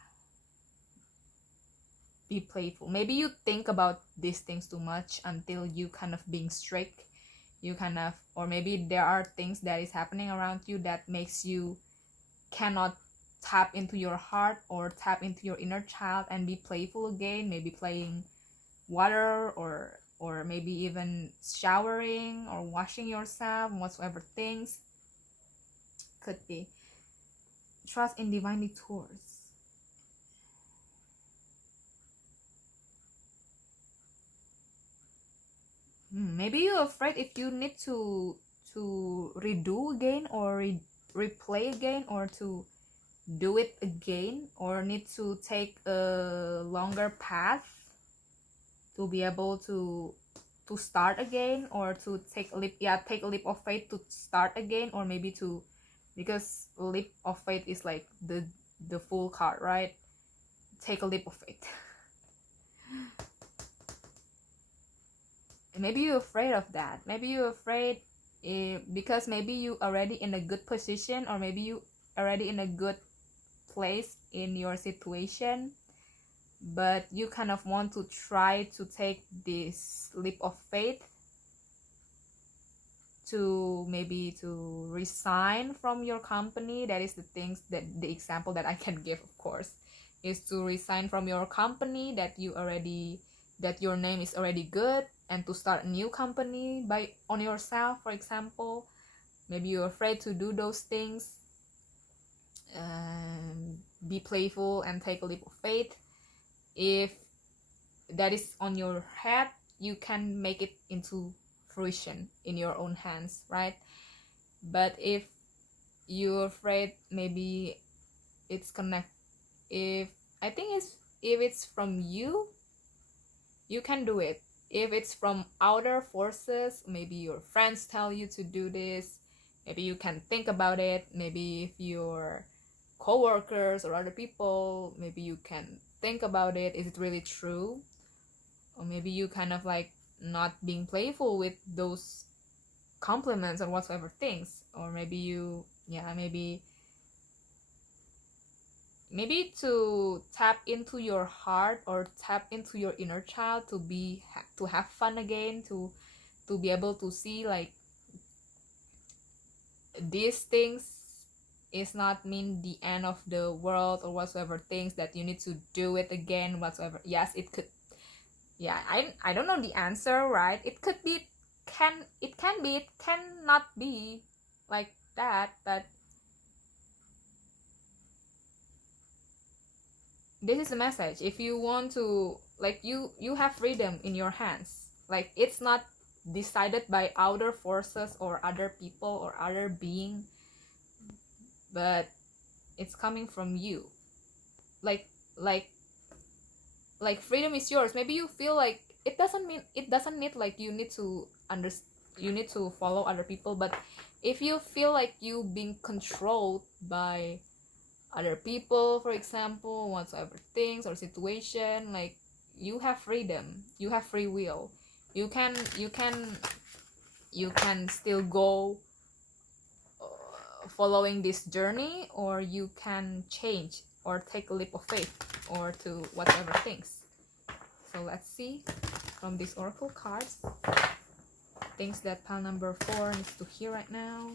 be playful. Maybe you think about these things too much until you kind of being strict, you kind of, or maybe there are things that is happening around you that makes you cannot tap into your heart or tap into your inner child and be playful again. Maybe playing water, or maybe even showering or washing yourself, whatsoever things could be. Trust in divine tours. Maybe you're afraid if you need to redo again, or replay again, or to do it again, or need to take a longer path to be able to start again, or to take a leap of faith to start again, or maybe to, because leap of faith is like the full card, right? Take a leap of faith. Maybe you're afraid of that. Maybe you're afraid because maybe you already in a good position, or maybe you already in a good place in your situation, but you kind of want to try to take this leap of faith to maybe to resign from your company. That is the things that the example that I can give, of course, is to resign from your company that your name is already good, and to start a new company on yourself, for example. Maybe you're afraid to do those things. Be playful and take a leap of faith. If that is on your head, you can make it into fruition in your own hands, right? But if you're afraid, maybe it's if it's from you can do it. If it's from outer forces, maybe your friends tell you to do this, maybe you can think about it. Maybe if your co-workers or other people, maybe you can think about it. Is it really true? Or maybe you kind of like not being playful with those compliments or whatsoever things. Or maybe you maybe to tap into your heart or tap into your inner child to have fun again, to be able to see like these things it's not mean the end of the world or whatsoever things that you need to do it again whatsoever. Yes, it could. Yeah, I don't know the answer, right? It could be, it can be, it cannot be like that, but this is the message. If you want to, like, you have freedom in your hands. Like, it's not decided by outer forces or other people or other being, but it's coming from you. Like freedom is yours. Maybe you feel like it doesn't mean like you need to you need to follow other people, but if you feel like you being controlled by other people, for example, whatsoever things or situation, like, you have freedom, you have free will. You can still go following this journey, or you can change or take a leap of faith or to whatever things. So let's see from these oracle cards things that pile number 4 needs to hear right now.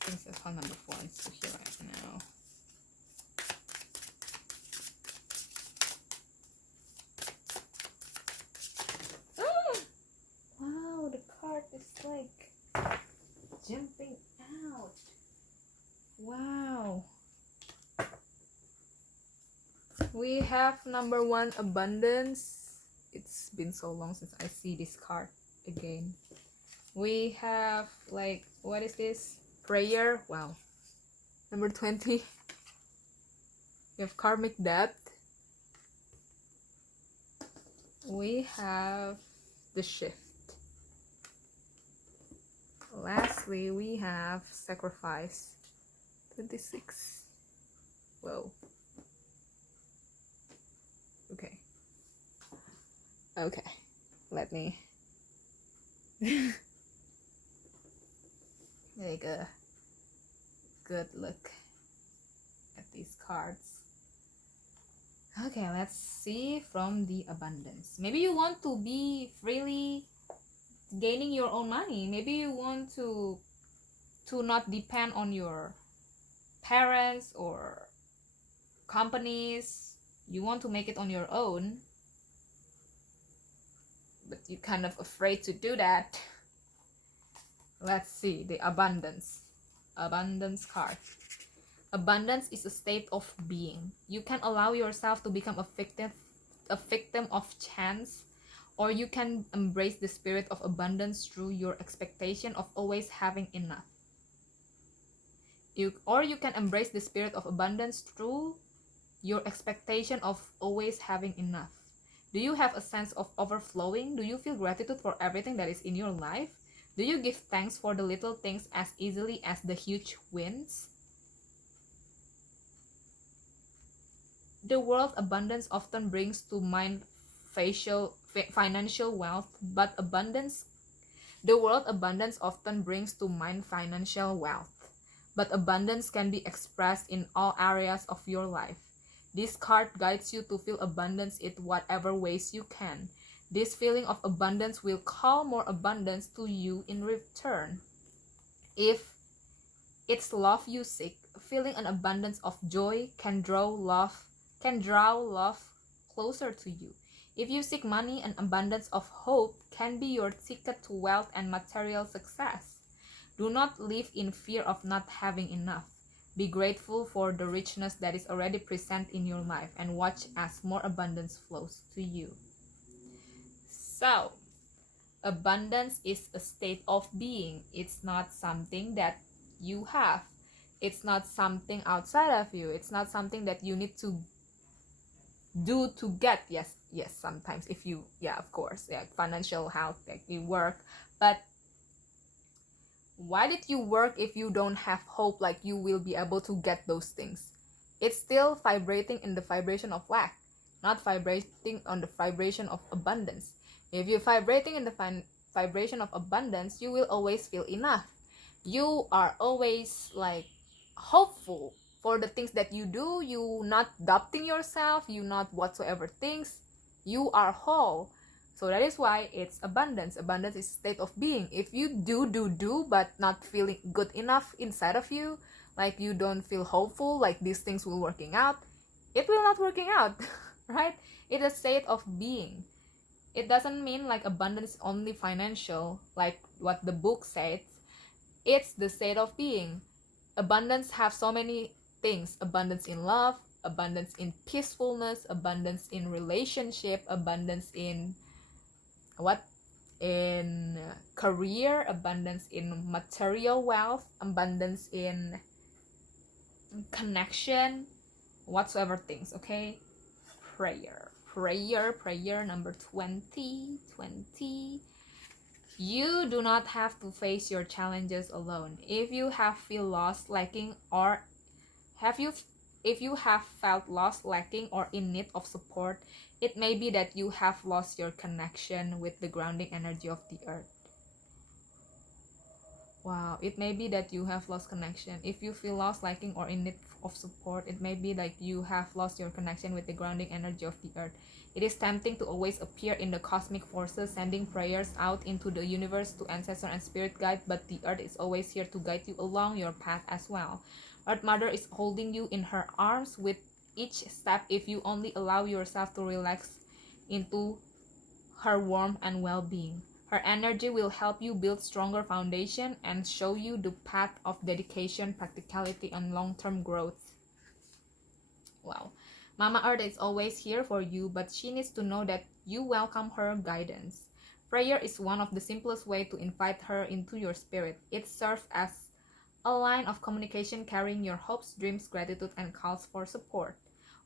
Things that pile number 4 needs to hear right now. Wow, the card is like jumping out. Wow. We have number 1, abundance. It's been so long since I see this card again. We have, like, what is this? Prayer. Wow. Number 20. We have karmic debt. We have the shift. Lastly, we have sacrifice. 26. Whoa. Okay. Let me take a good look at these cards. Okay, let's see from the abundance. Maybe you want to be freely gaining your own money. Maybe you want to not depend on your parents or companies. You want to make it on your own, but you're kind of afraid to do that. Let's see the abundance card. Abundance is a state of being. You can allow yourself to become a victim of chance, or you can embrace the spirit of abundance through your expectation of always having enough. You can embrace the spirit of abundance through your expectation of always having enough. Do you have a sense of overflowing? Do you feel gratitude for everything that is in your life? Do you give thanks for the little things as easily as the huge wins? The word abundance often brings to mind financial wealth, but the word abundance often brings to mind financial wealth, but abundance can be expressed in all areas of your life. This card guides you to feel abundance in whatever ways you can. This feeling of abundance will call more abundance to you in return. If it's love you seek, feeling an abundance of joy can draw love closer to you. If you seek money, an abundance of hope can be your ticket to wealth and material success. Do not live in fear of not having enough. Be grateful for the richness that is already present in your life and watch as more abundance flows to you. So, abundance is a state of being. It's not something that you have. It's not something outside of you. It's not something that you need to do to get. Yes, sometimes if you, of course, financial health, like you work, but why did you work if you don't have hope like you will be able to get those things? It's still vibrating in the vibration of lack, not vibrating on the vibration of abundance. If you're vibrating in the vibration of abundance, you will always feel enough. You are always like hopeful for the things that you do. You not doubting yourself, you not whatsoever things. You are whole. So that is why it's abundance. Abundance is state of being. If you do but not feeling good enough inside of you, like you don't feel hopeful like these things will working out, it will not working out. Right? It's a state of being. It doesn't mean like abundance is only financial, like what the book says. It's the state of being. Abundance have so many things: abundance in love, abundance in peacefulness, abundance in relationship, abundance in what, in career, abundance in material wealth, abundance in connection, whatsoever things. Okay, prayer number 20. You do not have to face your challenges alone. If you have feel lost, lacking, or if you have felt lost, lacking, or in need of support, it may be that you have lost your connection with the grounding energy of the earth. Wow, it may be that you have lost connection. If you feel lost, lacking, or in need of support, it may be like you have lost your connection with the grounding energy of the earth. It is tempting to always appear in the cosmic forces, sending prayers out into the universe to ancestor and spirit guide, but the earth is always here to guide you along your path as well. Earth Mother is holding you in her arms with each step if you only allow yourself to relax into her warmth and well-being. Her energy will help you build stronger foundation and show you the path of dedication, practicality, and long-term growth. Wow. Mama Earth is always here for you, but she needs to know that you welcome her guidance. Prayer is one of the simplest ways to invite her into your spirit. It serves as a line of communication carrying your hopes, dreams, gratitude, and calls for support.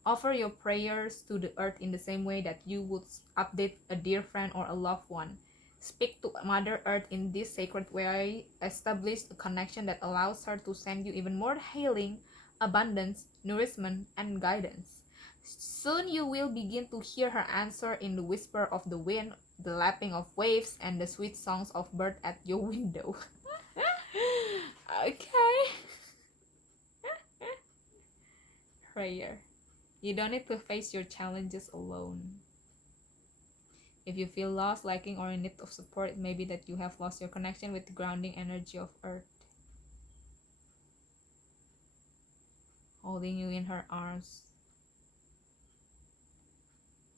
Offer your prayers to the earth in the same way that you would update a dear friend or a loved one. Speak to Mother Earth in this sacred way. Establish a connection that allows her to send you even more healing, abundance, nourishment, and guidance. Soon you will begin to hear her answer in the whisper of the wind, the lapping of waves, and the sweet songs of birds at your window. Okay. Prayer. You don't need to face your challenges alone. If you feel lost, lacking, or in need of support, it may be that you have lost your connection with the grounding energy of Earth, holding you in her arms.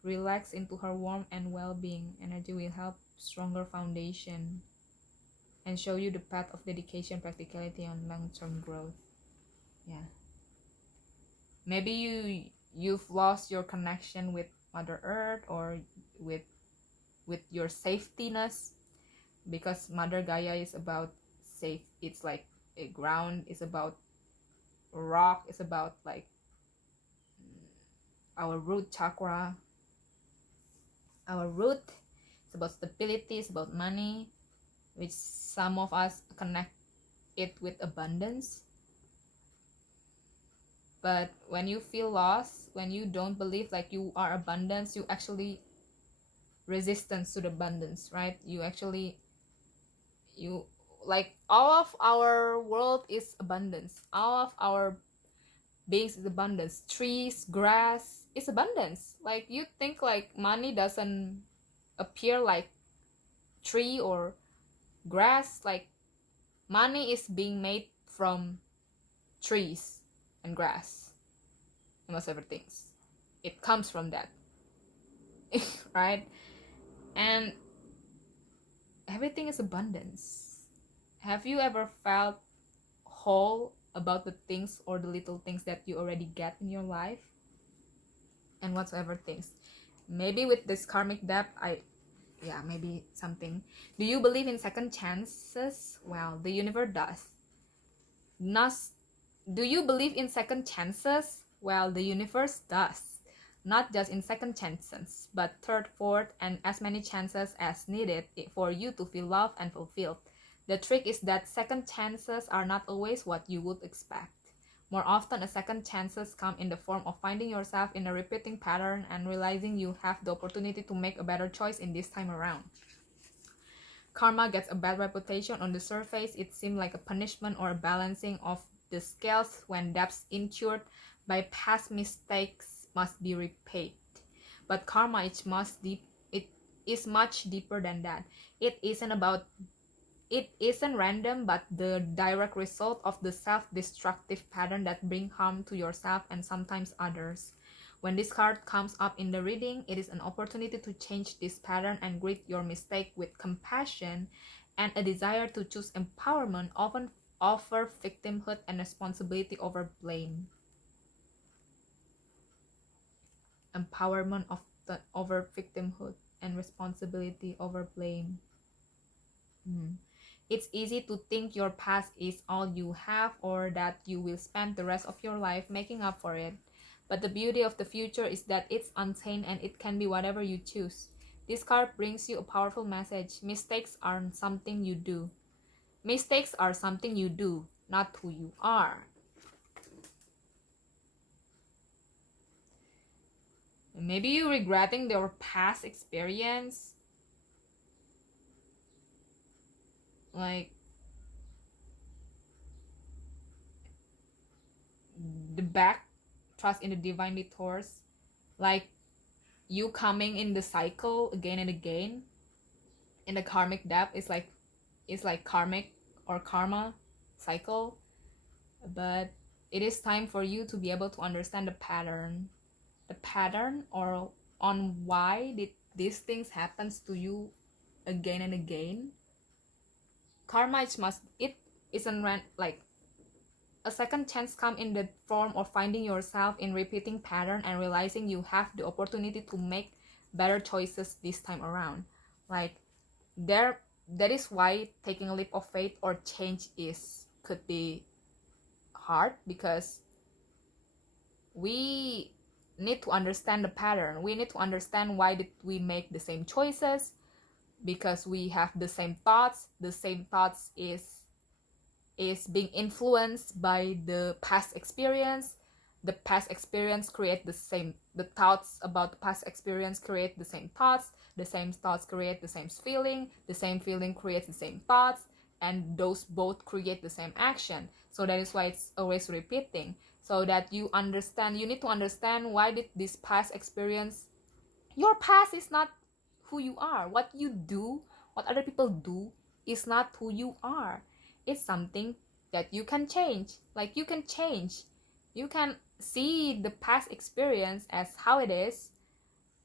Relax into her warmth and well-being. Energy will help stronger foundation and show you the path of dedication, practicality, and long-term growth. Yeah. Maybe you've lost your connection with Mother Earth or with your safetyness, because Mother Gaia is about safe. It's like a ground, it's about rock, it's about like our root chakra. Our root, it's about stability, it's about money, which some of us connect it with abundance. But when you feel lost, when you don't believe like you are abundance, you actually resistance to the abundance, right? You like all of our world is abundance. All of our beings is abundance. Trees, grass is abundance. Like you think like money doesn't appear like tree or grass. Like money is being made from trees and grass and most other things. It comes from that. Right? And everything is abundance. Have you ever felt whole about the things or the little things that you already get in your life? And whatsoever things. Maybe with this karmic debt, maybe something. Do you believe in second chances? Well, the universe does. Do you believe in second chances? Well, the universe does. Not just in second chances, but third, fourth, and as many chances as needed for you to feel loved and fulfilled. The trick is that second chances are not always what you would expect. More often, a second chances come in the form of finding yourself in a repeating pattern and realizing you have the opportunity to make a better choice in this time around. Karma gets a bad reputation. On the surface, it seems like a punishment or a balancing of the scales when debts incurred by past mistakes must be repaid. But karma is much deeper than that. It isn't random, but the direct result of the self-destructive pattern that bring harm to yourself and sometimes others. When this card comes up in the reading, it is an opportunity to change this pattern and greet your mistake with compassion and a desire to choose empowerment, often over victimhood and responsibility over blame. Empowerment over victimhood and responsibility over blame. It's easy to think your past is all you have or that you will spend the rest of your life making up for it. But the beauty of the future is that it's untamed and it can be whatever you choose. This card brings you a powerful message. Mistakes aren't something you do. Mistakes are something you do, not who you are. Maybe you're regretting your past experience. Like the back, trust in the divine detours. Like you coming in the cycle again and again. In the karmic debt, it's like karmic or karma cycle. But it is time for you to be able to understand the pattern or on why did these things happens to you again and again. Karma isn't like a second chance come in the form of finding yourself in repeating pattern and realizing you have the opportunity to make better choices this time around. Like that is why taking a leap of faith or change could be hard, because we need to understand the pattern. We need to understand why did we make the same choices, because we have the same thoughts. The same thoughts is being influenced by the past experience. The past experience create the thoughts about the past experience create the same thoughts. The same thoughts create the same feeling. The same feeling creates the same thoughts, and those both create the same action. So that is why it's always repeating. So that you need to understand why did this past experience. Your past is not who you are. What you do, what other people do, is not who you are. It's something that you can change. Like you can change. You can see the past experience as how it is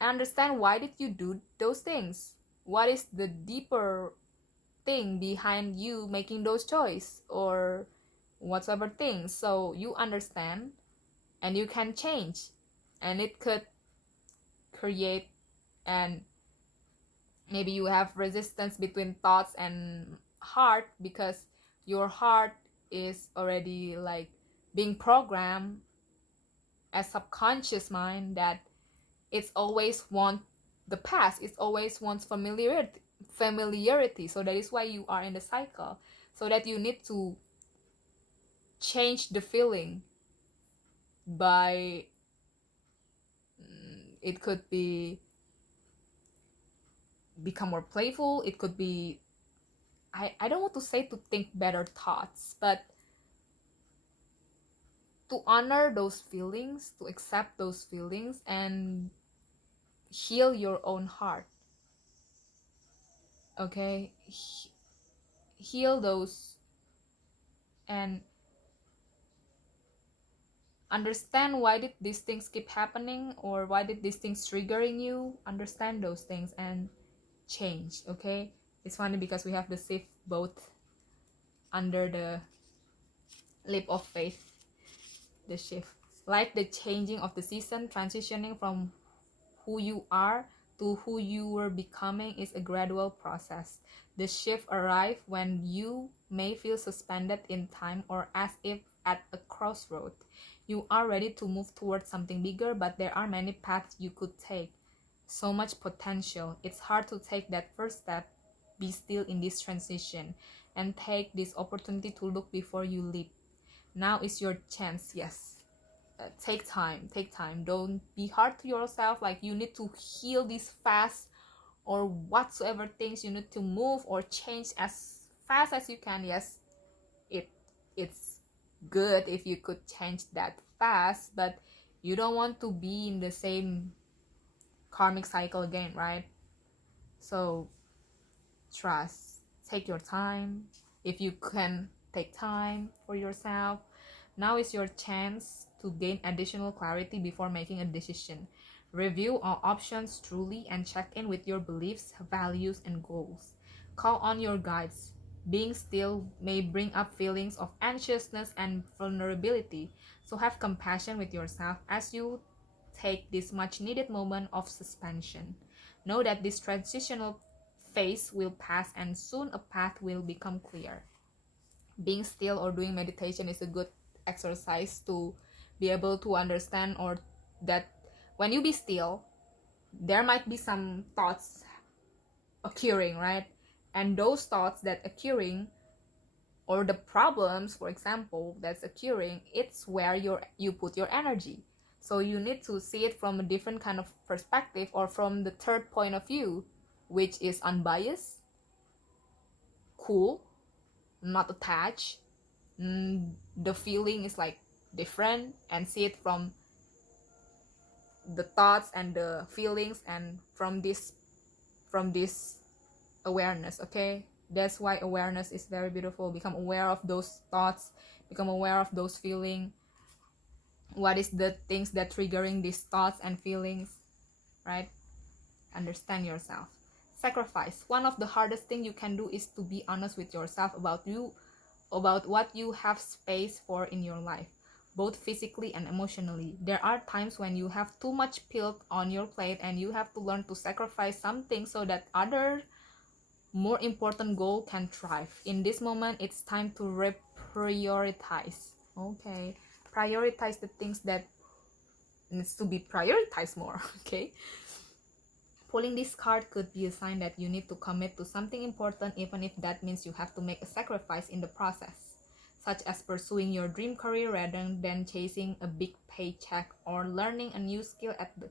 and understand why did you do those things. What is the deeper thing behind you making those choices or whatsoever things. So you understand and you can change, and it could create, and maybe you have resistance between thoughts and heart, because your heart is already like being programmed as subconscious mind that it's always want the past, it always wants familiarity. So that is why you are in the cycle, so that you need to change the feeling by it could be become more playful. It could be I don't want to say to think better thoughts, but to honor those feelings, to accept those feelings, and heal your own heart. Okay, heal those and understand why did these things keep happening, or why did these things triggering you. Understand those things and change. Okay, it's funny because we have the safe both under the leap of faith, the shift, like the changing of the season. Transitioning from who you are to who you were becoming is a gradual process. The shift arrives when you may feel suspended in time or as if at a crossroad. You are ready to move towards something bigger, but there are many paths you could take. So much potential. It's hard to take that first step. Be still in this transition and take this opportunity to look before you leap. Now is your chance. Yes. Take time. Don't be hard to yourself. Like you need to heal this fast, or whatsoever things you need to move or change as fast as you can. Yes, it's good if you could change that fast, but you don't want to be in the same karmic cycle again, right? So trust, take your time. If you can take time for yourself, now is your chance to gain additional clarity before making a decision. Review all options truly and check in with your beliefs, values, and goals. Call on your guides. Being still may bring up feelings of anxiousness and vulnerability, so have compassion with yourself as you take this much needed moment of suspension. Know that this transitional phase will pass and soon a path will become clear. Being still or doing meditation is a good exercise to be able to understand, or that when you be still, there might be some thoughts occurring, right? And those thoughts that occurring, or the problems, for example, that's occurring, it's where you put your energy. So you need to see it from a different kind of perspective, or from the third point of view, which is unbiased, cool, not attached. The feeling is like different, and see it from the thoughts and the feelings, and from this awareness. Okay, that's why awareness is very beautiful. Become aware of those thoughts, become aware of those feelings. What is the things that triggering these thoughts and feelings, right? Understand yourself. Sacrifice. One of the hardest thing you can do is to be honest with yourself about what you have space for in your life, both physically and emotionally. There are times when you have too much piled on your plate, and you have to learn to sacrifice something so that other more important goal can thrive. In this moment, it's time to reprioritize. Okay, prioritize the things that needs to be prioritized more. Okay, pulling this card could be a sign that you need to commit to something important, even if that means you have to make a sacrifice in the process, such as pursuing your dream career rather than chasing a big paycheck, or learning a new skill at the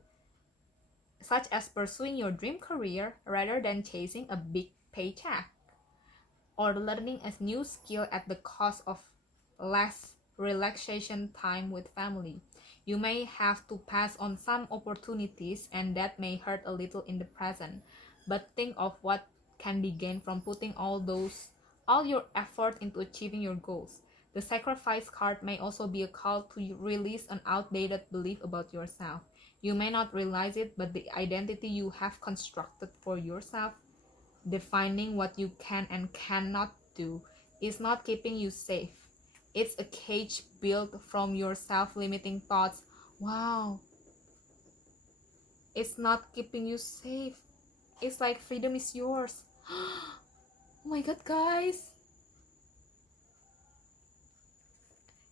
such as pursuing your dream career rather than chasing a big paycheck, or learning a new skill at the cost of less relaxation time with family. You may have to pass on some opportunities, and that may hurt a little in the present, but think of what can be gained from putting all your effort into achieving your goals. The sacrifice card may also be a call to release an outdated belief about yourself. You may not realize it, but the identity you have constructed for yourself, defining what you can and cannot do, is not keeping you safe. It's a cage built from your self-limiting thoughts. Wow. It's not keeping you safe. It's like freedom is yours. Oh my god, guys.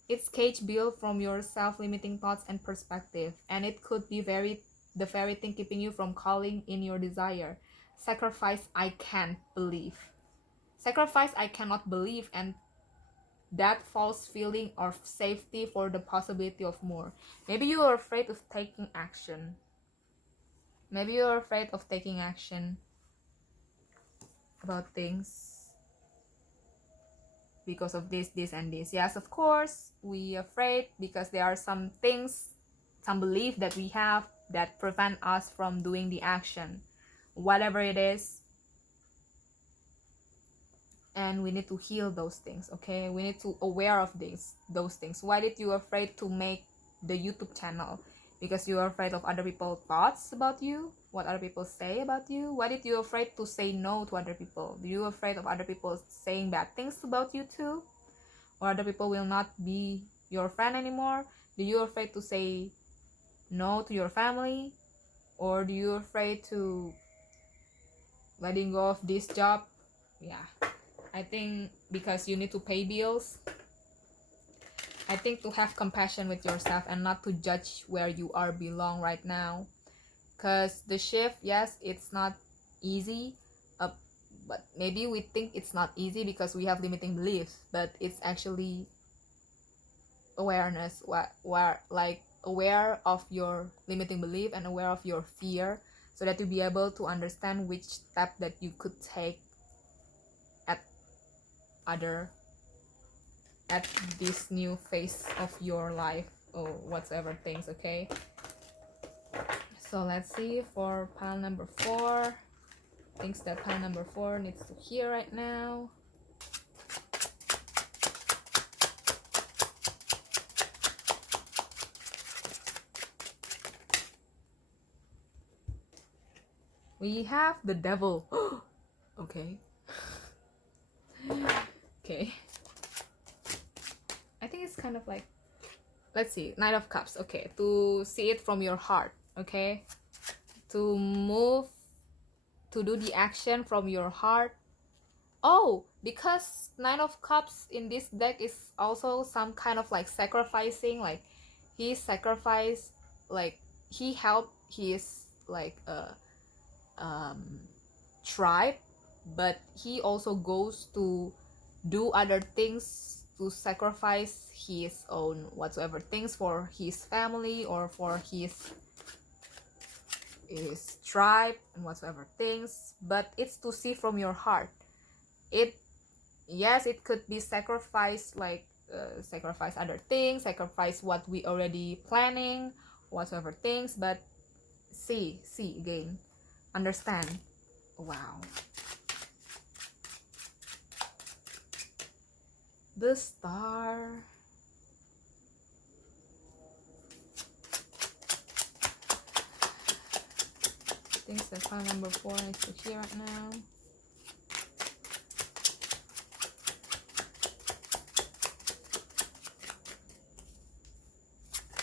It's cage built from your self-limiting thoughts and perspective, and it could be the very thing keeping you from calling in your desire. Sacrifice I can't believe. Sacrifice I cannot believe, and that false feeling of safety for the possibility of more. Maybe you are afraid of taking action. Maybe you are afraid of taking action about things because of this, and this. Yes, of course, we are afraid because there are some things, some belief that we have that prevent us from doing the action, whatever it is. And we need to heal those things. Okay, we need to aware of those things. Why did you afraid to make the YouTube channel? Because you are afraid of other people's thoughts about you, what other people say about you. Why did you afraid to say no to other people? Do you afraid of other people saying bad things about you too, or other people will not be your friend anymore? Do you afraid to say no to your family, or do you afraid to letting go of this job? Yeah, I think because you need to pay bills. I think to have compassion with yourself and not to judge where you are belong right now. Because the shift, yes, it's not easy. But maybe we think it's not easy because we have limiting beliefs. But it's actually awareness. Where like aware of your limiting belief and aware of your fear. so that you'll be able to understand which step that you could take at this new phase of your life or whatever things. Okay, so let's see for pile number 4, things that pile number 4 needs to hear right now. We have the devil. Okay. Okay. I think it's kind of like, let's see, Knight of Cups. Okay, to see it from your heart. Okay, to do the action from your heart. Oh, because Nine of Cups in this deck is also some kind of like sacrificing, like he sacrificed, like he helped his like tribe, but he also goes to do other things to sacrifice his own whatsoever things for his family or for his tribe and whatsoever things. But it's to see from your heart. Yes, it could be sacrifice, like sacrifice other things, sacrifice what we already planning, whatsoever things, but see again, understand. Wow, the Star. Things that file number 4 is to hear right now.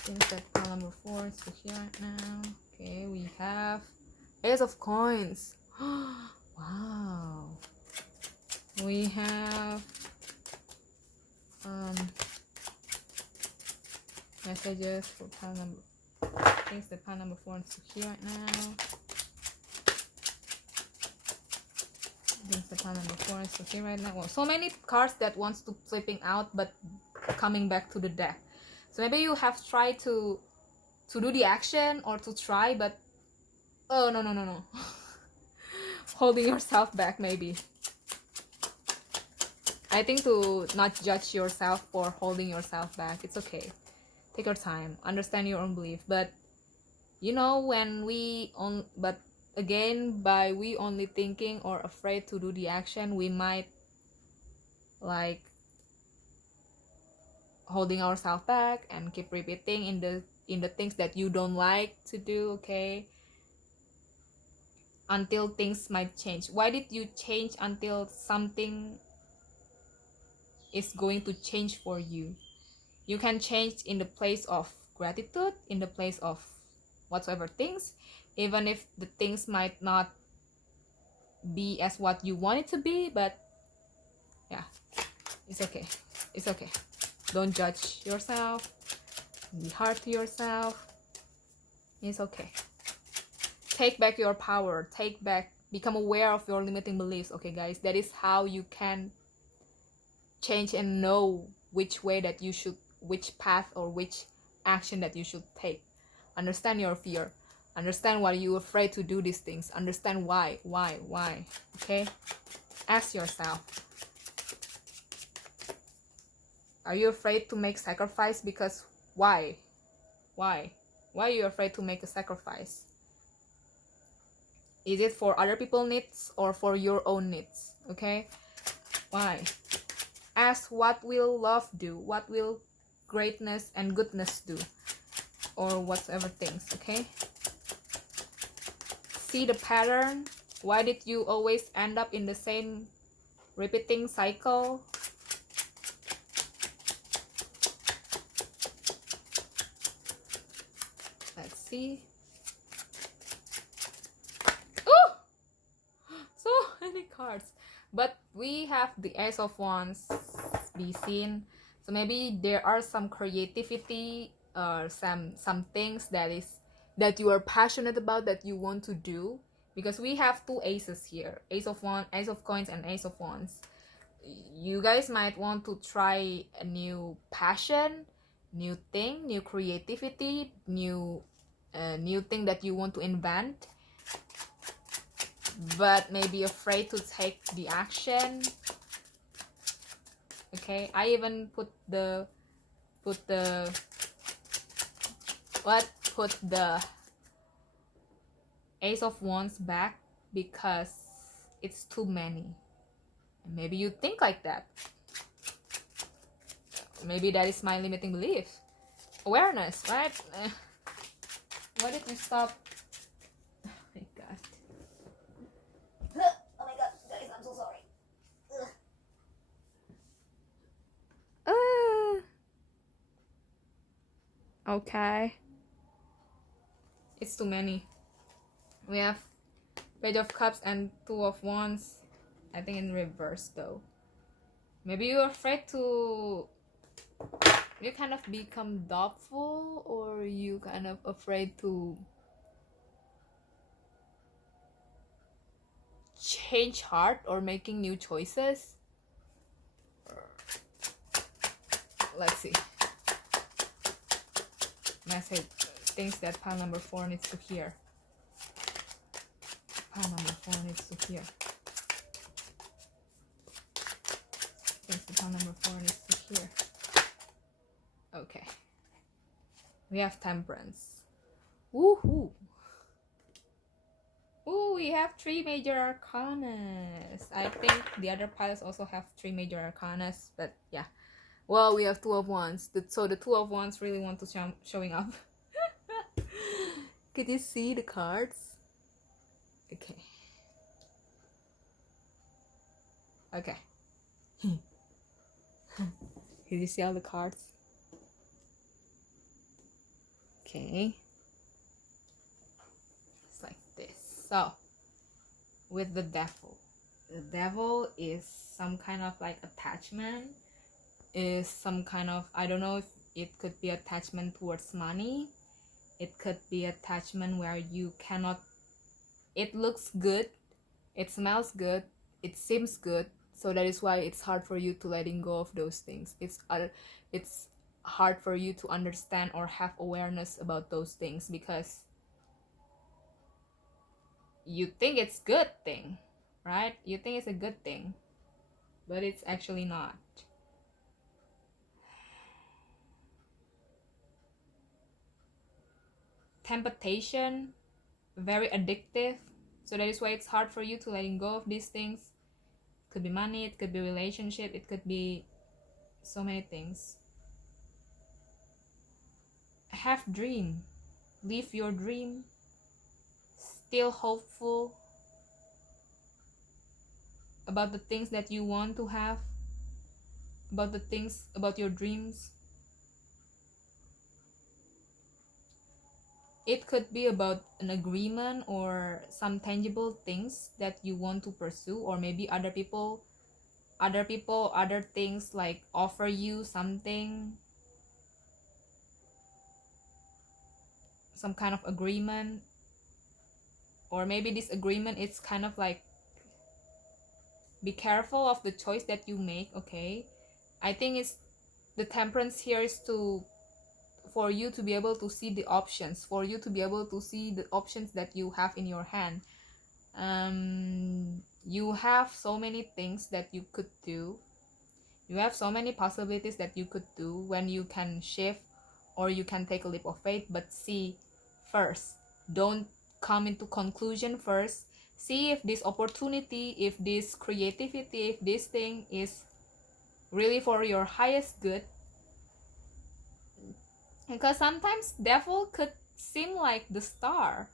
Things that file number 4 is to hear right now. Okay, we have Ace of Coins. Wow. We have messages for pile number, things that pile number 4 is to hear right now. Things that pile number 4 is to hear right now. Well, so many cards that wants to flipping out but coming back to the deck. So maybe you have tried to do the action or to try, but oh no. Holding yourself back, maybe. I think to not judge yourself for holding yourself back. It's okay. Take your time. Understand your own belief. But you know, when but again, by we only thinking or afraid to do the action, we might like holding ourselves back and keep repeating in the things that you don't like to do. Okay, until things might change. Why did you change until something is going to change for you? You can change in the place of gratitude, in the place of whatsoever things, even if the things might not be as what you want it to be. But yeah, it's okay. It's okay. Don't judge yourself. Be hard to yourself. It's okay. Take back your power. Become aware of your limiting beliefs. Okay, guys, that is how you can change and know which way that you should, which path or which action that you should take. Understand your fear. Understand why you're afraid to do these things. Understand why. Okay? Ask yourself. Are you afraid to make sacrifice? Because why? Why are you afraid to make a sacrifice? Is it for other people's needs or for your own needs? Okay? Why? Ask, what will love do? What will greatness and goodness do? Or whatever things, okay? See the pattern. Why did you always end up in the same repeating cycle? Let's see. Oh! So many cards. But we have the Ace of Wands be seen. So maybe there are some creativity or some things that you are passionate about, that you want to do, because we have 2 aces here, Ace of Wands, Ace of Coins, and Ace of Wands. You guys might want to try a new passion, new thing, new creativity, new thing that you want to invent. but maybe afraid to take the action. Okay, I even put the Ace of Wands back because it's too many. And maybe you think like that. Maybe that is my limiting belief. Awareness, right? Why did you stop? Oh my god. Oh my god, guys, I'm so sorry. Okay. It's too many. We have Page of Cups and Two of Wands. I think in reverse though. Maybe you're afraid to... You kind of become doubtful, or you kind of afraid to change heart or making new choices. Let's see. Message, things that pile number 4 needs to hear. Pile number 4 needs to hear. Things that pile number 4 needs to hear. Okay. We have Temperance. Woohoo! Ooh, we have 3 major arcanas. I think the other piles also have 3 major arcanas, but yeah. Well, we have Two of Wands. So the Two of Wands really want to showing up. Could you see the cards? Okay. Okay. Can you see all the cards? Okay. It's like this. So, with the devil is some kind of like attachment, is some kind of, I don't know if it could be attachment towards money, it could be attachment where you cannot, it looks good, it smells good, it seems good, so that is why it's hard for you to letting go of those things. It's hard for you to understand or have awareness about those things because you think it's good thing, right? You think it's a good thing, but it's actually not. Temptation, very addictive, so that is why it's hard for you to letting go of these things. It could be money, it could be relationship, it could be so many things. Have dream, live your dream, still hopeful about the things that you want to have, about the things, about your dreams. It could be about an agreement or some tangible things that you want to pursue, or maybe other things like offer you something, some kind of agreement, or maybe this agreement is kind of like, be careful of the choice that you make. Okay, I think it's the Temperance here is for you to be able to see the options, for you to be able to see the options that you have in your hand. You have so many things that you could do, you have so many possibilities that you could do when you can shift or you can take a leap of faith. But see first, don't come into conclusion first. See if this opportunity, if this creativity, if this thing is really for your highest good. Because sometimes devil could seem like the star.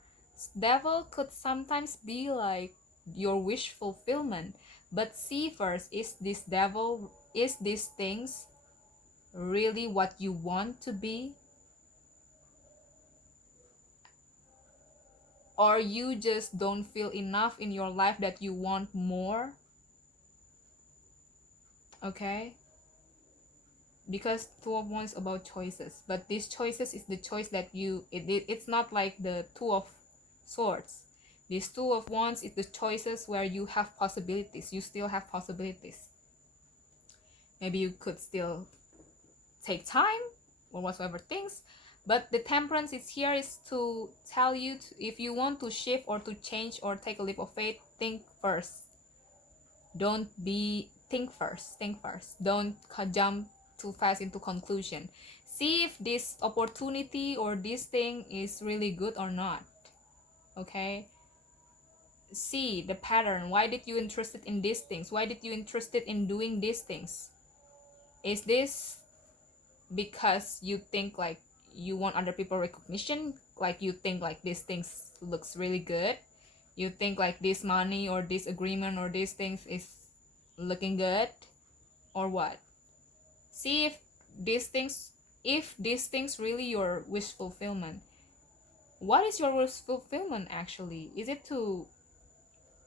Devil could sometimes be like your wish fulfillment. But see first, is this devil, is these things really what you want to be? Or you just don't feel enough in your life that you want more? Okay? Because Two of Wands is about choices, but these choices is the choice that it's not like the Two of Swords. This Two of Wands is the choices where you have possibilities, you still have possibilities. Maybe you could still take time or whatsoever things, But the temperance is here is to tell you if you want to shift or to change or take a leap of faith, think first. Think first. Don't jump too fast into conclusion. See if this opportunity or this thing is really good or not. Okay? See the pattern. Why did you interested in these things? Why did you interested in doing these things? Is this because you think like you want other people recognition, like you think like these things looks really good, you think like this money or this agreement or these things is looking good, or what? See if these things really your wish fulfillment. What is your wish fulfillment actually? Is it to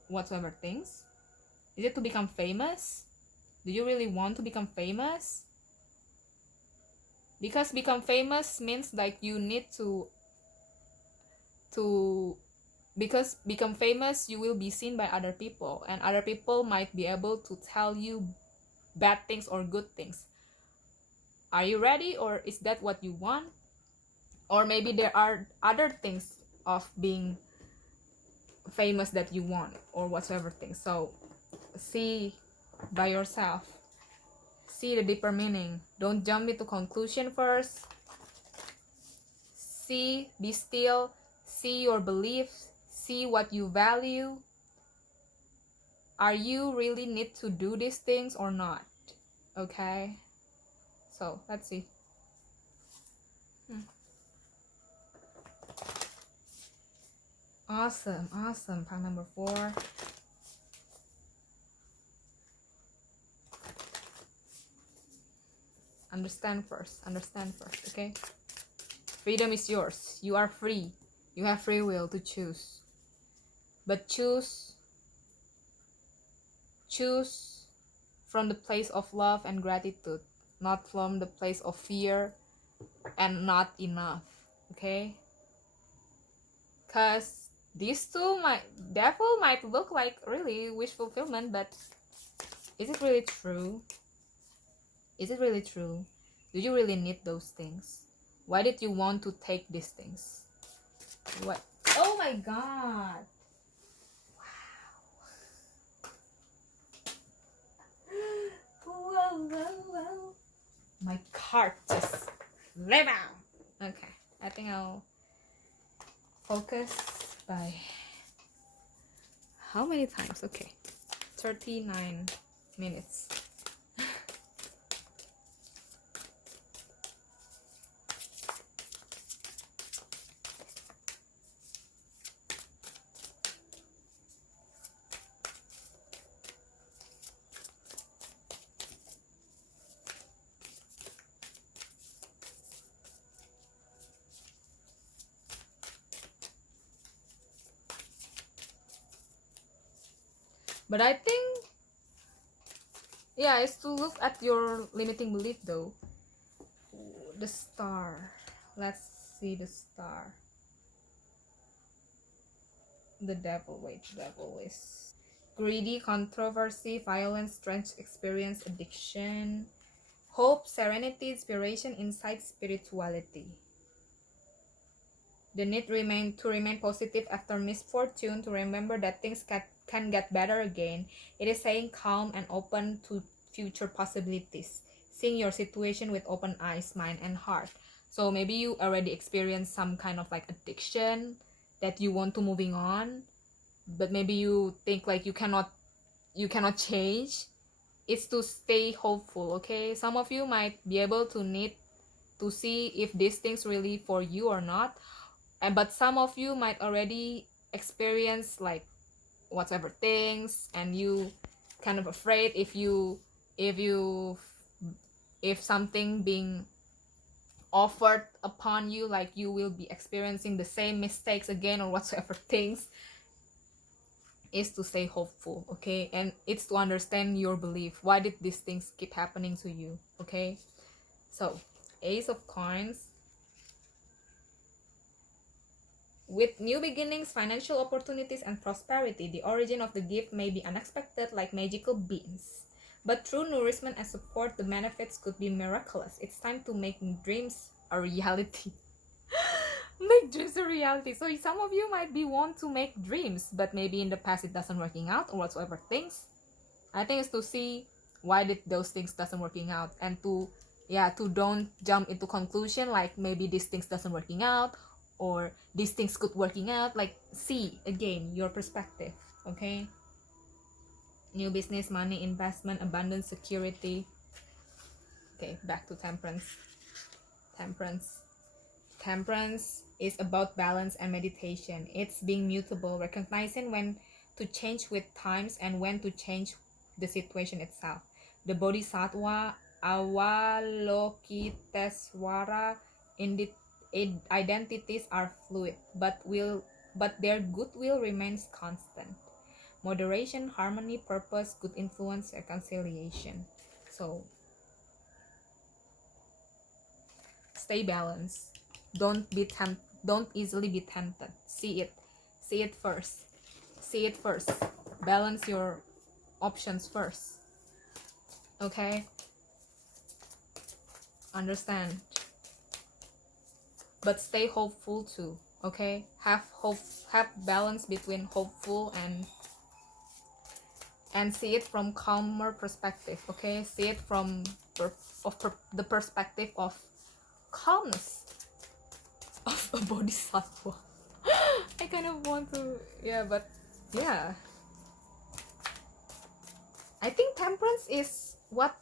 whatsoever things? Is it to become famous? Do you really want to become famous? Because become famous means like you need to because become famous you will be seen by other people, and other people might be able to tell you bad things or good things. Are you ready, or is that what you want? Or maybe there are other things of being famous that you want or whatsoever things. So see by yourself, see the deeper meaning. Don't jump into conclusion first. See, be still, see your beliefs, see what you value. Are you really need to do these things or not? Okay, so let's see. Awesome. Pile number 4. Understand first, okay? Freedom is yours. You are free. You have free will to choose. But choose from the place of love and gratitude, not from the place of fear and not enough, okay? Because these two devil might look like really wish fulfillment, but is it really true? Is it really true? Do you really need those things? Why did you want to take these things? What? Oh my god! Wow. Whoa. My card just lay down. Okay, I think I'll focus by how many times? Okay, 39 minutes. But I think, yeah, it's to look at your limiting belief though. The star. Let's see the star. The devil. Wait, devil is greedy, controversy, violence, strange experience, addiction, hope, serenity, inspiration, insight, spirituality. The need to remain positive after misfortune, to remember that things can get better again. It is saying calm and open to future possibilities, seeing your situation with open eyes, mind, and heart. So maybe you already experienced some kind of like addiction that you want to moving on, but maybe you think like you cannot change. It's to stay hopeful, okay? Some of you might be able to need to see if these things really for you or not, but some of you might already experience like whatever things, and you kind of afraid if something being offered upon you, like you will be experiencing the same mistakes again or whatsoever things. Is to stay hopeful, okay? And it's to understand your belief. Why did these things keep happening to you, okay? So Ace of Coins. With new beginnings, financial opportunities, and prosperity, the origin of the gift may be unexpected, like magical beans. But through nourishment and support, the benefits could be miraculous. It's time to make dreams a reality. make dreams a reality. So some of you might be want to make dreams, but maybe in the past it doesn't working out or whatsoever things. I think it's to see why did those things doesn't working out, and to don't jump into conclusion like maybe these things doesn't working out or these things could working out. Like, see again your perspective. Okay, new business, money, investment, abundance, security. Okay, back to temperance. Temperance is about balance and meditation. It's being mutable, recognizing when to change with times and when to change the situation itself. The Bodhisattva Avalokitesvara identities are fluid, but their goodwill remains constant. Moderation, harmony, purpose, good influence, reconciliation. So stay balanced. Don't easily be tempted. See it first. Balance your options first. Okay, understand, but stay hopeful too. Okay, have hope, have balance between hopeful and see it from calmer perspective. Okay, see it from the perspective of calmness of a bodhisattva. I kind of want to, but I think temperance is what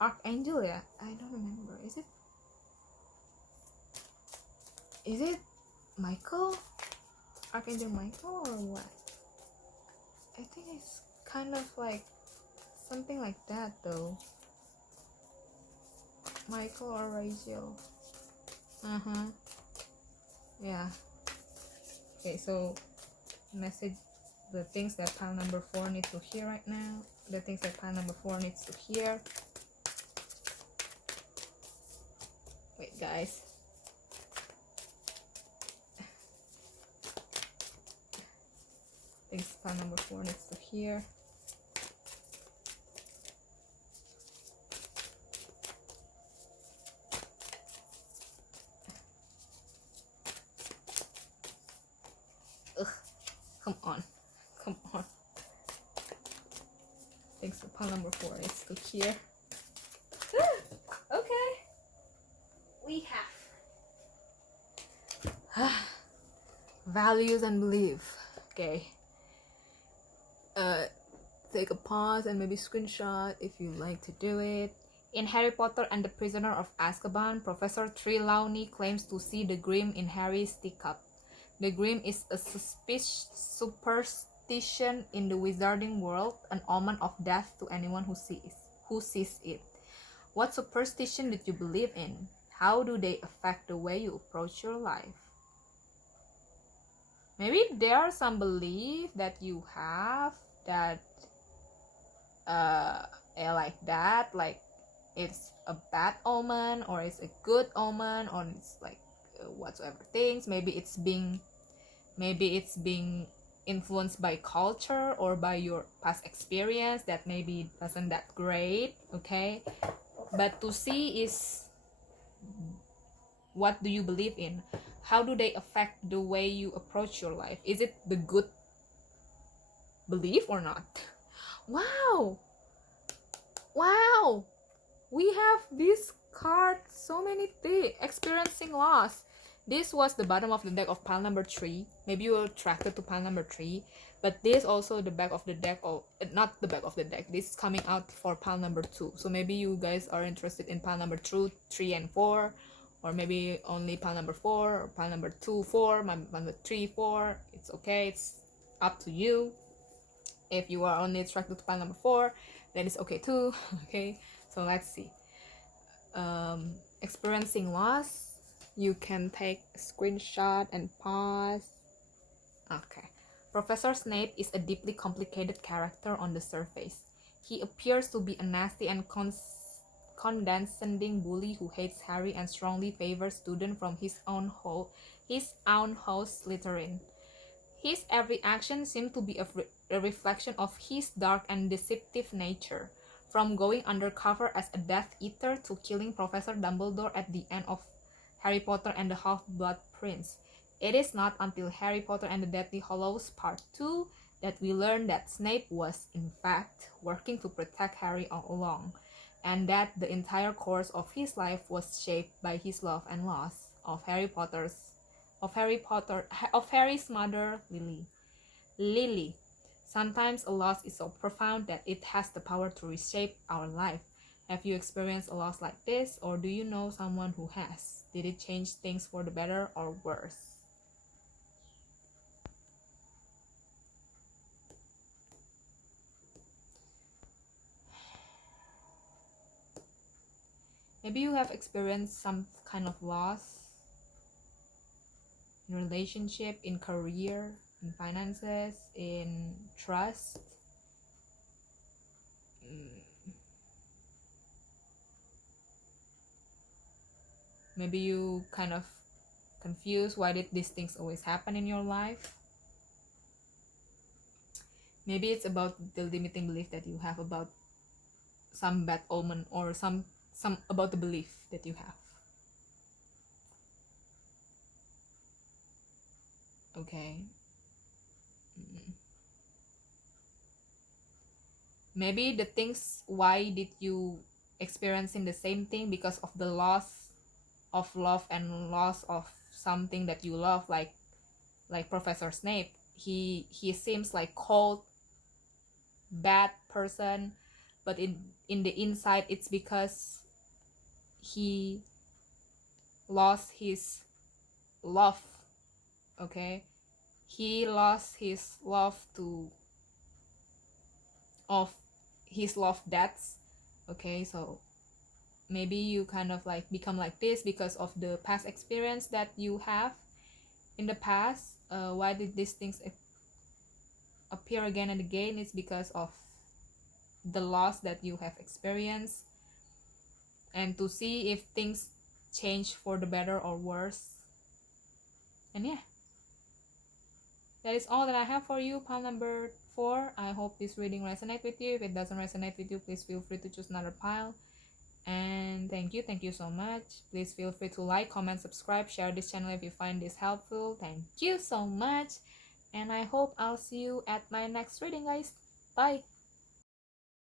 archangel, I don't remember, is it Michael, Archangel Michael, or what? I think it's kind of like something like that though. Michael or Rachel. Yeah. Okay, so message the things that pile number 4 needs to hear right now. The things that pile number 4 needs to hear. Wait, guys. Things pile number 4 needs to hear. Come on. Thanks to pile number 4 is to here. Okay. We have values and belief. Okay. Take a pause and maybe screenshot if you like to do it. In Harry Potter and the Prisoner of Azkaban, Professor Trelawney claims to see the Grim in Harry's teacup. The Grim is a superstition in the wizarding world, an omen of death to anyone who sees it. What superstition did you believe in? How do they affect the way you approach your life? Maybe there are some belief that you have that like that, like it's a bad omen or it's a good omen, or it's like whatsoever things. Maybe it's being influenced by culture or by your past experience that maybe wasn't that great. Okay, but to see is what do you believe in? How do they affect the way you approach your life? Is it the good belief or not? Wow, we have this card, so many things. Experiencing loss. This was the bottom of the deck of pile number 3. Maybe you were attracted to pile number 3, but this also the back of the deck, or not the back of the deck. This is coming out for pile number 2. So maybe you guys are interested in pile number 2, 3, and 4, or maybe only pile number 4 or pile number 2, 4, pile number 3, 4. It's okay. It's up to you. If you are only attracted to pile number 4, then it's okay too. Okay, so let's see. Experiencing loss. You can take a screenshot and pause. Okay. Professor Snape is a deeply complicated character on the surface. He appears to be a nasty and condescending bully who hates Harry and strongly favors students from his own house, Slytherin. His every action seems to be a reflection of his dark and deceptive nature, from going undercover as a Death Eater to killing Professor Dumbledore at the end of Harry Potter and the Half-Blood Prince. It is not until Harry Potter and the Deathly Hallows Part 2 that we learn that Snape was, in fact, working to protect Harry all along, and that the entire course of his life was shaped by his love and loss of Harry's mother, Lily. Lily. Sometimes a loss is so profound that it has the power to reshape our life. Have you experienced a loss like this, or do you know someone who has? Did it change things for the better or worse? Maybe you have experienced some kind of loss in relationship, in career, in finances, in trust. Maybe you kind of confused, why did these things always happen in your life? Maybe it's about the limiting belief that you have about some bad omen, or some about the belief that you have. Okay. Maybe the things, why did you experiencing the same thing? Because of the loss of love and loss of something that you love, like Professor Snape. He seems like cold, bad person, but in the inside it's because he lost his love. Okay, he lost his love to of his love deaths. Okay, so maybe you kind of like become like this because of the past experience that you have in the past. Why did these things appear again and again? It's because of the loss that you have experienced, and to see if things change for the better or worse. And yeah, that is all that I have for you, pile number 4. I hope this reading resonates with you. If it doesn't resonate with you, please feel free to choose another pile. And thank you so much. Please feel free to like, comment, subscribe, share this channel if you find this helpful. Thank you so much, and I hope I'll see you at my next reading, guys. Bye.